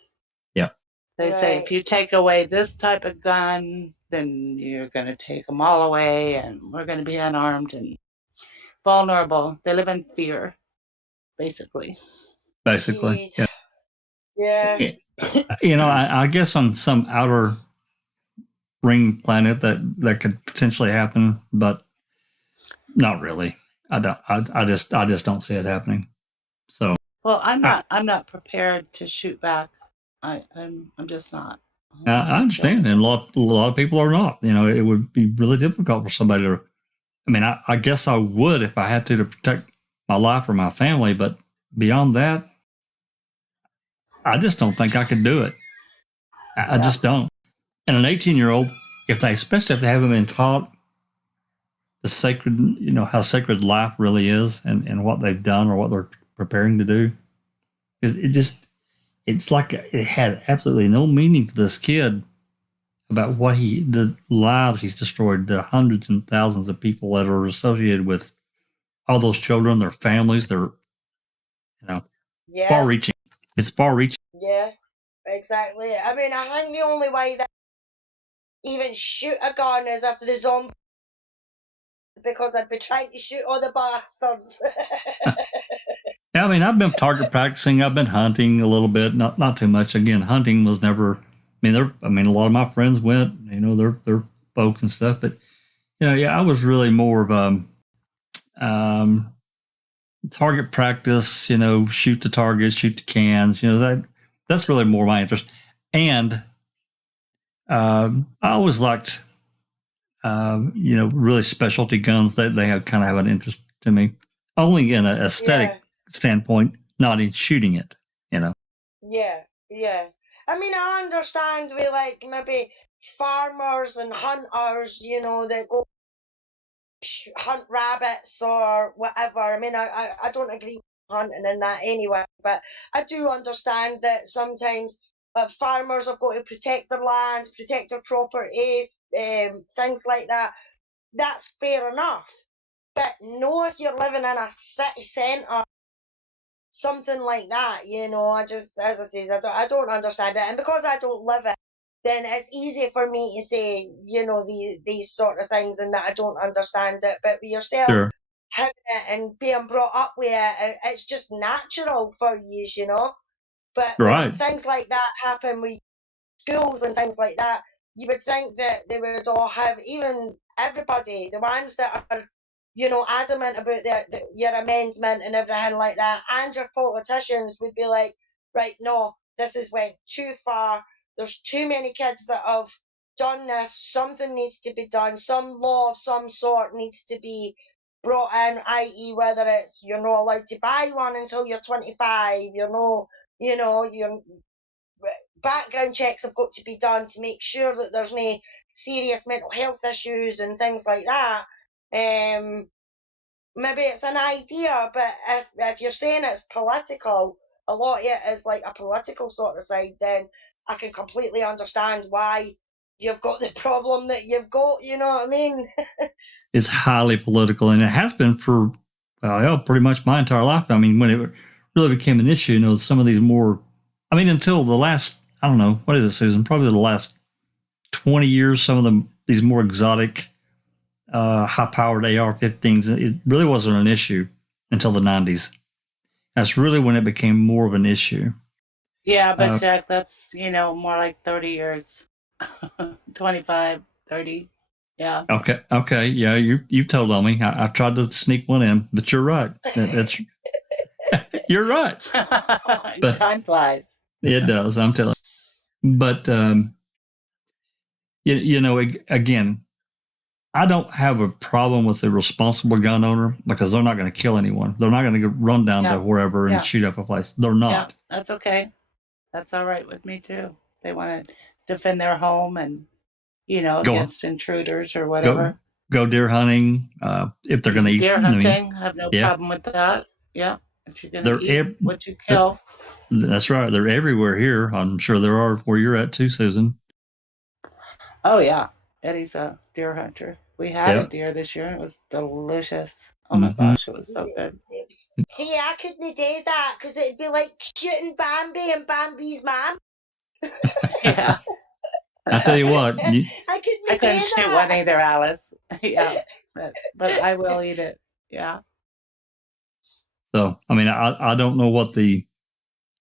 Yeah. They say if you take away this type of gun, then you're going to take them all away, and we're going to be unarmed and vulnerable. They live in fear, basically. Basically, yeah. Yeah. You know, I guess on some outer ring planet that could potentially happen, but not really. I just don't see it happening. So. Well, I'm not prepared to shoot back. I'm just not. I understand, and a lot of people are not. You know, it would be really difficult for somebody to. I mean, I guess I would if I had to protect my life or my family, but beyond that, I just don't think I could do it. I just don't. And an 18-year-old, especially if they haven't been taught the sacred, you know, how sacred life really is, and what they've done or what they're preparing to do, it's like it had absolutely no meaning to this kid about the lives he's destroyed, the hundreds and thousands of people that are associated with all those children, their families, far-reaching. It's far-reaching. Yeah, exactly. I mean, I think the only way that even shoot a gun is if the zombie, because I'd be trying to shoot all the bastards. Yeah, I mean, I've been target practicing. I've been hunting a little bit, not too much. Again, hunting was never. I mean, a lot of my friends went. You know, they're folks and stuff. But you know, yeah, I was really more of target practice. You know, shoot the target, shoot the cans. You know, that's really more my interest. And I always liked, you know, really specialty guns. They have kind of have an interest to me, only in an aesthetic standpoint, not in shooting it, you know. Yeah. I mean, I understand we like maybe farmers and hunters, you know, that go hunt rabbits or whatever. I mean, I don't agree with hunting and that anyway, but I do understand that sometimes farmers have got to protect their land, protect their property, things like that. That's fair enough. But no, if you're living in a city centre, something like that, you know, I just, as I say, I don't understand it. And because I don't live it, then it's easy for me to say, you know, these sort of things and that I don't understand it. But with yourself, having it and being brought up with it, it's just natural for you know. But when things like that happen with schools and things like that, you would think that they would all have, even everybody, the ones that are, you know, adamant about your amendment and everything like that, and your politicians would be like, right, no, this has went too far. There's too many kids that have done this. Something needs to be done. Some law of some sort needs to be brought in, i.e. whether it's you're not allowed to buy one until you're 25, your background checks have got to be done to make sure that there's no serious mental health issues and things like that. Maybe it's an idea, but if you're saying it's political, a lot of it is like a political sort of side, then I can completely understand why you've got the problem that you've got, you know what I mean? It's highly political, and it has been for, pretty much my entire life. I mean, when it really became an issue, you know, some of these more, I mean, until the last, I don't know, what is it, Susan? Probably the last 20 years, some of these more exotic, high-powered AR-15s, it really wasn't an issue until the 90s. That's really when it became more of an issue. Yeah, but Jack, that's, you know, more like 30 years. 25, 30. Yeah. Okay. Yeah, you told on me. I tried to sneak one in, but you're right. That's you're right. But time flies. It does. I'm telling you. But you know, again, I don't have a problem with a responsible gun owner because they're not going to kill anyone. They're not going to run down to wherever and shoot up a place. They're not. Yeah, that's okay. That's all right with me too. They want to defend their home and, you know, against intruders or whatever. Go deer hunting if they're going to eat. Deer hunting, I have no problem with that. Yeah. If you're going They're to eat what you kill. That's right. They're everywhere here. I'm sure there are where you're at too, Susan. Oh, yeah. Eddie's a deer hunter. We had a deer this year, and it was delicious. Oh, my gosh, it was so good. See, I couldn't do that because it'd be like shooting Bambi and Bambi's mom. Yeah. I tell you what. I couldn't shoot one either, Alice. Yeah. But I will eat it. Yeah. So, I mean, I don't know what the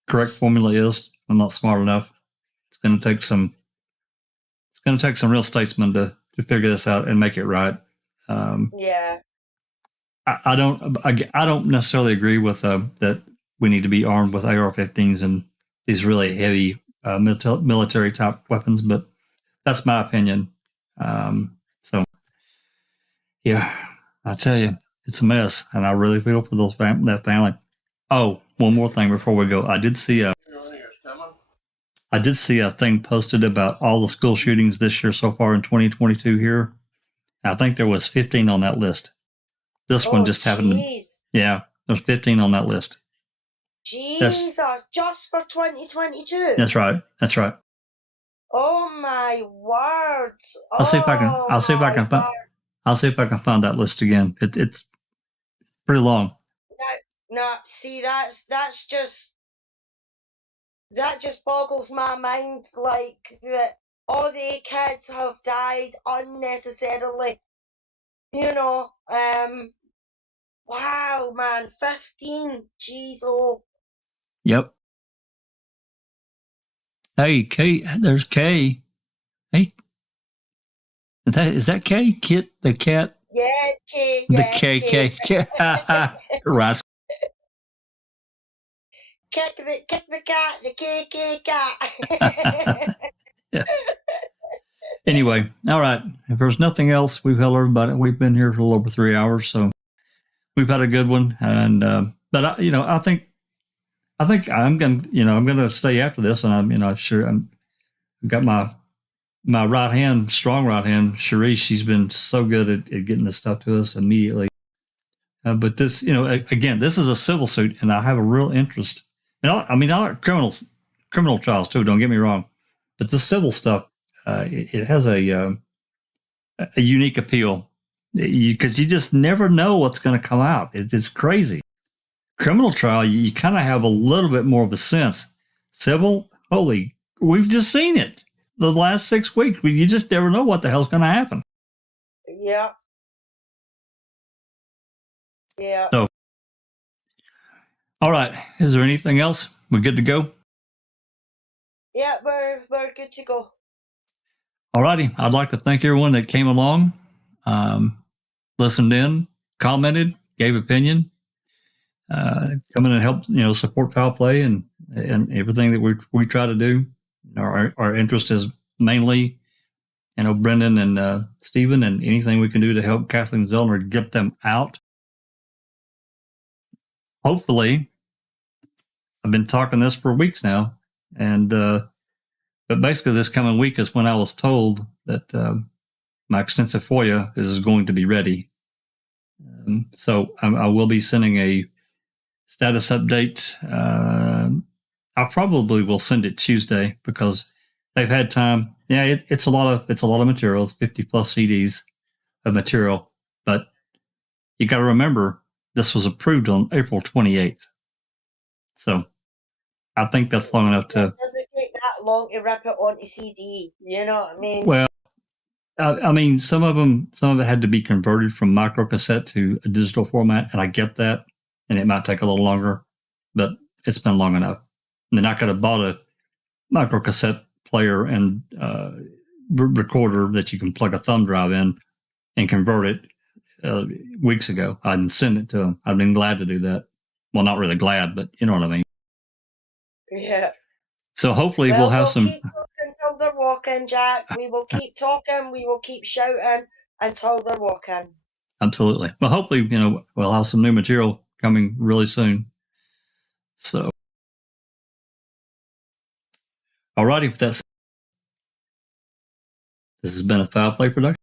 correct formula is. I'm not smart enough. It's going to take some real statesmen to figure this out and make it right. Yeah. I don't necessarily agree with that we need to be armed with AR-15s and these really heavy military type weapons, but that's my opinion. So, yeah, I tell you, it's a mess, and I really feel for that family. Oh, one more thing before we go. I did see a thing posted about all the school shootings this year so far in 2022 here. I think there was 15 on that list. This one just happened to, yeah, there's 15 on that list. Jesus, just for 2022? That's right. That's right. Oh my word. I'll see if I can find that list again. It's pretty long. No, see, that just boggles my mind, like that all the kids have died unnecessarily. You know, wow, man, 15, jeez, oh. Yep. Hey, Kay, there's Kay. Hey, is that Kay? Kit, the cat? Yes, Kay. The Yes, K. Right. Kick the cat, the KK cat. Yeah. Anyway, all right. If there's nothing else, we've held everybody. We've been here for a little over 3 hours, so we've had a good one. And but I think I'm gonna stay after this, and I've got my right hand, strong right hand, Charee. She's been so good at getting this stuff to us immediately. But this, again, this is a civil suit, and I have a real interest. And I like criminal trials too. Don't get me wrong, but the civil stuff, it has a unique appeal because you just never know what's going to come out. It's crazy. Criminal trial, you kind of have a little bit more of a sense. Civil, we've just seen it the last 6 weeks. You just never know what the hell's going to happen. Yeah. Yeah. So, all right. Is there anything else? We're good to go? Yeah, we're good to go. All righty. I'd like to thank everyone that came along, listened in, commented, gave opinion, come in and help, support Foul Play and everything that we try to do. Our interest is mainly, Brendan and Stephen, and anything we can do to help Kathleen Zellner get them out. Hopefully, I've been talking this for weeks now, and but basically this coming week is when I was told that my extensive FOIA is going to be ready. So I will be sending a status update. I probably will send it Tuesday because they've had time. Yeah, it's a lot of material, 50 plus CDs of material, but you got to remember this was approved on April 28th. So I think that's long enough to. It doesn't take that long to rip it onto CD. You know what I mean? Well, some of it had to be converted from microcassette to a digital format, and I get that, and it might take a little longer, but it's been long enough. And then I could have bought a microcassette player and recorder that you can plug a thumb drive in and convert it weeks ago. I didn't send it to them. I've been glad to do that. Well, not really glad, but you know what I mean. Yeah. So hopefully we'll have some. Keep talking until they're walking, Jack. We will keep talking. We will keep shouting until they're walking. Absolutely. Well, hopefully, we'll have some new material coming really soon. So, all righty. This has been a Foul Play production.